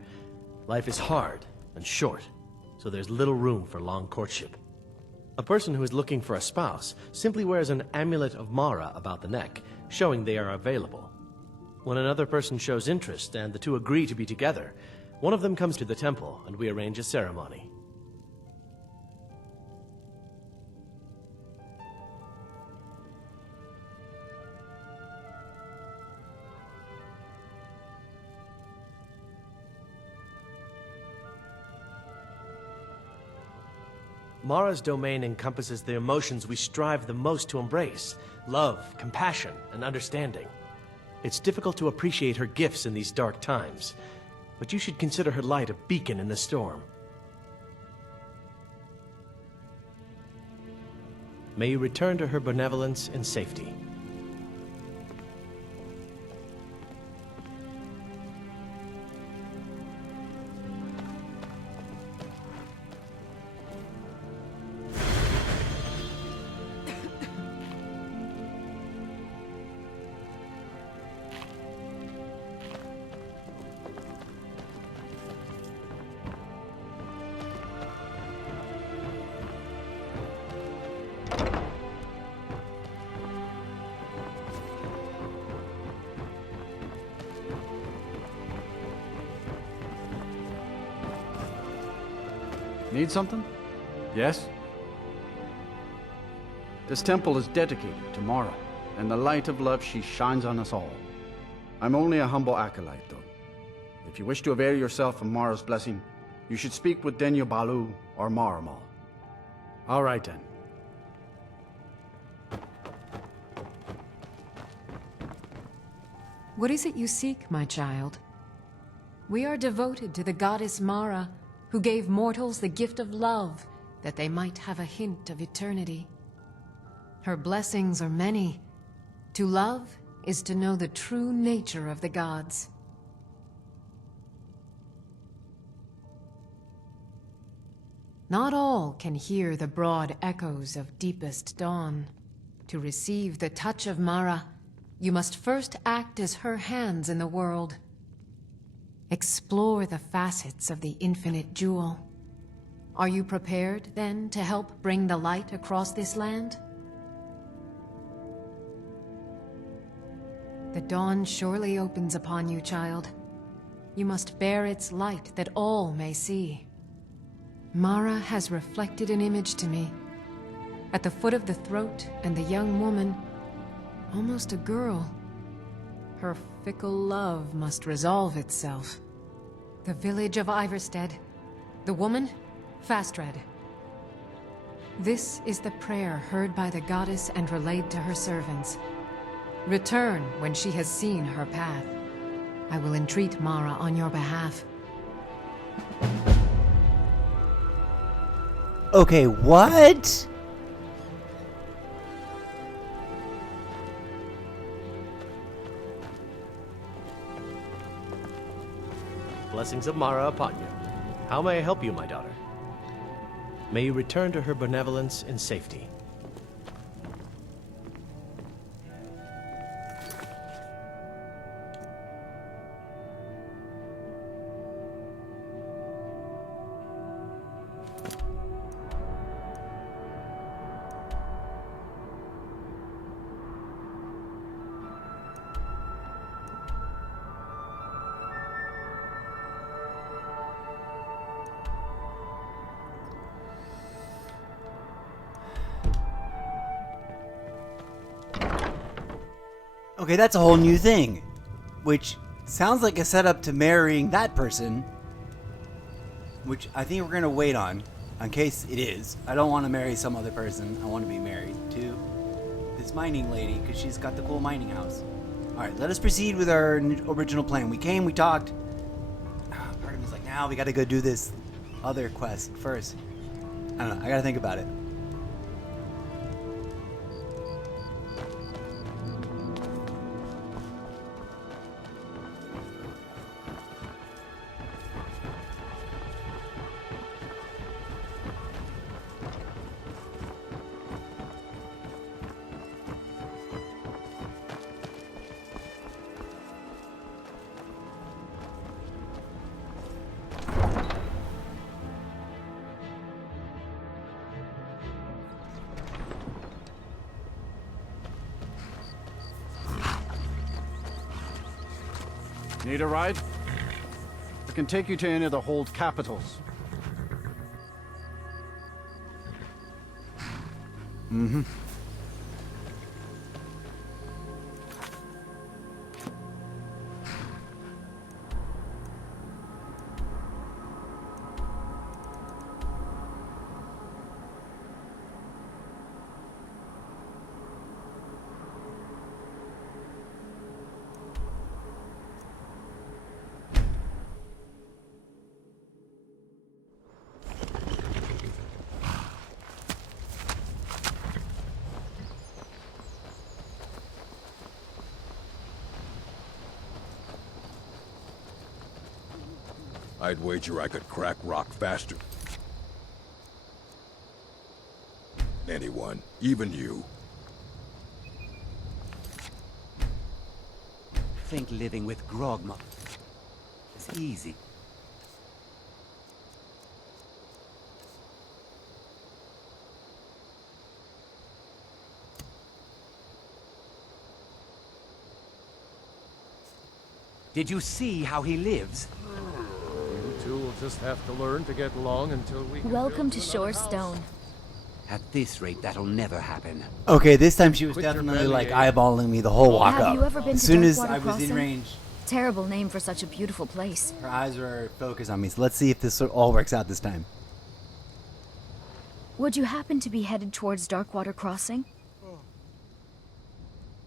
Life is hard and short, so there's little room for long courtship. A person who is looking for a spouse simply wears an amulet of Mara about the neck, showing they are available. When another person shows interest and the two agree to be together, one of them comes to the temple and we arrange a ceremony. Mara's domain encompasses the emotions we strive the most to embrace: love, compassion, and understanding. It's difficult to appreciate her gifts in these dark times, but you should consider her light a beacon in the storm. May you return to her benevolence in safety. Need something? Yes? This temple is dedicated to Mara, and the light of love she shines on us all. I'm only a humble acolyte, though. If you wish to avail yourself of Mara's blessing, you should speak with Denya Balu or Maramal. All right, then. What is it you seek, my child? We are devoted to the goddess Mara, who gave mortals the gift of love, that they might have a hint of eternity. Her blessings are many. To love is to know the true nature of the gods. Not all can hear the broad echoes of deepest dawn. To receive the touch of Mara, you must first act as her hands in the world. Explore the facets of the infinite jewel. Are you prepared, then, to help bring the light across this land? The dawn surely opens upon you, child. You must bear its light that all may see. Mara has reflected an image to me. At the foot of the throat and the young woman, almost a girl. Her fickle love must resolve itself. The village of Iverstead. The woman, Fastred. This is the prayer heard by the goddess and relayed to her servants. Return when she has seen her path. I will entreat Mara on your behalf. Okay, what? Blessings of Mara upon you. How may I help you, my daughter? May you return to her benevolence in safety. Okay, that's a whole new thing. Which sounds like a setup to marrying that person. Which I think we're going to wait on. In case it is. I don't want to marry some other person. I want to be married to this mining lady. Because she's got the cool mining house. Alright, let us proceed with our original plan. We came, we talked. Part of me is like, now we got to go do this other quest first. I don't know. I got to think about it. Need a ride? I can take you to any of the hold capitals. Mm-hmm. I'd wager I could crack rock faster. Anyone, even you. Think living with Grogma is easy. Did you see how he lives? You two will just have to learn to get along until we... Welcome to Shorestone. At this rate, that'll never happen. Okay, this time she was Quit your definitely like belly, eyeballing me the whole walk Have up. you ever been As to soon as Darkwater I was in Crossing? range, Terrible name for such a beautiful place. her eyes were focused on me. So let's see if this all works out this time. Would you happen to be headed towards Darkwater Crossing?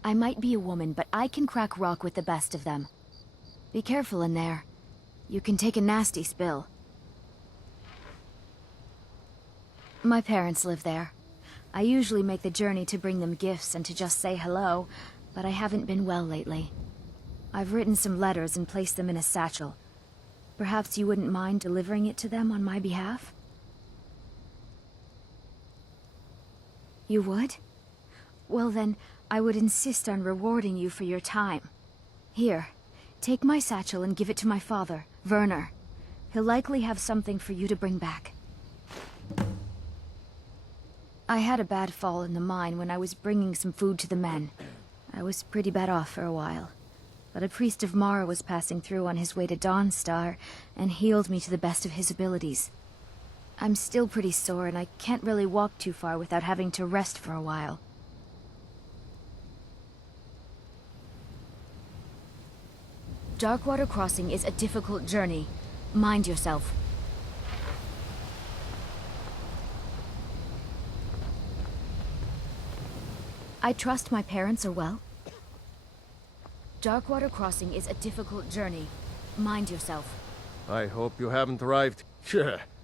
I might be a woman, but I can crack rock with the best of them. Be careful in there. You can take a nasty spill. My parents live there. I usually make the journey to bring them gifts and to just say hello, but I haven't been well lately. I've written some letters and placed them in a satchel. Perhaps you wouldn't mind delivering it to them on my behalf? You would? Well then, I would insist on rewarding you for your time. Here, take my satchel and give it to my father, Werner. He'll likely have something for you to bring back. I had a bad fall in the mine when I was bringing some food to the men. I was pretty bad off for a while. But a priest of Mara was passing through on his way to Dawnstar and healed me to the best of his abilities. I'm still pretty sore and I can't really walk too far without having to rest for a while. Darkwater Crossing is a difficult journey. Mind yourself. I trust my parents are well. Darkwater Crossing is a difficult journey. Mind yourself. I hope you haven't arrived.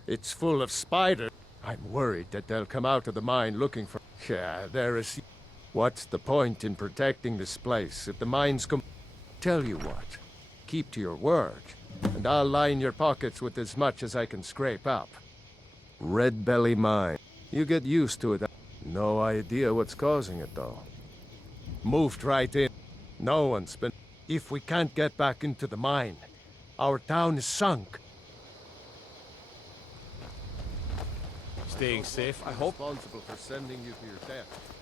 It's full of spiders. I'm worried that they'll come out of the mine looking for... there is... What's the point in protecting this place if the mines come... Tell you what. Keep to your work, and I'll line your pockets with as much as I can scrape up. Red Belly Mine. You get used to it. No idea what's causing it, though. Moved right in. No one's been... If we can't get back into the mine, our town is sunk. Staying safe, I hope. Responsible for sending you to your death.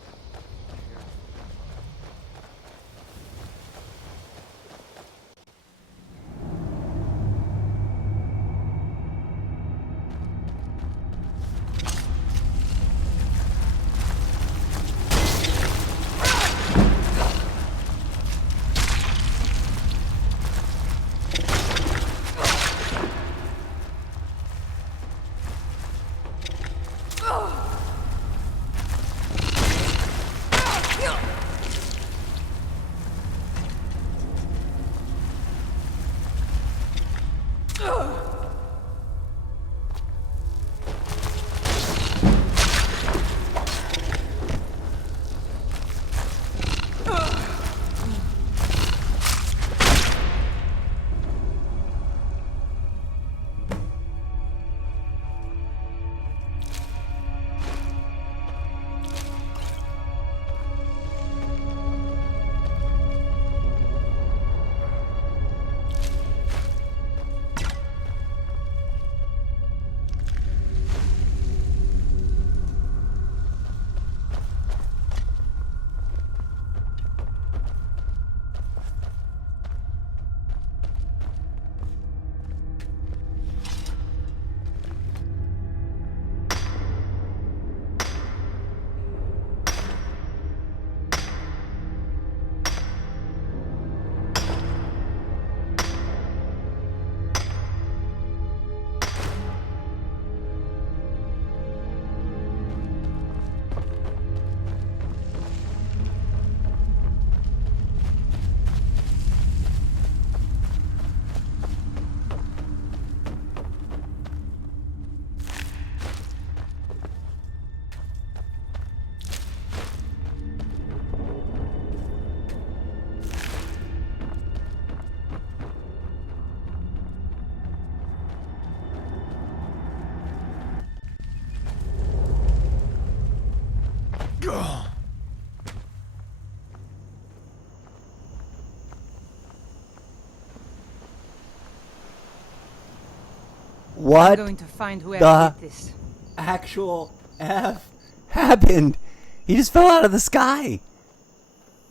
What I'm going to find whoever the did this. actual F happened? He just fell out of the sky.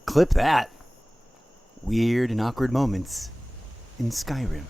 Clip that. Weird and awkward moments in Skyrim.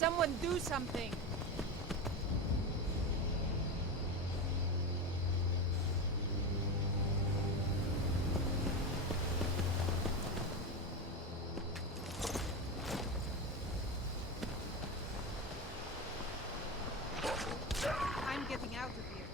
Someone do something! I'm getting out of here.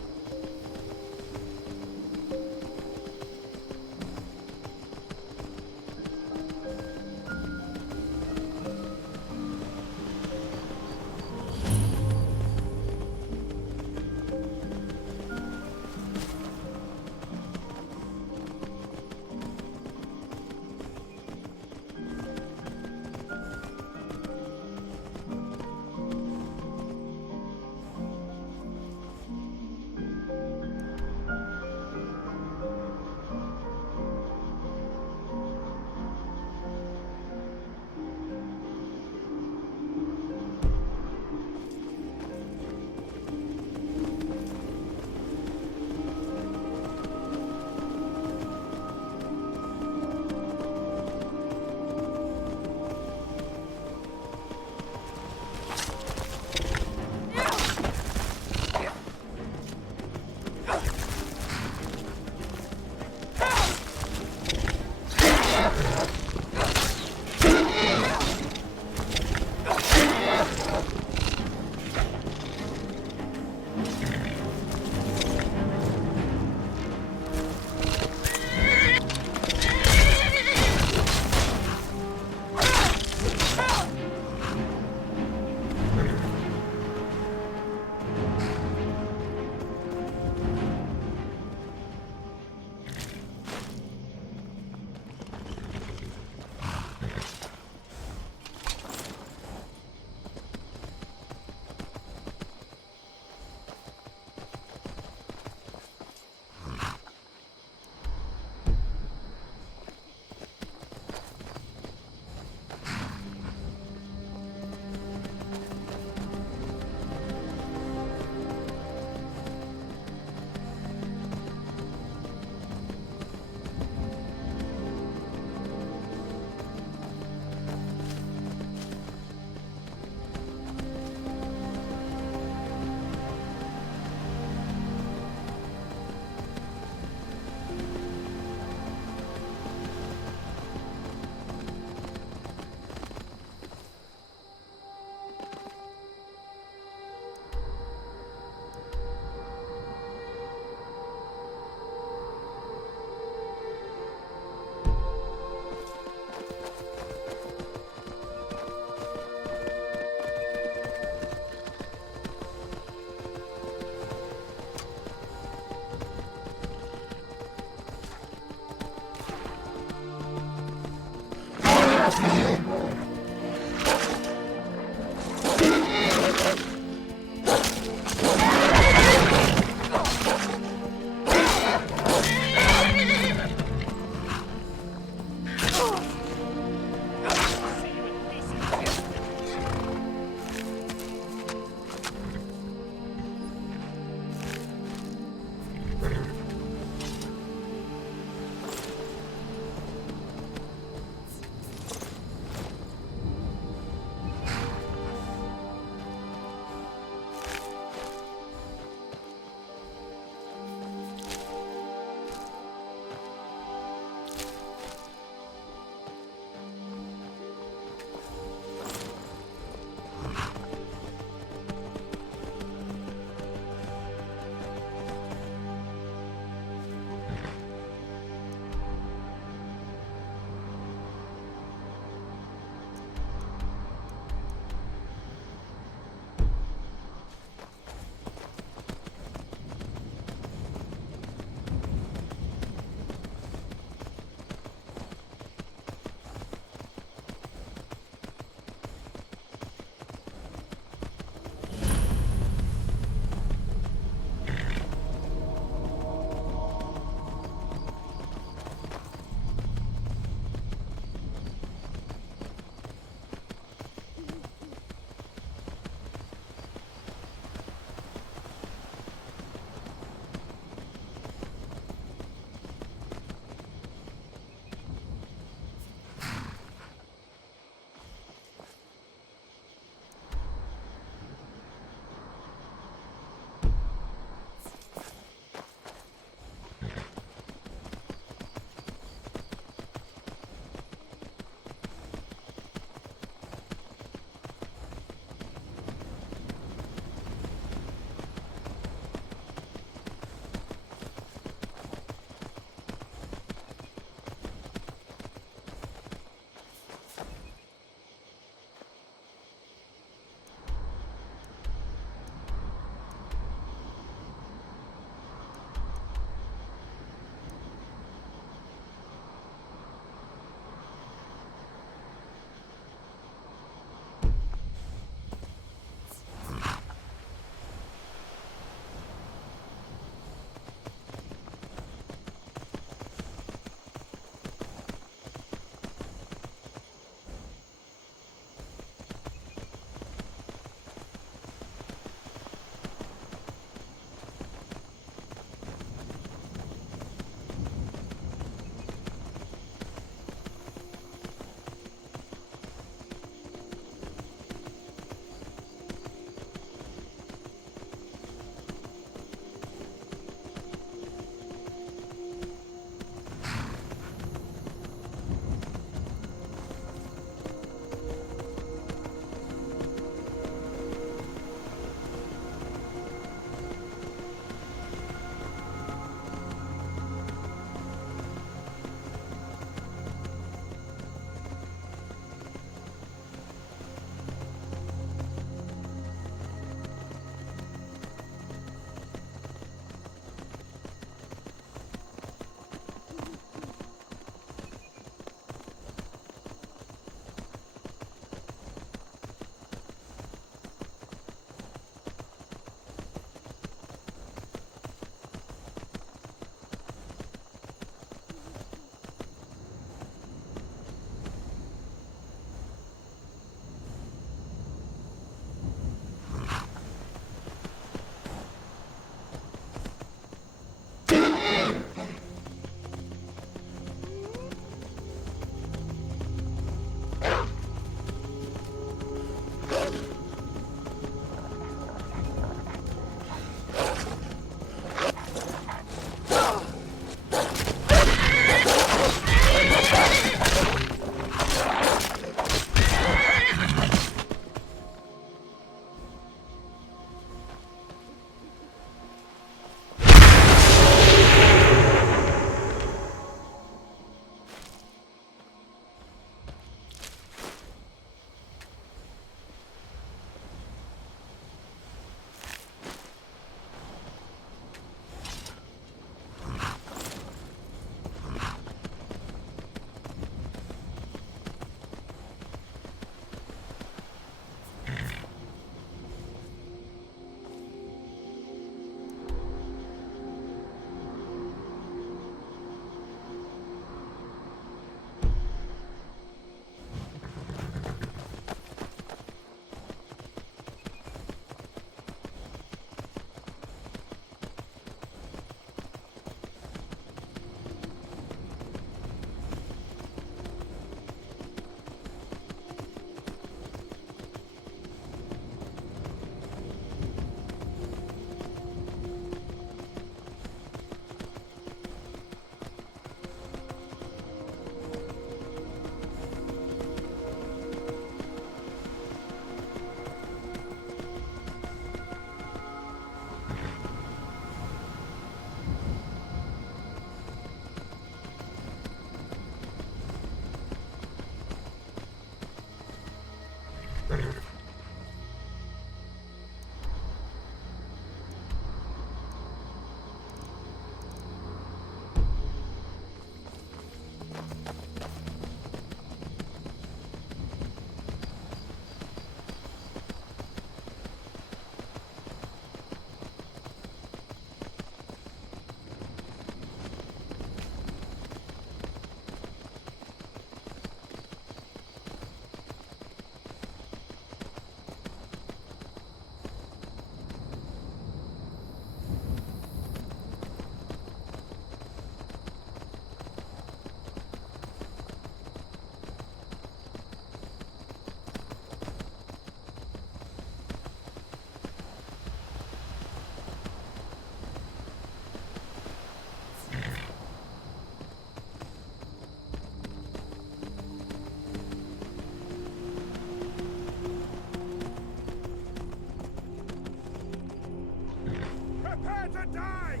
Prepare to die!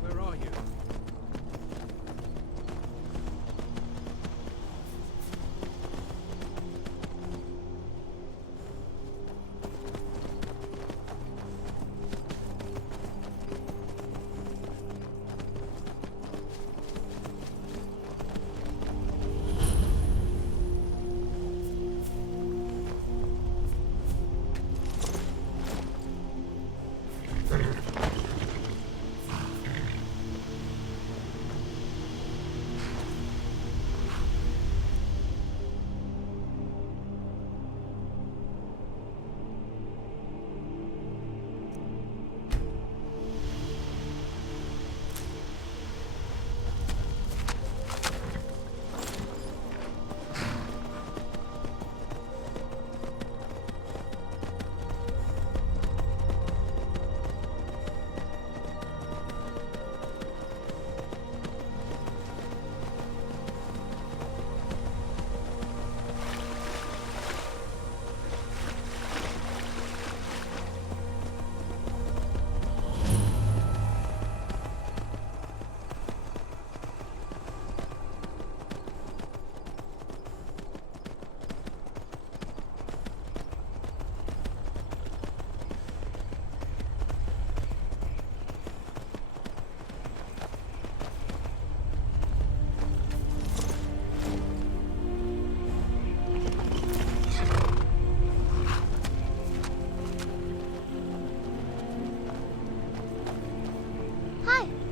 Where are you?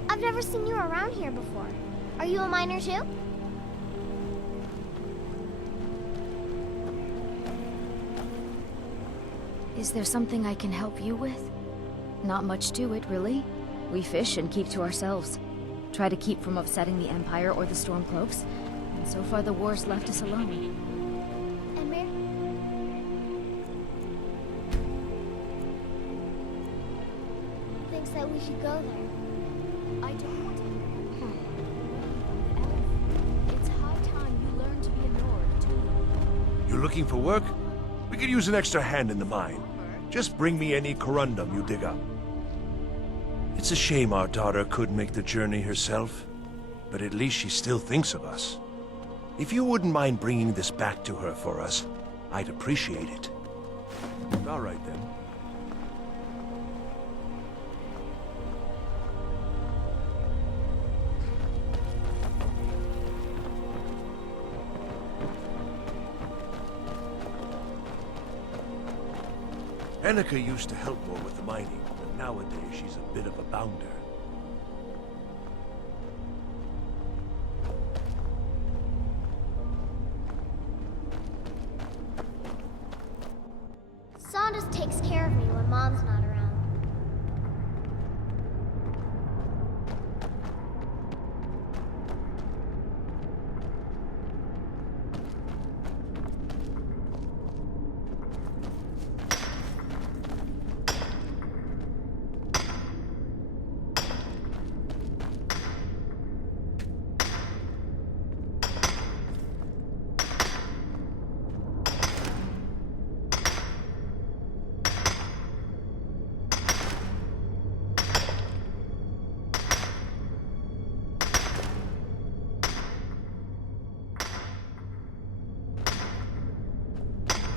I've never seen you around here before. Are you a miner too? Is there something I can help you with? Not much to it, really. We fish and keep to ourselves. Try to keep from upsetting the Empire or the Stormcloaks, and so far the war's left us alone. Emir? Thinks that we should go there. I don't want to. Elf, it's high time you learn to be a Nord, too. You looking for work? We could use an extra hand in the mine. Just bring me any corundum you dig up. It's a shame our daughter couldn't make the journey herself, but at least she still thinks of us. If you wouldn't mind bringing this back to her for us, I'd appreciate it. All right, then. Annika used to help more with the mining, but nowadays she's a bit of a bounder. Saunders takes care of me when Mom's not around.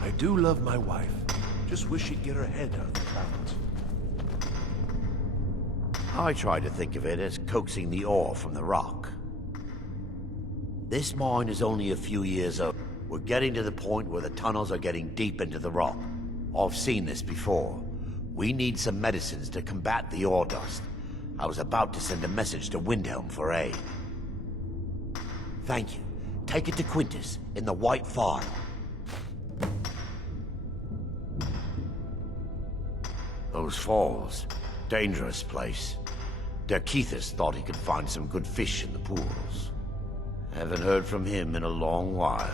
I do love my wife. Just wish she'd get her head out of the clouds. I try to think of it as coaxing the ore from the rock. This mine is only a few years old. We're getting to the point where the tunnels are getting deep into the rock. I've seen this before. We need some medicines to combat the ore dust. I was about to send a message to Windhelm for aid. Thank you. Take it to Quintus in the White File. Those falls. Dangerous place. Derkeithus thought he could find some good fish in the pools. Haven't heard from him in a long while.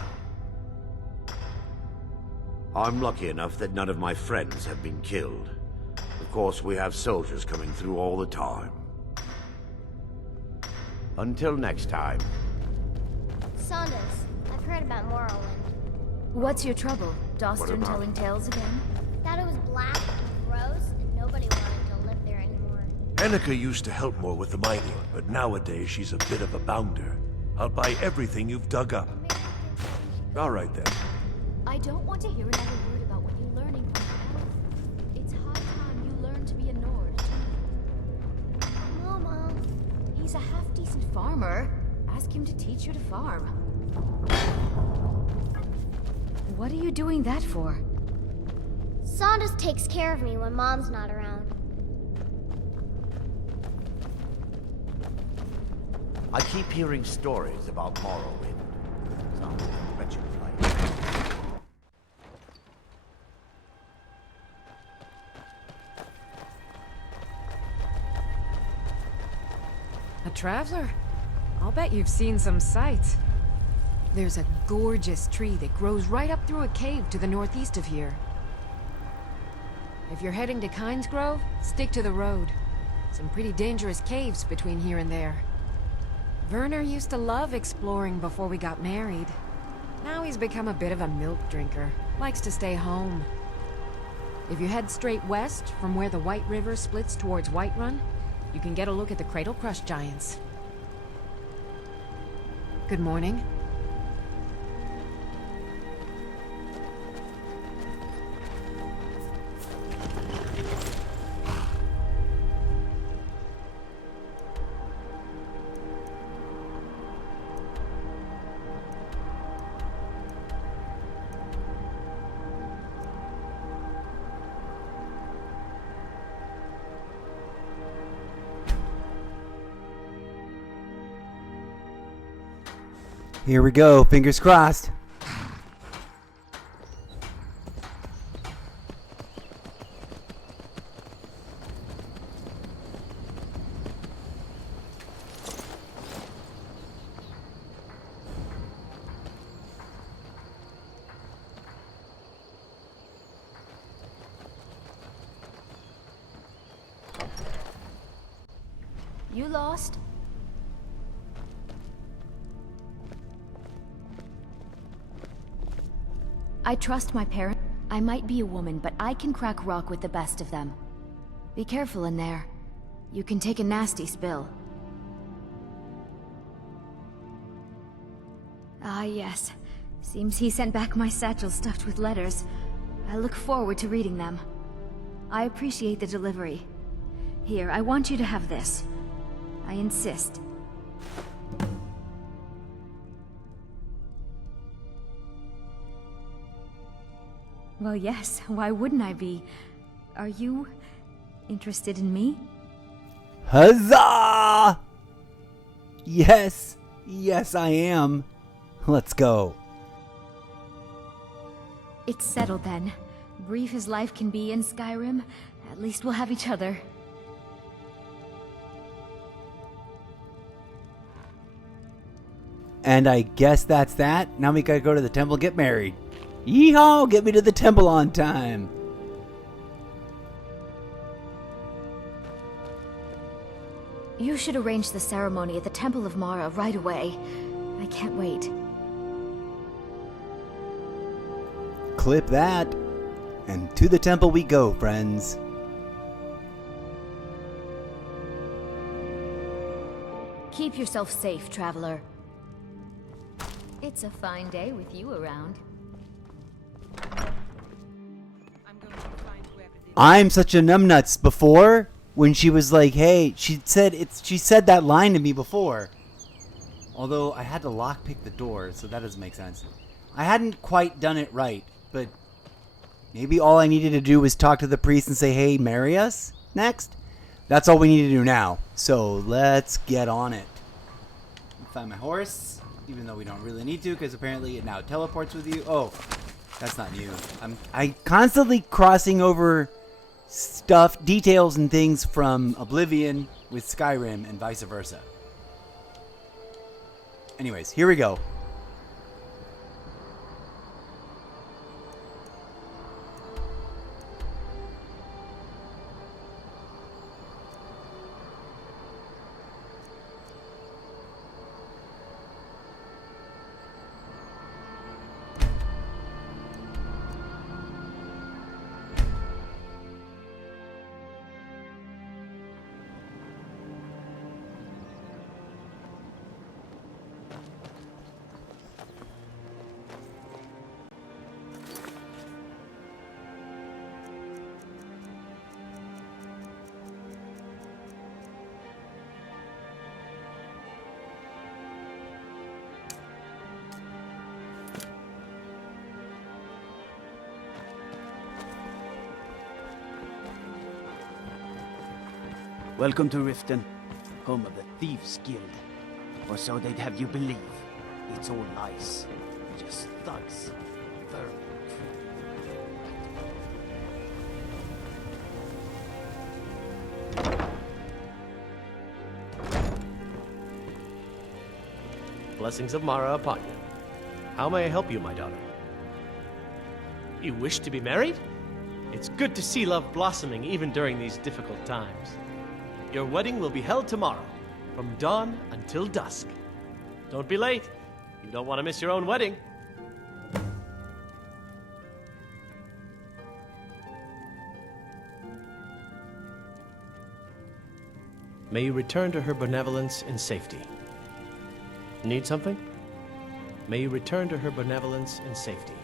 I'm lucky enough that none of my friends have been killed. Of course, we have soldiers coming through all the time. Until next time. Saunders, I've heard about Morrowind. What's your trouble? What Dostern about telling it? tales again? That it was black and gross and nobody wanted Annika used to help more with the mining, but nowadays she's a bit of a bounder. I'll buy everything you've dug up. All right then. I don't want to hear another word about what you're learning from the elf. It's high time you learn to be a Nord. Mama. He's a half-decent farmer. Ask him to teach you to farm. What are you doing that for? Saunders takes care of me when Mom's not around. I keep hearing stories about Morrowind. Sounds like a wretched place. A traveler? I'll bet you've seen some sights. There's a gorgeous tree that grows right up through a cave to the northeast of here. If you're heading to Kynes Grove, stick to the road. Some pretty dangerous caves between here and there. Werner used to love exploring before we got married. Now he's become a bit of a milk drinker. Likes to stay home. If you head straight west, from where the White River splits towards Whiterun, you can get a look at the Cradle Crush Giants. Good morning. Here we go, fingers crossed. You lost? I trust my parents. I might be a woman, but I can crack rock with the best of them. Be careful in there. You can take a nasty spill. Ah, yes. Seems he sent back my satchel stuffed with letters. I look forward to reading them. I appreciate the delivery. Here, I want you to have this. I insist. Well, yes, why wouldn't I be? Are you interested in me? Huzzah! Yes, yes I am. Let's go. It's settled then. Brief as life can be in Skyrim, at least we'll have each other. And I guess that's that. Now we gotta go to the temple and get married. Yeehaw! Get me to the temple on time. You should arrange the ceremony at the Temple of Mara right away. I can't wait. Clip that. And to the temple we go, friends. Keep yourself safe, traveler. It's a fine day with you around. I'm such a numbnuts. Before, when she was like, hey, she said that line to me before. Although I had to lockpick the door, so that doesn't make sense. I hadn't quite done it right, but maybe all I needed to do was talk to the priest and say, hey, marry us next? That's all we need to do now. So let's get on it. Find my horse, even though we don't really need to, because apparently it now teleports with you. Oh, that's not new. I constantly crossing over stuff, details and things from Oblivion with Skyrim and vice versa. Anyways, here we go. Welcome to Riften, home of the Thieves' Guild. Or so they'd have you believe. It's all lies. Just thugs. Vermin. Blessings of Mara upon you. How may I help you, my daughter? You wish to be married? It's good to see love blossoming even during these difficult times. Your wedding will be held tomorrow, from dawn until dusk. Don't be late. You don't want to miss your own wedding. May you return to her benevolence in safety. Need something? May you return to her benevolence in safety.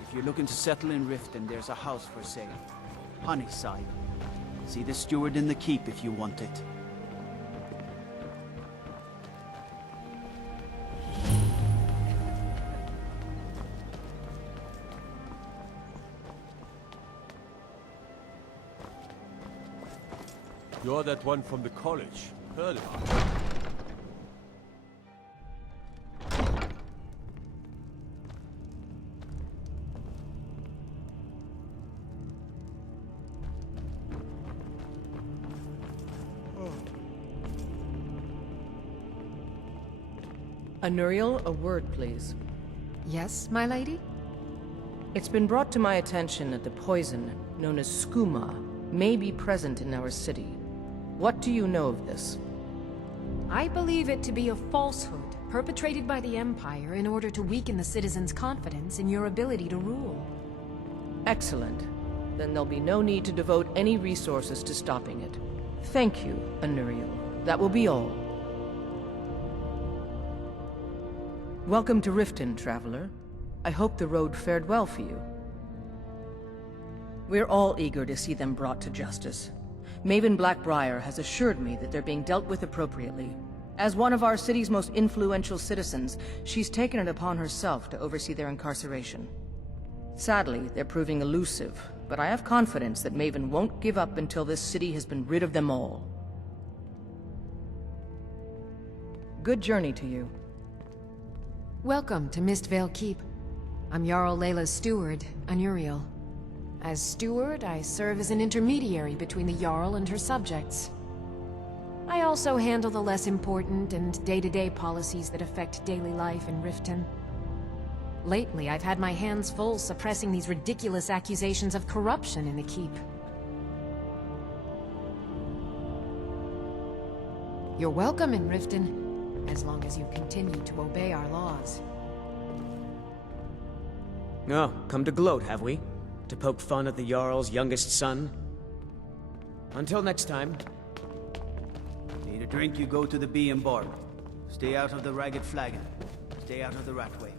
If you're looking to settle in Riften, there's a house for sale. Honeyside. See the steward in the keep if you want it. You're that one from the college. Heard about it. Anuriel, a word, please. Yes, my lady? It's been brought to my attention that the poison, known as skooma, may be present in our city. What do you know of this? I believe it to be a falsehood perpetrated by the Empire in order to weaken the citizens' confidence in your ability to rule. Excellent. Then there'll be no need to devote any resources to stopping it. Thank you, Anuriel. That will be all. Welcome to Riften, traveler. I hope the road fared well for you. We're all eager to see them brought to justice. Maven Blackbriar has assured me that they're being dealt with appropriately. As one of our city's most influential citizens, she's taken it upon herself to oversee their incarceration. Sadly, they're proving elusive, but I have confidence that Maven won't give up until this city has been rid of them all. Good journey to you. Welcome to Mistvale Keep. I'm Jarl Layla's steward, Anuriel. As steward, I serve as an intermediary between the Jarl and her subjects. I also handle the less important and day-to-day policies that affect daily life in Riften. Lately, I've had my hands full suppressing these ridiculous accusations of corruption in the Keep. You're welcome in Riften, as long as you continue to obey our laws. Oh, come to gloat, have we? To poke fun at the Jarl's youngest son? Until next time. Need a drink, you go to the Bee and Barb. Stay out of the Ragged Flagon. Stay out of the Ratway.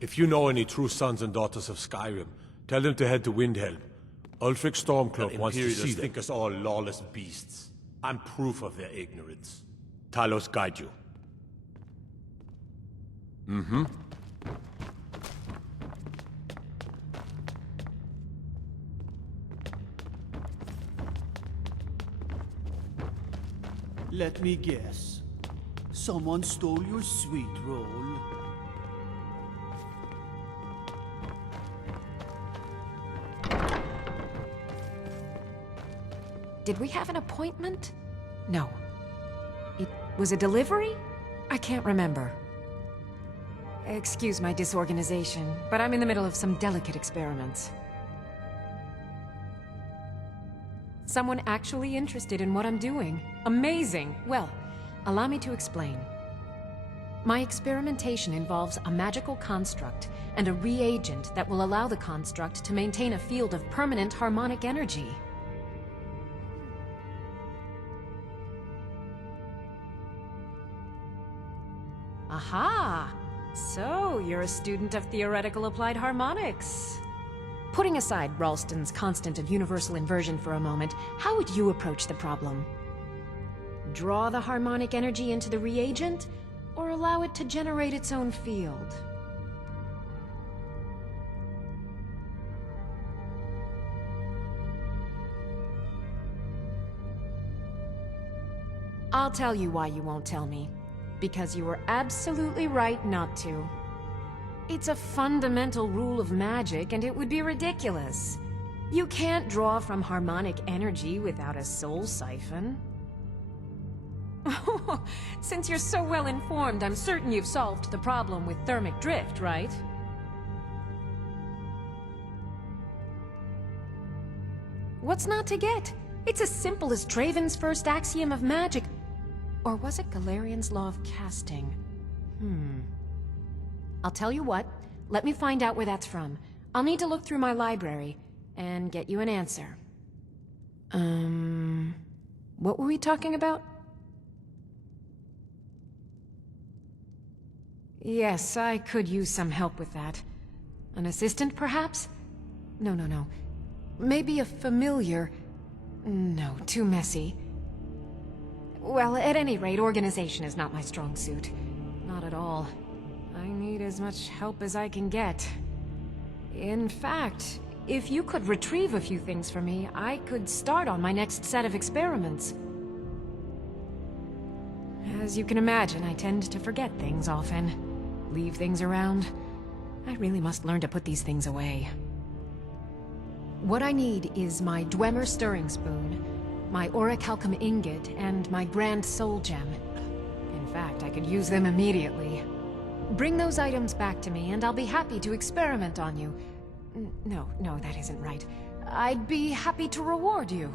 If you know any true sons and daughters of Skyrim, tell them to head to Windhelm. Ulfric Stormcloak wants to see them. Think us all lawless beasts. I'm proof of their ignorance. Talos guide you. Mm-hmm. Let me guess. Someone stole your sweet roll. Did we have an appointment? No. It was a delivery? I can't remember. Excuse my disorganization, but I'm in the middle of some delicate experiments. Someone actually interested in what I'm doing. Amazing! Well, allow me to explain. My experimentation involves a magical construct and a reagent that will allow the construct to maintain a field of permanent harmonic energy. Aha! So, you're a student of theoretical applied harmonics. Putting aside Ralston's constant and universal inversion for a moment, how would you approach the problem? Draw the harmonic energy into the reagent, or allow it to generate its own field? I'll tell you why you won't tell me. Because you were absolutely right not to. It's a fundamental rule of magic, and it would be ridiculous. You can't draw from harmonic energy without a soul siphon. Since you're so well informed, I'm certain you've solved the problem with thermic drift, right? What's not to get? It's as simple as Draven's first axiom of magic. Or was it Galarian's law of casting? I'll tell you what. Let me find out where that's from. I'll need to look through my library and get you an answer. What were we talking about? Yes, I could use some help with that. An assistant, perhaps? No. Maybe a familiar. No, too messy. Well, at any rate, organization is not my strong suit. Not at all. I need as much help as I can get. In fact, if you could retrieve a few things for me, I could start on my next set of experiments. As you can imagine, I tend to forget things often. Leave things around. I really must learn to put these things away. What I need is my Dwemer stirring spoon, my orichalcum ingot, and my Grand Soul Gem. In fact, I could use them immediately. Bring those items back to me, and I'll be happy to experiment on you. No, that isn't right. I'd be happy to reward you.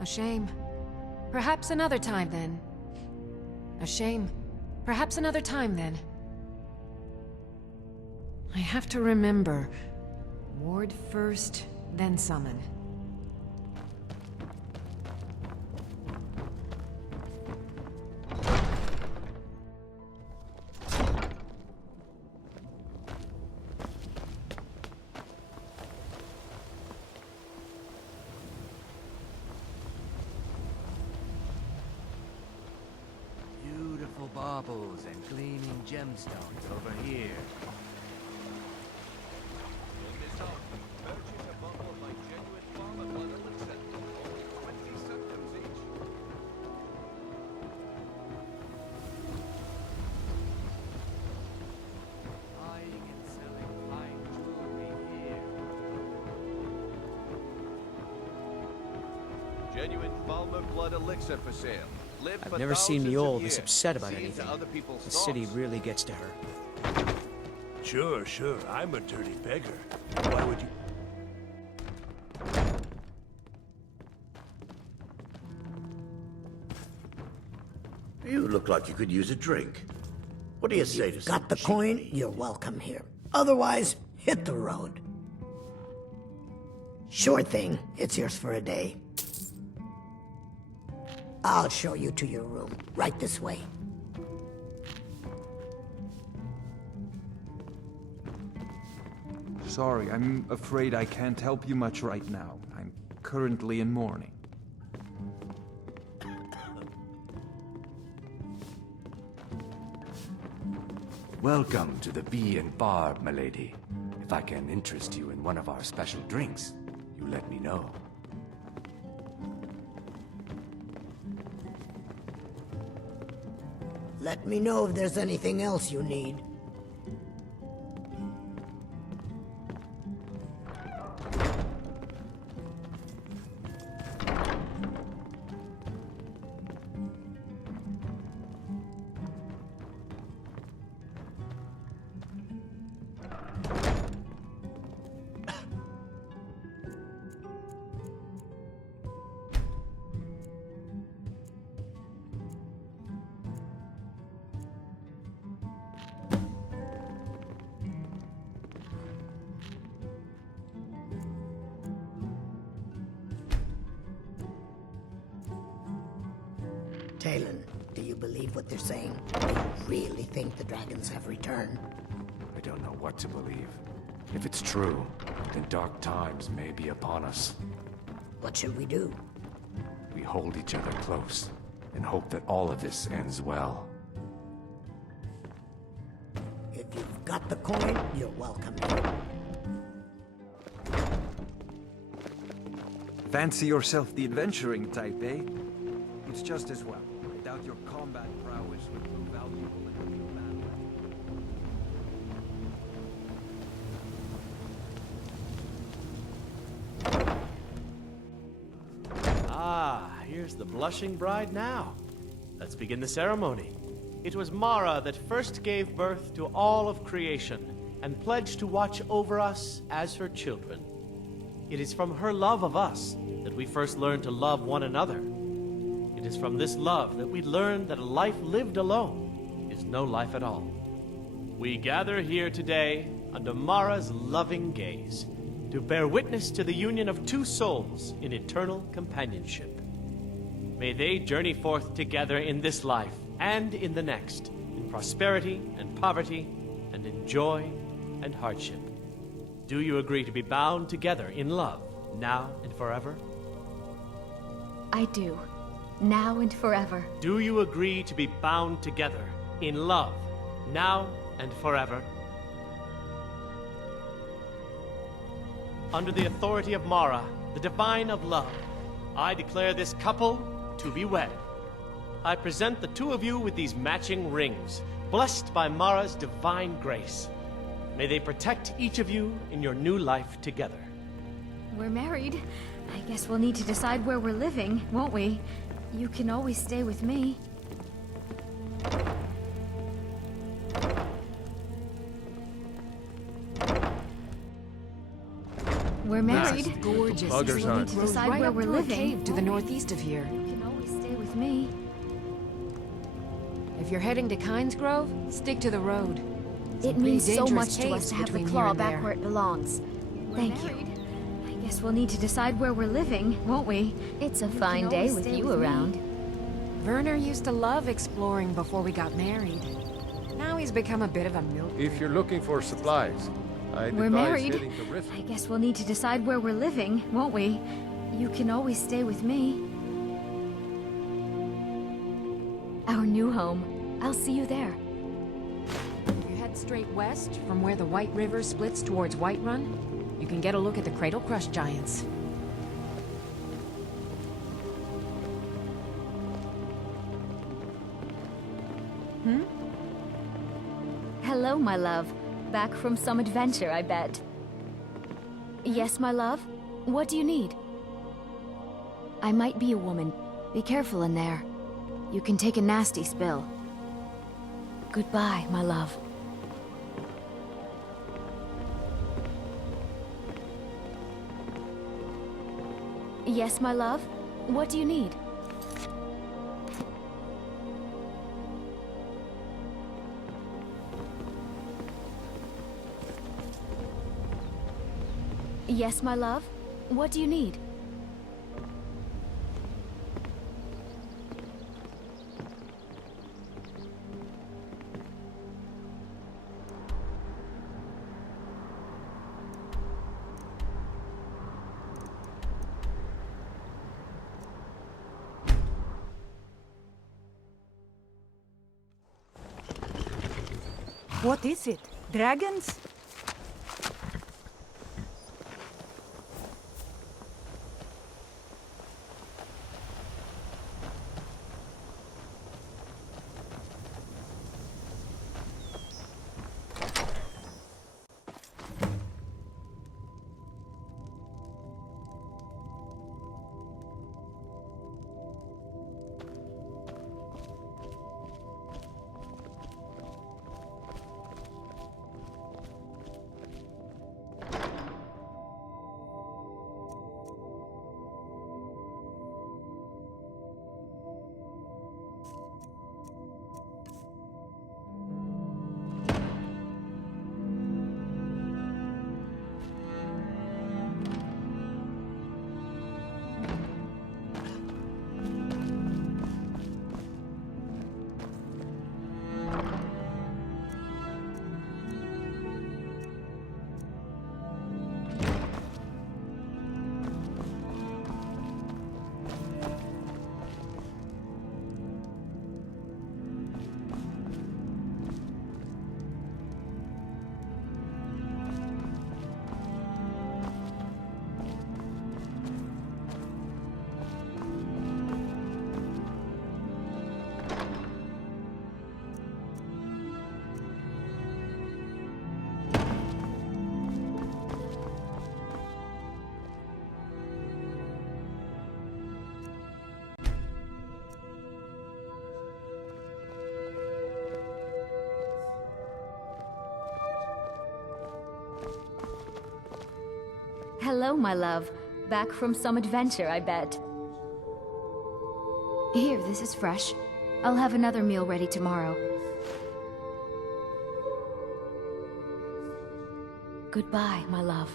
A shame. Perhaps another time, then. A shame. Perhaps another time, then. I have to remember. Ward first, then summon. Beautiful baubles and gleaming gemstones over here. Genuine Falmer blood elixir for sale. Live I've for never seen thousands Miol of this years. upset about See into anything. other people's The city thoughts. really gets to her. Sure. I'm a dirty beggar. Why would you... You look like you could use a drink. What do you say to Got the coin? You're welcome here. Otherwise, hit the road. Sure thing. It's yours for a day. I'll show you to your room. Right this way. Sorry, I'm afraid I can't help you much right now. I'm currently in mourning. Welcome to the Bee and Barb, milady. If I can interest you in one of our special drinks, you let me know. Let me know if there's anything else you need. Talon, do you believe what they're saying? Do you really think the dragons have returned? I don't know what to believe. If it's true, then dark times may be upon us. What should we do? We hold each other close and hope that all of this ends well. If you've got the coin, you're welcome here. Fancy yourself the adventuring type, eh? It's just as well. I doubt your combat prowess would prove valuable in a real battle. Ah, here's the blushing bride now. Let's begin the ceremony. It was Mara that first gave birth to all of creation and pledged to watch over us as her children. It is from her love of us that we first learned to love one another. It is from this love that we learn that a life lived alone is no life at all. We gather here today under Mara's loving gaze to bear witness to the union of two souls in eternal companionship. May they journey forth together in this life and in the next, in prosperity and poverty, and in joy and hardship. Do you agree to be bound together in love, now and forever? I do. Now and forever. Do you agree to be bound together in love, now and forever? Under the authority of Mara, the divine of love, I declare this couple to be wed. I present the two of you with these matching rings, blessed by Mara's divine grace. May they protect each of you in your new life together. We're married. I guess we'll need to decide where we're living, won't we? You can always stay with me. We're married. This is gorgeous. Buggers We'll need aren't. to decide Right where up we're through a living. cave to the northeast of here. You can always stay with me. If you're heading to Kynes Grove, stick to the road. It Some means pretty so dangerous much to us caves to have the between claw here and back there. where it belongs. Thank you. I guess we'll need to decide where we're living, won't we? It's a fine day with you around. Werner used to love exploring before we got married. Now he's become a bit of a milk. If you're looking for supplies, I'd We're advise married. heading to Rift. I guess we'll need to decide where we're living, won't we? You can always stay with me. Our new home. I'll see you there. If you head straight west from where the White River splits towards Whiterun, you can get a look at the Cradle Crush Giants. Hello, my love. Back from some adventure, I bet. Yes, my love? What do you need? I might be a woman. Be careful in there. You can take a nasty spill. Goodbye, my love. Yes, my love? What do you need? Yes, my love? What do you need? What is it? Dragons? Hello, my love. Back from some adventure, I bet. Here, this is fresh. I'll have another meal ready tomorrow. Goodbye, my love.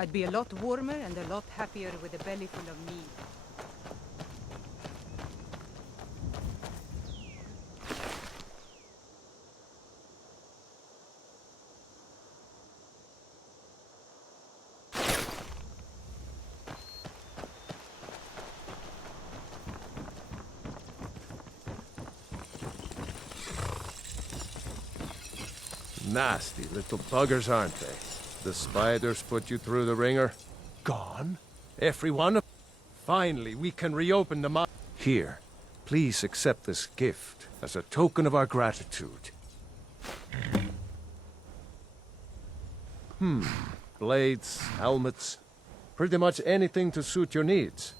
I'd be a lot warmer and a lot happier with a belly full of meat. Nasty little buggers, aren't they? The spiders put you through the ringer? Gone? Every one of... Finally, we can reopen the mine. Here, please accept this gift as a token of our gratitude. Blades, helmets, pretty much anything to suit your needs.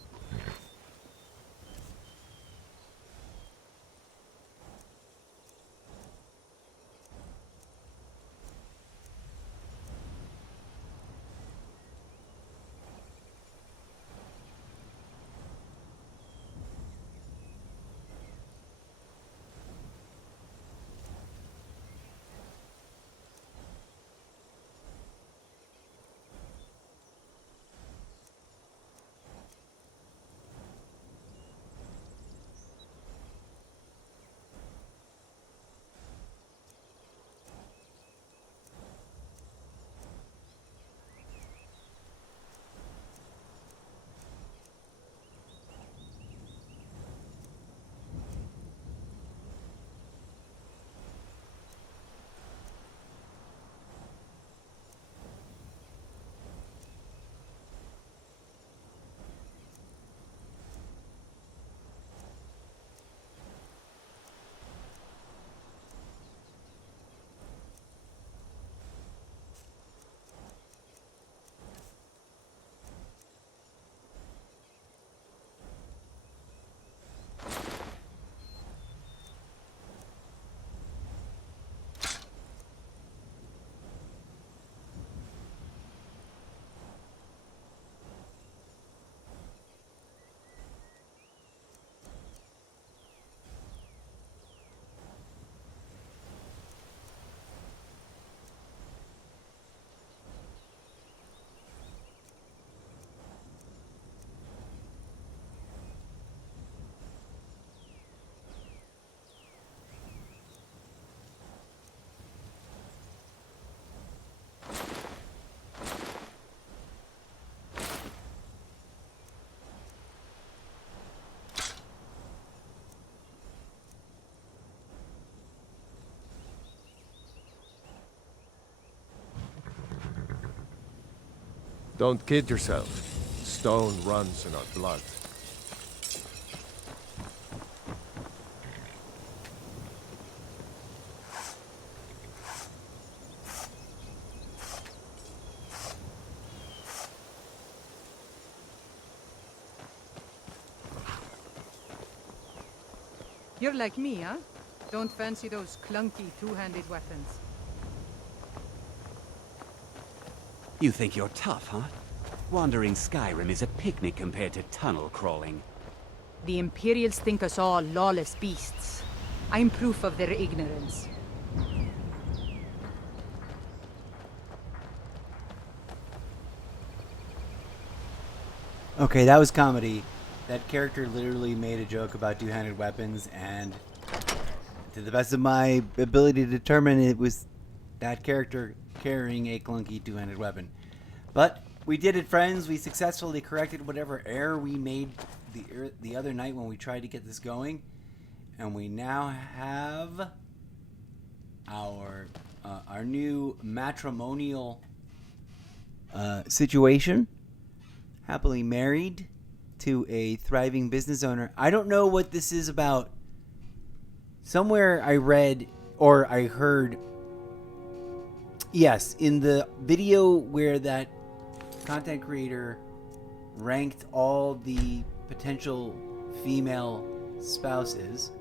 Don't kid yourself. Stone runs in our blood. You're like me, huh? Don't fancy those clunky two-handed weapons. You think you're tough, huh? Wandering Skyrim is a picnic compared to tunnel crawling. The Imperials think us all lawless beasts. I'm proof of their ignorance. Okay, that was comedy. That character literally made a joke about two-handed weapons, and to the best of my ability to determine, it was that character carrying a clunky two-handed weapon. But we did it, friends. We successfully corrected whatever error we made the other night when we tried to get this going, and we now have our new matrimonial situation. Happily married to a thriving business owner. I don't know what this is about. Somewhere I read or I heard, yes, in the video where that content creator ranked all the potential female spouses,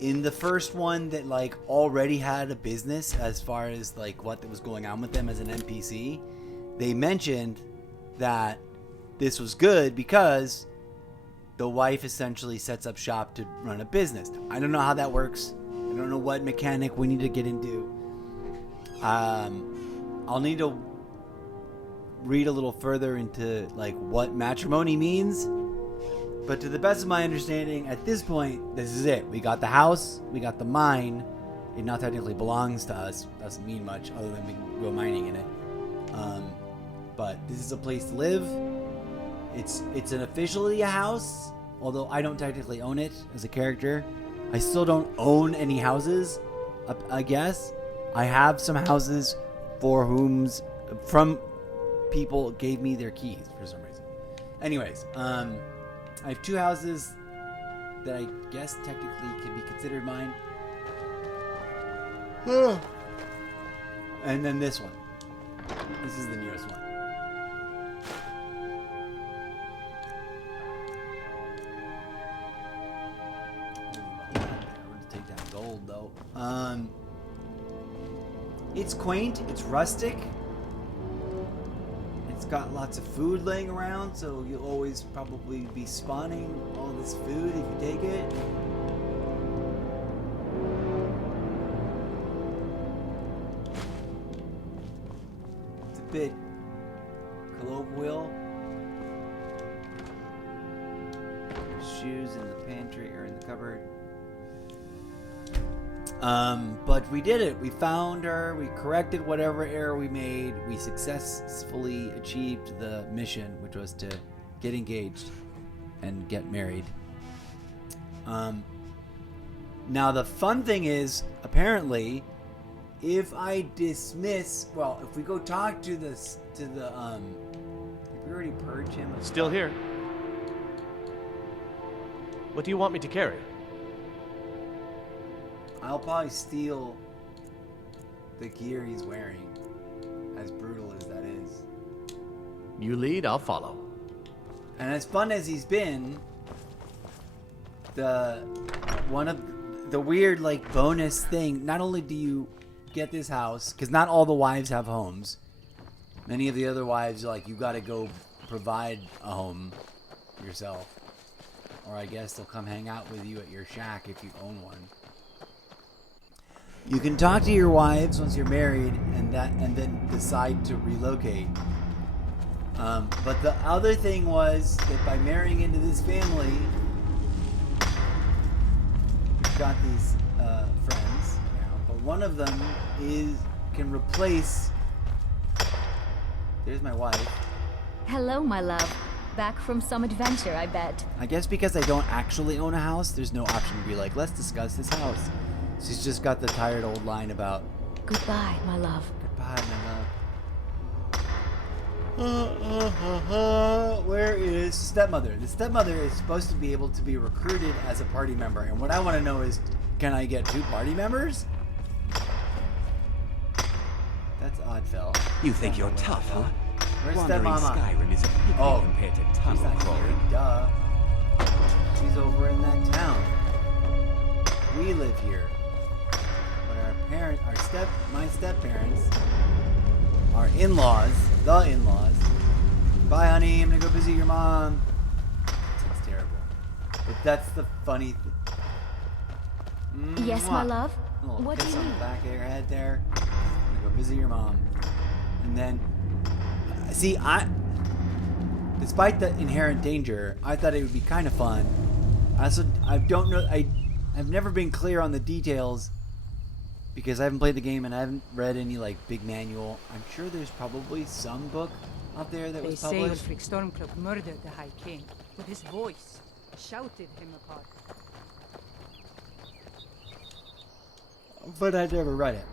in the first one that like already had a business as far as like what was going on with them as an NPC, they mentioned that this was good because the wife essentially sets up shop to run a business. I don't know how that works. I don't know what mechanic we need to get into. I'll need to read a little further into like what matrimony means. But to the best of my understanding, at this point, this is it. We got the house, we got the mine. It now technically belongs to us. Doesn't mean much other than we can go mining in it. But this is a place to live. It's an officially a house, although I don't technically own it as a character. I still don't own any houses, I guess. I have some houses from people gave me their keys for some reason. Anyways, I have two houses that I guess technically can be considered mine. And then this one. This is the newest one. Take down gold though. It's quaint. It's rustic. It's got lots of food laying around, so you'll always probably be spawning all this food if you take it. It's a bit colloquial. Shoes in the pantry or in the cupboard. But we did it. We found her. We corrected whatever error we made. We successfully achieved the mission, which was to get engaged and get married. Now the fun thing is, apparently, if I dismiss, well, if we go talk to the, did we already purge him? Still here. What do you want me to carry? I'll probably steal the gear he's wearing, as brutal as that is. You lead, I'll follow. And as fun as he's been, one of the weird like bonus thing, not only do you get this house, because not all the wives have homes. Many of the other wives are like, you gotta go provide a home yourself. Or I guess they'll come hang out with you at your shack if you own one. You can talk to your wives once you're married and then decide to relocate. But the other thing was that by marrying into this family, we've got these friends now, but one of them can replace. There's my wife. Hello, my love. Back from some adventure, I bet. I guess because I don't actually own a house, there's no option to be like, let's discuss this house. She's just got the tired old line about goodbye, my love. Goodbye, my love. Where is stepmother? The stepmother is supposed to be able to be recruited as a party member, and what I want to know is, can I get 2 party members? That's Oddfell. You think you're tough, huh? Where's Wandering stepmama? Skyrim is a picnic compared to she's tunnel not crawling. here. Duh. She's over in that town. We live here. But my step-parents, our in-laws, the in-laws. Bye, honey. I'm gonna go visit your mom. Sounds terrible. But that's the funny thing. Yes, my love? A little What do kiss you on need? the back of your head there. I'm gonna go visit your mom. And then, see, despite the inherent danger, I thought it would be kind of fun. I don't know, I've never been clear on the details because I haven't played the game and I haven't read any like big manual. I'm sure there's probably some book out there that They was say published. Ulfric Stormcloak murdered the High King, but his voice shouted him apart. But I never read it.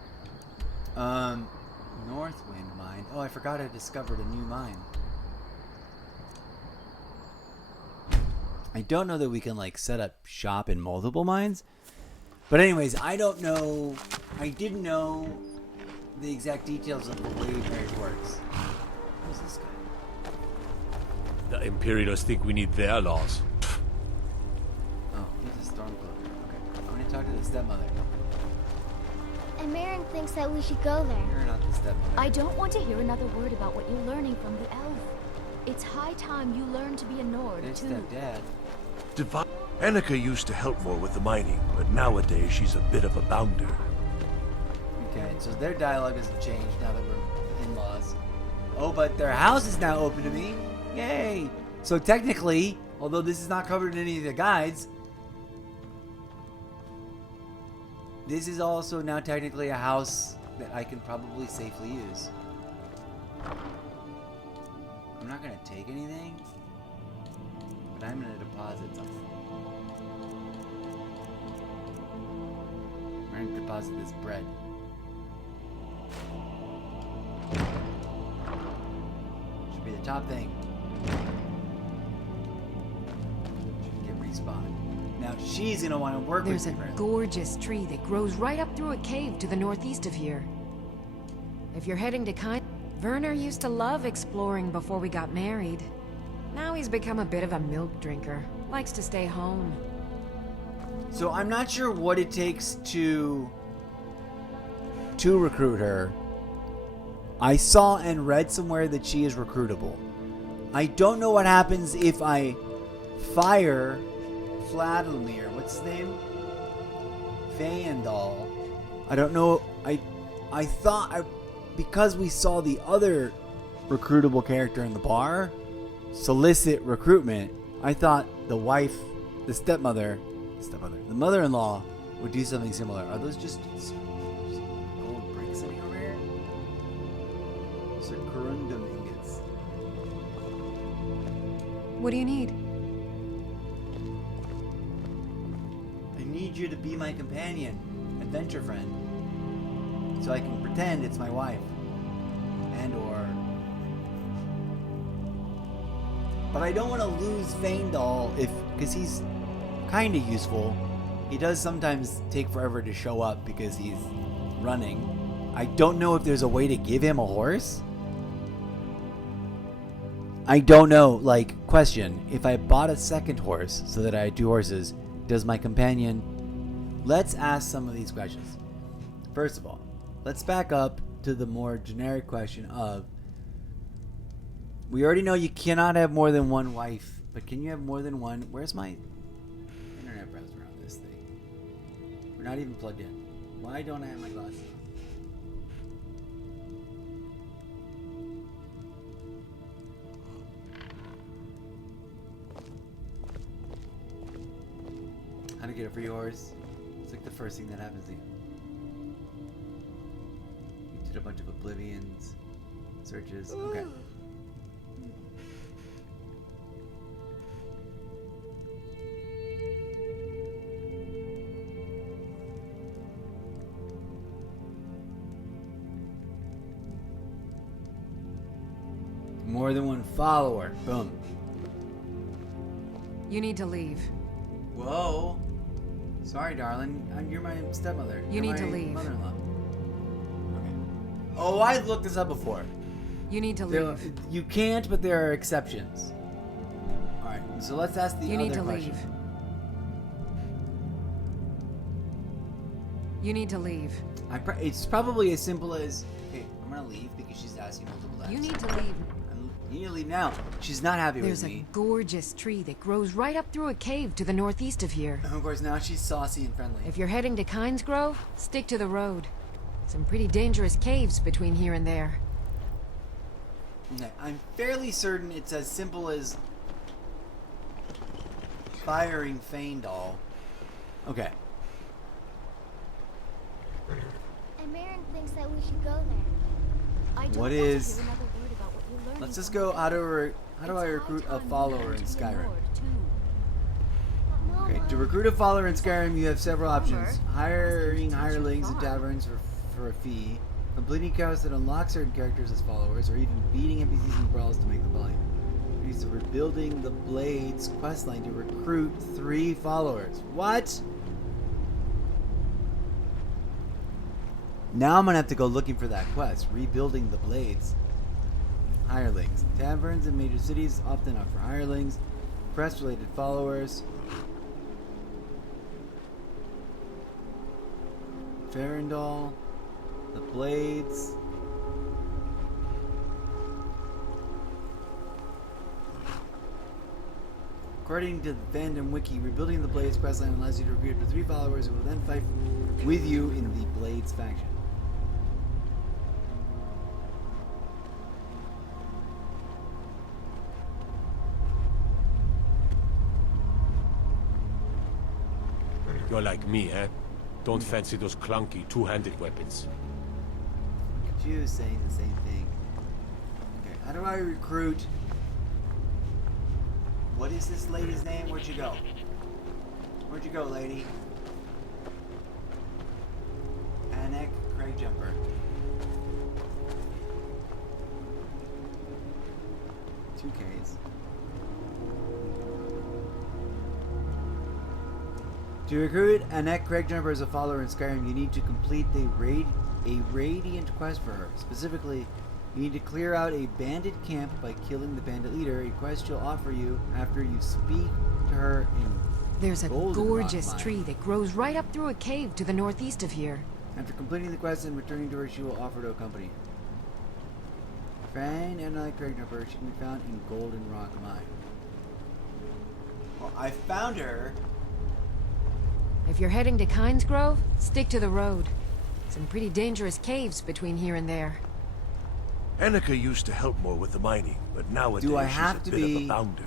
Northwind mine. Oh, I forgot I discovered a new mine. I don't know that we can like set up shop in multiple mines. But anyways, I don't know. I didn't know the exact details of the way marriage works. Who's this guy? The Imperials think we need their laws. Oh, he's a Stormcloaker. Okay, I'm gonna talk to the stepmother. And Marin thinks that we should go there. You're not the stepmother. I don't want to hear another word about what you're learning from the elf. It's high time you learn to be a Nord, There's too. stepdad. Divine. Annika used to help more with the mining, but nowadays she's a bit of a bounder. Okay, so their dialogue hasn't changed now that we're in-laws. Oh, but their house is now open to me. Yay! So technically, although this is not covered in any of the guides, this is also now technically a house that I can probably safely use. I'm not going to take anything, but I'm going to deposit something. I'm going to deposit this bread. Should be the top thing. Should get respawned. Now she's gonna want to work There's a with me. gorgeous tree that grows right up through a cave to the northeast of here. If you're heading to Werner used to love exploring before we got married. Now he's become a bit of a milk drinker. Likes to stay home. So I'm not sure what it takes to recruit her. I saw and read somewhere that she is recruitable. I don't know what happens if I fire Vladimir. What's his name? Fandal. I don't know. I thought because we saw the other recruitable character in the bar solicit recruitment, I thought the wife, the the mother-in-law would do something similar. Are those just gold bricks sitting over here? Those are corundum ingots. What do you need? I need you to be my companion, adventure friend, so I can pretend it's my wife, But I don't want to lose Faendal because he's kind of useful. He does sometimes take forever to show up because he's running. I don't know if there's a way to give him a horse. I don't know. Like, question: if I bought a second horse so that I had 2 horses, does my companion? Let's ask some of these questions. First of all, let's back up to the more generic question of, we already know you cannot have more than one wife, but can you have more than one? Where's my internet browser on this thing? We're not even plugged in. Why don't I have my glasses on? How to get a free horse? It's like the first thing that happens to you. You did a bunch of Oblivions searches. Okay. More than one follower. Boom. You need to leave. Whoa. Sorry, darling. You're my stepmother. You need to leave. Mother-in-law. Okay. Oh, I've looked this up before. You need to leave. You can't, but there are exceptions. Alright, so let's ask the You other need to question. leave. You need to leave. It's probably as simple as, okay, I'm gonna leave because she's asking multiple times. You need to leave. You need to leave now. She's not happy There's with me. a gorgeous tree that grows right up through a cave to the northeast of here. Of course, now she's saucy and friendly. If you're heading to Kynes Grove, stick to the road. Some pretty dangerous caves between here and there. Okay, I'm fairly certain it's as simple as firing Faendal. Okay. And Marin thinks that we should go there. I don't What want is... to hear another word about what you're learning. Let's just go, how do I recruit a follower in Skyrim? Okay, to recruit a follower in Skyrim, you have several options. Hiring hirelings at taverns for a fee, completing quests that unlock certain characters as followers, or even beating NPCs in brawls to make them volume. Use the Rebuilding the Blades questline to recruit 3 followers. What? Now I'm gonna have to go looking for that quest. Rebuilding the Blades. Hirelings. Taverns in major cities often offer hirelings. Quest-related followers. Farandal. The Blades. According to the fandom wiki, Rebuilding the Blades questline allows you to recruit up to 3 followers who will then fight with you in the Blades faction. You're like me, eh? Don't fancy those clunky two-handed weapons. Look at you saying the same thing. Okay, how do I recruit? What is this lady's name? Where'd you go? Where'd you go, lady? Anek Craig Jumper. Two Ks. To recruit Anek Craig Jumper as a follower in Skyrim, you need to complete a Radiant quest for her. Specifically, you need to clear out a bandit camp by killing the bandit leader, a quest she'll offer you after you speak to her in There's a Golden gorgeous Rock Mine. tree that grows right up through a cave to the northeast of here. After completing the quest and returning to her, she will offer to accompany you. Find Anek Craig Jumper. She can be found in Golden Rock Mine. Well, I found her. If you're heading to Kynes Grove, stick to the road. Some pretty dangerous caves between here and there. Annika used to help more with the mining, but nowadays Do I have she's to a bit be- of a bounder.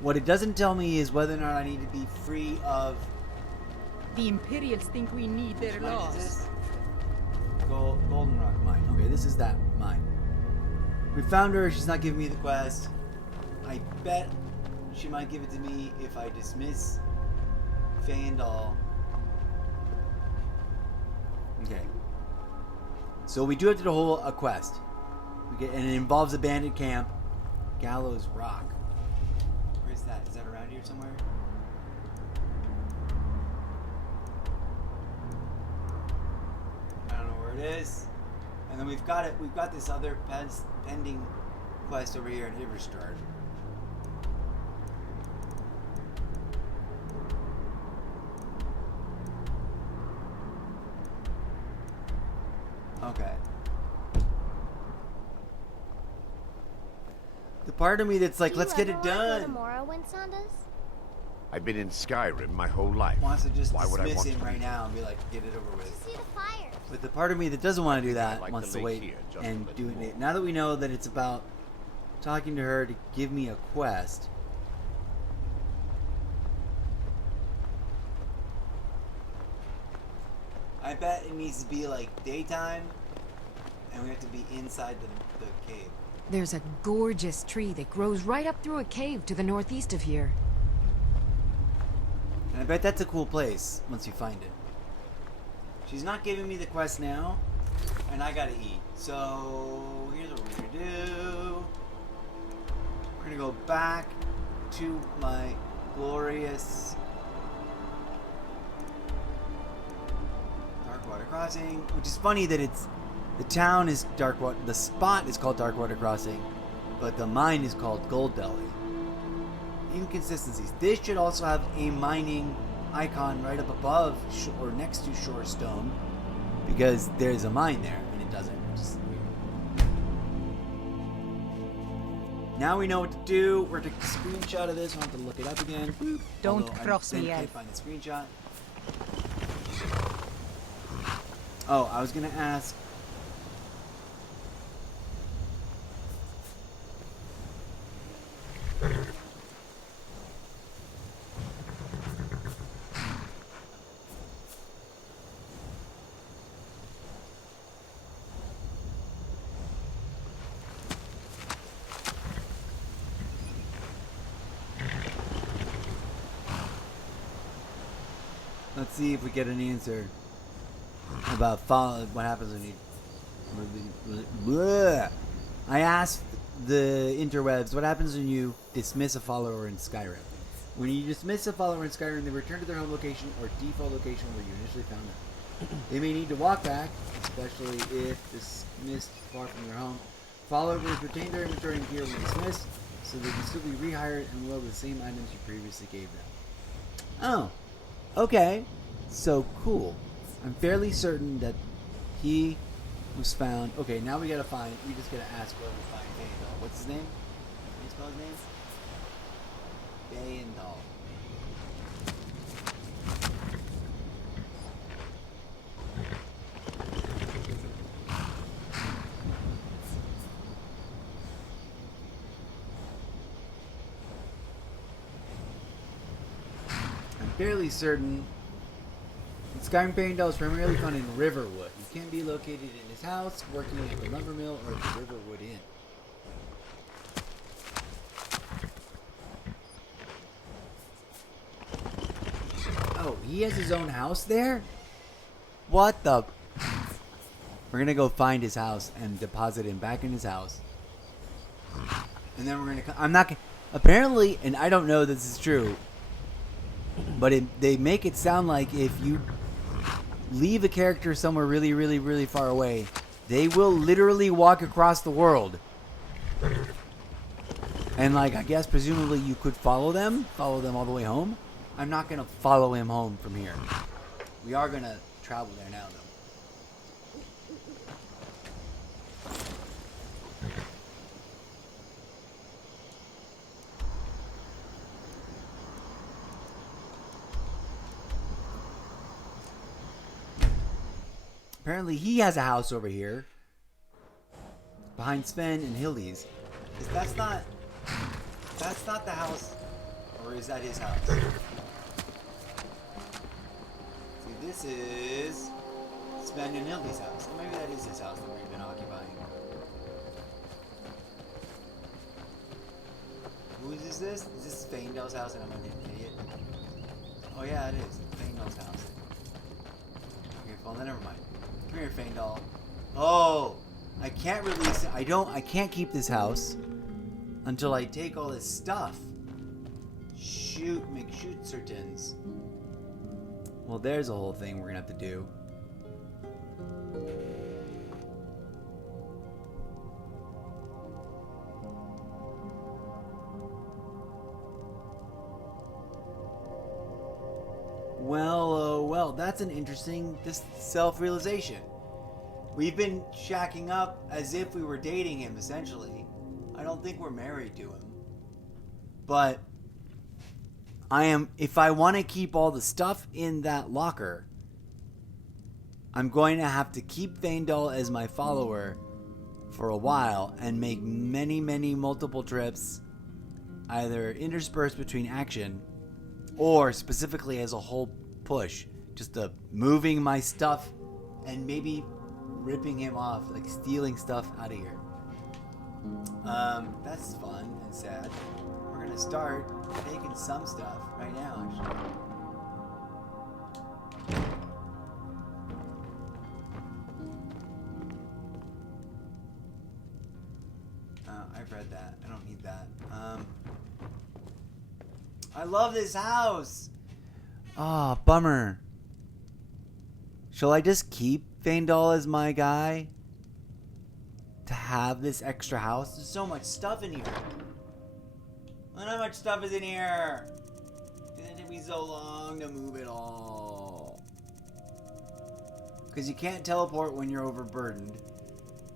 What it doesn't tell me is whether or not I need to be free of... The Imperials think we need their Which mine is laws. this? Golden Rock Mine. Okay, this is that mine. We found her. She's not giving me the quest. I bet she might give it to me if I dismiss Faendal. Okay. So we do have to do a quest. And it involves a bandit camp. Gallows Rock. Where is that? Is that around here somewhere? I don't know where it is. And then we've got it. We've got this other pending quest over here in Iverstrad. Okay. The part of me that's like, let's get it done. Morrowind, Sandus? I've been in Skyrim my whole life. Wants to just Why would I dismiss want him to right leave? now and be like, get it over with. See the fires. But the part of me that doesn't want to do that like wants the to lake wait here, just a and little do more. it. Now that we know that it's about talking to her to give me a quest. I bet it needs to be like daytime and we have to be inside the cave. There's a gorgeous tree that grows right up through a cave to the northeast of here. And I bet that's a cool place once you find it. She's not giving me the quest now, and I gotta eat. So here's what we're gonna do. We're gonna go back to my glorious Darkwater Crossing, which is funny that it's the town is Darkwater, the spot is called Darkwater Crossing, but the mine is called Gold Belly. Inconsistencies. This should also have a mining icon right up above or next to Shorestone, because there's a mine there and it doesn't. Just weird. Now we know what to do. We're taking a screenshot of this. I'll have to look it up again. Don't cross me, I Elf. can't find the screenshot. Oh, I was gonna ask. Let's see if we get an answer about what happens when you. Bleh. I asked the interwebs what happens when you dismiss a follower in Skyrim. When you dismiss a follower in Skyrim, they return to their home location or default location where you initially found them. They may need to walk back, especially if dismissed far from their home. Followers retain their inventory and gear when dismissed, so they can still be rehired and load the same items you previously gave them. Oh. Okay, so cool. I'm fairly certain that he was found. Okay, now we just gotta ask where we find Bayendal. What's his name? Can you spell his name? Bayendal. Fairly certain Skyrim Bayendal is primarily found in Riverwood. He can be located in his house, working at the lumber mill, or at the Riverwood Inn. Oh, he has his own house there? What the? We're gonna go find his house and deposit him back in his house. And then we're gonna. I'm not. Apparently, and I don't know if this is true, but they make it sound like if you leave a character somewhere really, really, really far away, they will literally walk across the world. And like, I guess presumably you could follow them all the way home. I'm not going to follow him home from here. We are going to travel there now, though. Apparently he has a house over here behind Sven and Hildy's. That's not the house, or is that his house? See, this is Sven and Hildy's house. Or maybe that is his house that we've been occupying. Whose is this? Is this Bayendal's house and I'm an idiot? Oh yeah, it is. Bayendal's house. Okay, well then never mind. Come here, Bayendal. Oh, I can't release it. I can't keep this house until I take all this stuff. Make shoot certains. Well, there's a whole thing we're gonna have to do. Well, that's an interesting self-realization. We've been shacking up as if we were dating him, essentially. I don't think we're married to him. But if I want to keep all the stuff in that locker, I'm going to have to keep Bayendal as my follower for a while and make many, many multiple trips, either interspersed between action or specifically as a whole push, just moving my stuff and maybe ripping him off, like stealing stuff out of here. That's fun and sad. We're gonna start taking some stuff right now, actually. that. I love this house. Ah, bummer. Shall I just keep Faendal as my guy? To have this extra house? There's so much stuff in here. Look how much stuff is in here. It's gonna take me so long to move it all. Because you can't teleport when you're overburdened.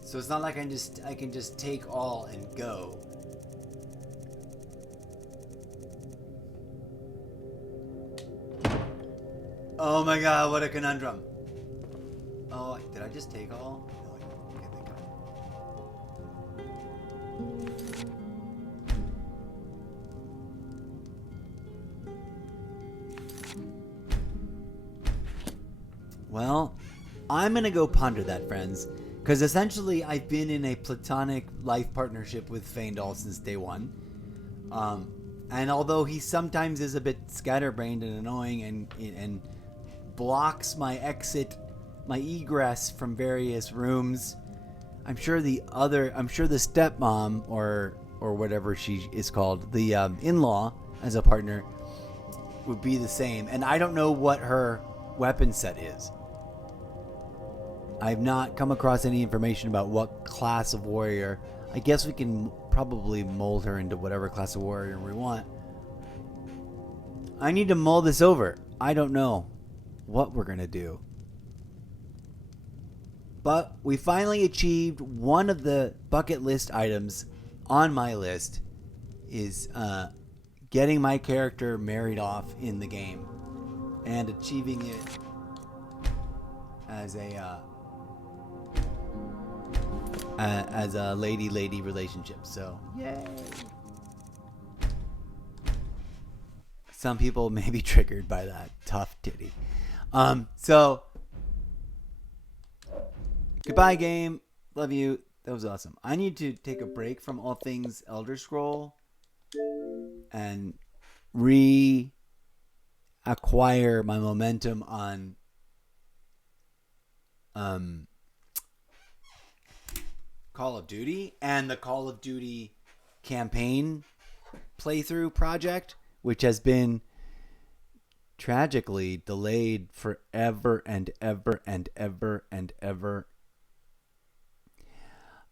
So it's not like I can just take all and go. Oh my god, what a conundrum. Oh, did I just take all? No, I can't think of. Well, I'm gonna go ponder that, friends. Because essentially, I've been in a platonic life partnership with Faendal since day one. And although he sometimes is a bit scatterbrained and annoying and blocks my egress from various rooms, I'm sure the stepmom or whatever she is called, the in-law as a partner, would be the same. And I don't know what her weapon set is. I've not come across any information about what class of warrior. I guess we can probably mold her into whatever class of warrior we want. I need to mull this over. I don't know what we're going to do. But we finally achieved one of the bucket list items on my list is getting my character married off in the game and achieving it as a lady relationship. So yay. Some people may be triggered by that tough titty. So goodbye, game. Love you. That was awesome. I need to take a break from all things Elder Scroll and reacquire my momentum on Call of Duty and the Call of Duty campaign playthrough project, which has been tragically delayed forever and ever and ever and ever.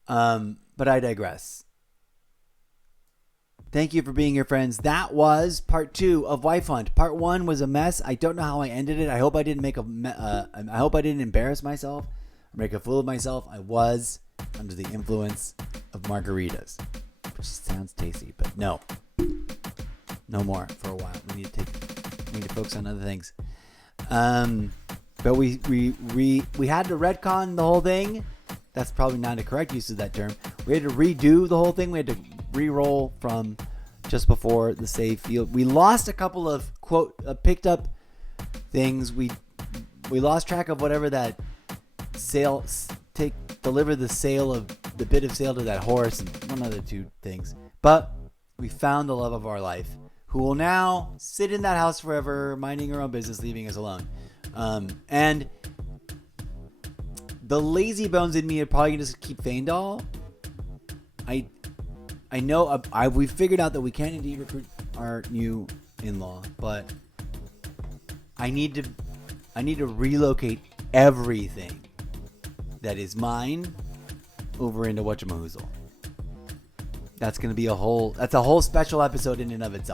But I digress. Thank you for being here, friends. That was part 2 of Wife Hunt. Part 1 was a mess. I don't know how I ended it. I hope I didn't I hope I didn't embarrass myself or make a fool of myself. I was under the influence of margaritas, which sounds tasty, but no more for a while. We need to focus on other things. But we had to retcon the whole thing. That's probably not a correct use of that term. We had to redo the whole thing. We had to re-roll from just before the save field. We lost a couple of picked up things. We lost track of whatever that deliver the sale of the bit of sale to that horse and one other 2 things. But we found the love of our life, who will now sit in that house forever, minding her own business, leaving us alone. And the lazy bones in me are probably gonna just keep Faendal. I know we figured out that we can't indeed recruit our new in-law, but I need to relocate everything that is mine over into Whatchamahoozle. That's gonna be a whole special episode in and of itself.